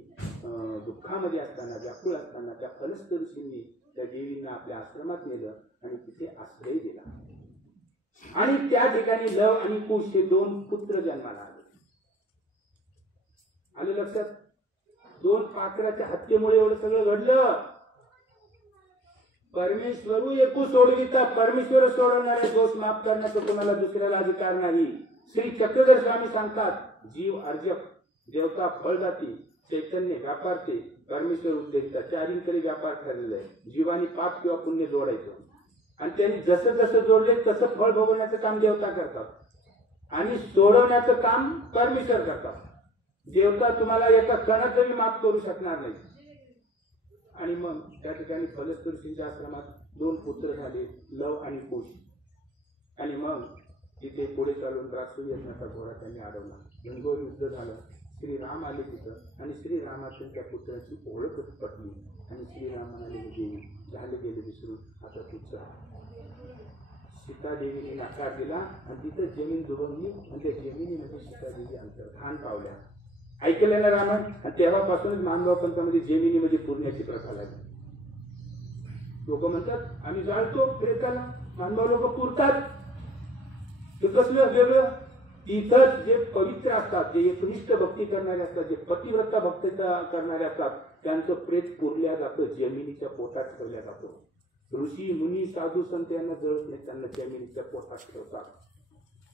दुःखामध्ये असताना, व्याकुळ असताना त्या फलस्त ऋषींनी त्या देवींना आपल्या आश्रमात नेलं आणि तिथे आश्रय दिला. आणि त्या ठिकाणी लव आणि कुश हे दोन पुत्र जन्माला आले. आलं लक्षात? दोन पाखराच्या हत्येमुळे एवढं सगळं घडलं. परमेश्वरू एकू सोडविता, परमेश्वर सोडवणारे दोष माफ करण्याचा कोणाला दुसऱ्याला अधिकार नाही. श्री चक्रधर स्वामी सांगतात, जीव अर्जक, देवता फळदाती, चैतन्य व्यापारते, परमेश्वर उद्देशिता, चारींकडे व्यापार ठरलेला आहे. जीवानी पाप किंवा पुण्य जोडायचं आणि त्यांनी जसं जसं जोडले तसं फळ भोगवण्याचं काम देवता करतात आणि सोडवण्याचं काम परमेश्वर करतात. देवता तुम्हाला एका कणात जरी माफ करू शकणार नाही. आणि मग त्या ठिकाणी फलस्त ऋषींच्या आश्रमात दोन पुत्र झाले, लव आणि कुश. आणि मग तिथे पुढे चालून राक्षसी यज्ञाचा घोडा त्यांनी अडवला. घनघोर युद्ध झालं. श्रीराम आले तिथं आणि श्रीरामाच्या त्या पुत्राची ओळख पटली आणि श्रीराम म्हणाले, देवी झाले गेले विसरून, आता पुत्र. सीतादेवीने नकार दिला आणि तिथं जमीन दुडवली आणि त्या जमिनीमध्ये सीतादेवी अंतर्धान पावल्या. ऐकलं ना रामायण? आणि तेव्हापासूनच मानगाव पंथामध्ये जमिनीमध्ये पुरण्याची प्रथा लागली. लोक म्हणतात आम्ही जाळतो प्रेताला, मानगाव लोक पुरतात. ते कसलं वेगळं? तिथं जे पवित्र असतात, जे एकनिष्ठ भक्ती करणारे असतात, जे पतिव्रता भक्ती करणारे असतात, त्यांचं प्रेत पुरल्या जातं, जमिनीच्या पोटात ठेवल्या जातो. ऋषी मुनी साधू संत यांना जळत नाही, त्यांना जमिनीच्या पोटात ठेवतात.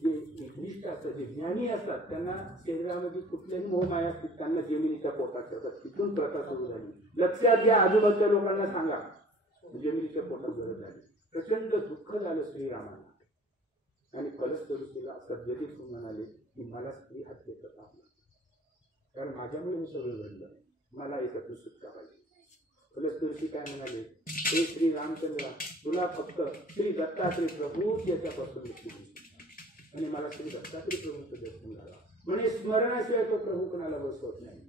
जे एकनिष्ठ असतात, जे ज्ञानी असतात, त्यांना शरीरामध्ये कुठल्याही मोहमाया असतील, त्यांना जमिनीच्या पोटात ठेवतात. तिथून प्रथा सुरू झाली. लक्षात घ्या, आजूबाजूच्या लोकांना सांगा, जमिनीच्या पोटात जळत झाली. प्रचंड दुःख झालं श्रीरामांना. आणि कलश ऋषीला सद्गतीत म्हणाले की मला स्त्री हत्या करता, कारण माझ्यामुळे हे सगळं घडलं, मला एकत्र सुटका पाहिजे. कलश ऋषी काय म्हणाले, हे श्री रामचंद्रा, तुला फक्त श्री दत्तात्रय प्रभू याच्यापासून मुक्ती दिली आणि मला श्री दत्तात्रय प्रभूंचं दर्शन झाला. म्हणजे स्मरणाशिवाय तो प्रभू कोणाला बसवत नाही.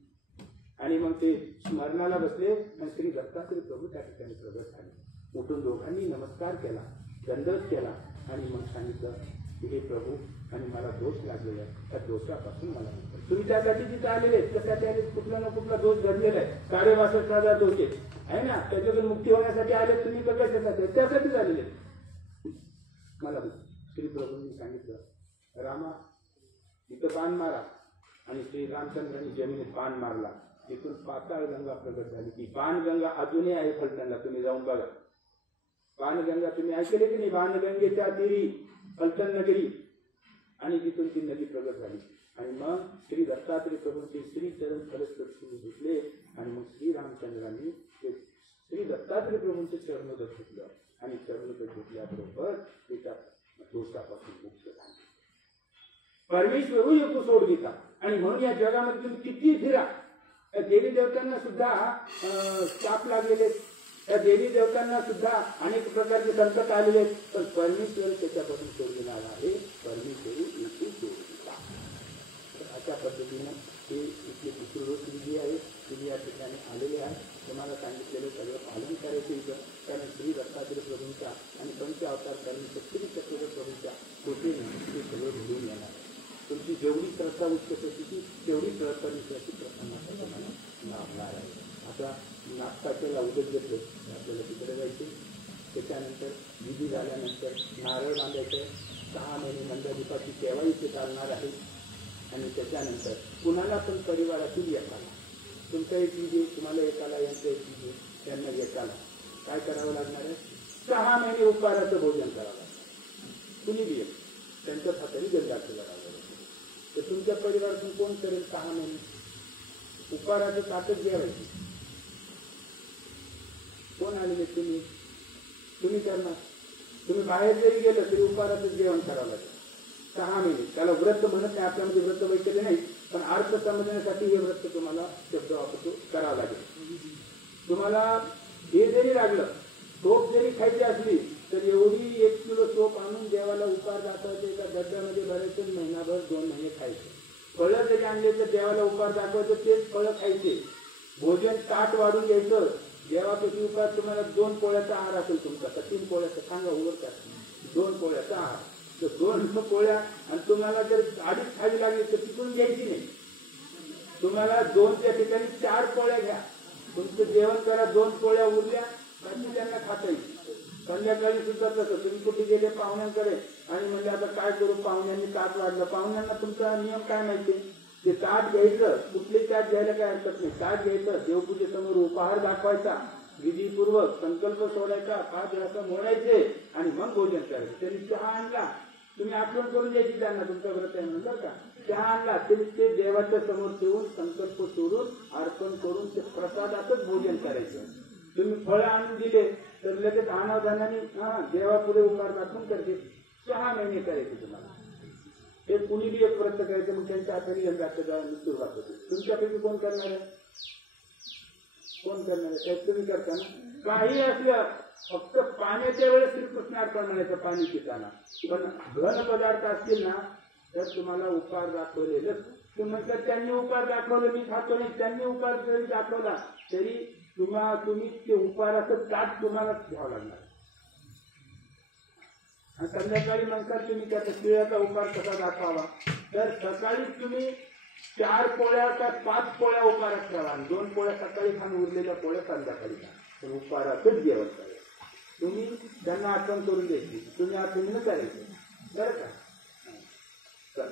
आणि मग ते स्मरणाला बसले आणि श्री दत्तात्रय प्रभू त्या ठिकाणी प्रगट झाले. उठून दोघांनी नमस्कार केला, दंडवत केला आणि मग सांगितलं की हे प्रभू, आणि मला दोष लागलेला आहे, त्या दोषापासून मला मुक्त. तुम्ही त्यासाठी तिथे आलेले, त्यासाठी आले, कुठला ना कुठला दोष घडलेला आहे, 62,000 दोष आहे ना, त्याच्यातून मुक्ती होण्यासाठी आले तुम्ही, कशासाठी? त्यासाठी झालेले. मला श्री प्रभूंनी सांगितलं, रामा इथं बाण मारा, आणि श्री रामचंद्रांनी जमिनीत बाण मारला. तिथून पाताळ गंगा प्रगट झाली. की बाणगंगा अजूनही आहे फलटणला, तुम्ही जाऊन बघा. बाणगंगा तुम्ही ऐकले की नाही? बाणगंगेच्या तीरी फलटण नगरी, आणि तिथून ती नदी प्रगट झाली. आणि मग श्री दत्तात्रय प्रभूंचे श्री चरण कलश घेतले, आणि मग श्री रामचंद्रांनी श्री दत्तात्रय प्रभूंचे चरणोदक घेतलं, आणि चरणोदक घेतल्याबरोबर त्याच्या दोषापासून मुक्त झाले. परमेश्वर एक सोड घेता. आणि म्हणून या जगामध्ये तुम्ही किती फिरा, देवी देवतांना सुद्धा शाप लागलेले, त्या देवी देवतांना सुद्धा अनेक प्रकारचे संकट आलेले, पण परमेश्वर त्याच्यापासून सोडविणार आहे. परमेश्वरी एकूण सोडविता. अशा पद्धतीनं हे इथले पितृऋषी जी आहे तुम्ही या ठिकाणी आलेले आहे. तुम्हाला सांगितलेलं सगळं पालन करायचं इथं, कारण श्री दत्तात्रय प्रभूंच्या आणि पंच अवतार करणे श्री चक्रवर्ती प्रभूंच्या कृपेने ते सगळं घडून येणार आहे. तुमची जेवढी श्रद्धा उच्च होती तेवढी श्रद्धा विश्वासी प्रसन्नता तुम्हाला लाभणार आहे. आता नागपाचेला उदक घेतलं, आपल्याला तिकडे जायचे. त्याच्यानंतर विधी झाल्यानंतर नारळ बांधायचं, 6 महिने नंदादीपाची सेवा इथे चालणार आहे. आणि त्याच्यानंतर कुणाला पण परिवारातील एकाला, तुमचा एक विधी, तुम्हाला एकाला, यांचा एक विधी, त्यांना एकाला काय करावं लागणार आहे? 6 महिने उपहाराचं भोजन करावं लागणार. कुणी बी त्यांच्याच हाताने गंधाचं करावं. तर तुमच्या परिवारातून कोण करेल 6 महिने उपहाराचं ताटच जेवायची? कोण आलेले? तुम्ही करणार. तुम्ही बाहेर जरी गेलं तरी उपहाराचं जेवण करावं लागेल 6 महिने. त्याला व्रत म्हणत नाही, आपल्यामध्ये व्रत वैकल्य नाही, पण अर्थ समजण्यासाठी हे व्रत तुम्हाला शब्द वापरतो करावं लागेल. तुम्हाला हे जरी लागलं, सोप जरी खायची असली तर एवढी 1 किलो सोप आणून देवाला उपहार दाखवायचे, एका डब्यामध्ये भरायचं, महिनाभर 2 महिने खायचे. फळं जरी आणले तर देवाला उपहार दाखवायचं, तेच फळं खायचे. भोजन ताट वाढून घ्यायचं. देवापेक्षा उपहार तुम्हाला 2 पोळ्याचा आहार असेल तुमचा, तर 3 पोळ्याचा सांगा उघडतात, 2 पोळ्याचा आहार. तर 2 पोळ्या, आणि तुम्हाला जर 2.5 खावी लागली तर तिथून घ्यायची नाही. तुम्हाला 2च्या ठिकाणी 4 पोळ्या घ्या. तुमचं जेवण करा, 2 पोळ्या उरल्या बाकी त्यांना खाता येईल. संध्याकाळी सुद्धा तसं. तुम्ही कुठे गेले पाहुण्यांकडे आणि म्हणजे आता काय करू, पाहुण्यांनी ताट वाढलं. पाहुण्यांना तुमचा नियम काय माहिती? ते ताट घ्यायचं, कुठलेही ताट घ्यायला काय हरकत नाही. ताट घ्यायचं, देवपूजेसमोर उपहार दाखवायचा, विधीपूर्वक संकल्प सोडायचा, 5 ग्लास मोडायचे, आणि मग भोजन करायचं. त्यांनी चहा आणला, तुम्ही आठवण करून द्यायची त्यांना, तुमचा व्रत आहे म्हणून का. चहा आणला तरी ते देवाच्या समोर ठेवून संकल्प सोडून अर्पण करून ते प्रसादातच भोजन करायचं. तुम्ही फळं आणून दिले तर लगेच अनावधानाने देवापुढे उपहार दाखवून करते. 6 महिने करायचे तुम्हाला. ते कुणी बी एक व्रत करायचं, मग त्यांच्या हाताने सुरुवात होते. तुमच्यापैकी कोण करणार आहे? कोण करणार आहे? त्यात तुम्ही करता ना. काही असलं, फक्त पाण्याच्या वेळेस श्रीकृष्ण अर्पण म्हणायचं पाणी पिताना. पण घन पदार्थ असतील ना तर तुम्हाला उपहार दाखवलेलं. तुम्ही म्हणतात त्यांनी उपहार दाखवलं, मी खातो नाही. त्यांनी उपहार जरी दाखवला तरी तुम्ही ते उपहाराचं ताट तुम्हाला घ्यावं लागणार. आणि संध्याकाळी म्हणतात तुम्ही त्याचा तिळाचा उपहार कसा दाखवावा, तर सकाळी तुम्ही 4 पोळ्या का 5 पोळ्या उपहारात ठेवा, 2 पोळ्या सकाळी खाऊन उरलेल्या पोळ्या संध्याकाळी खा. तर उपहारातच जेवण करायचं. तुम्ही त्यांना आठवण करून द्यायची, तुम्ही आठवणीनं करायचं, बरं का.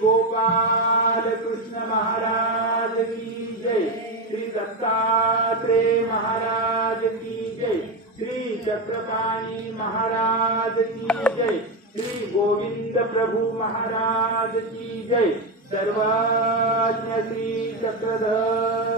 गोपाल कृष्ण महाराज की जय, श्री दत्तात्रेय महाराज की जय, श्री चक्रपाणी महाराज की जय, श्री गोविंद प्रभु महाराज की जय, सर्वज्ञ श्री चक्रधर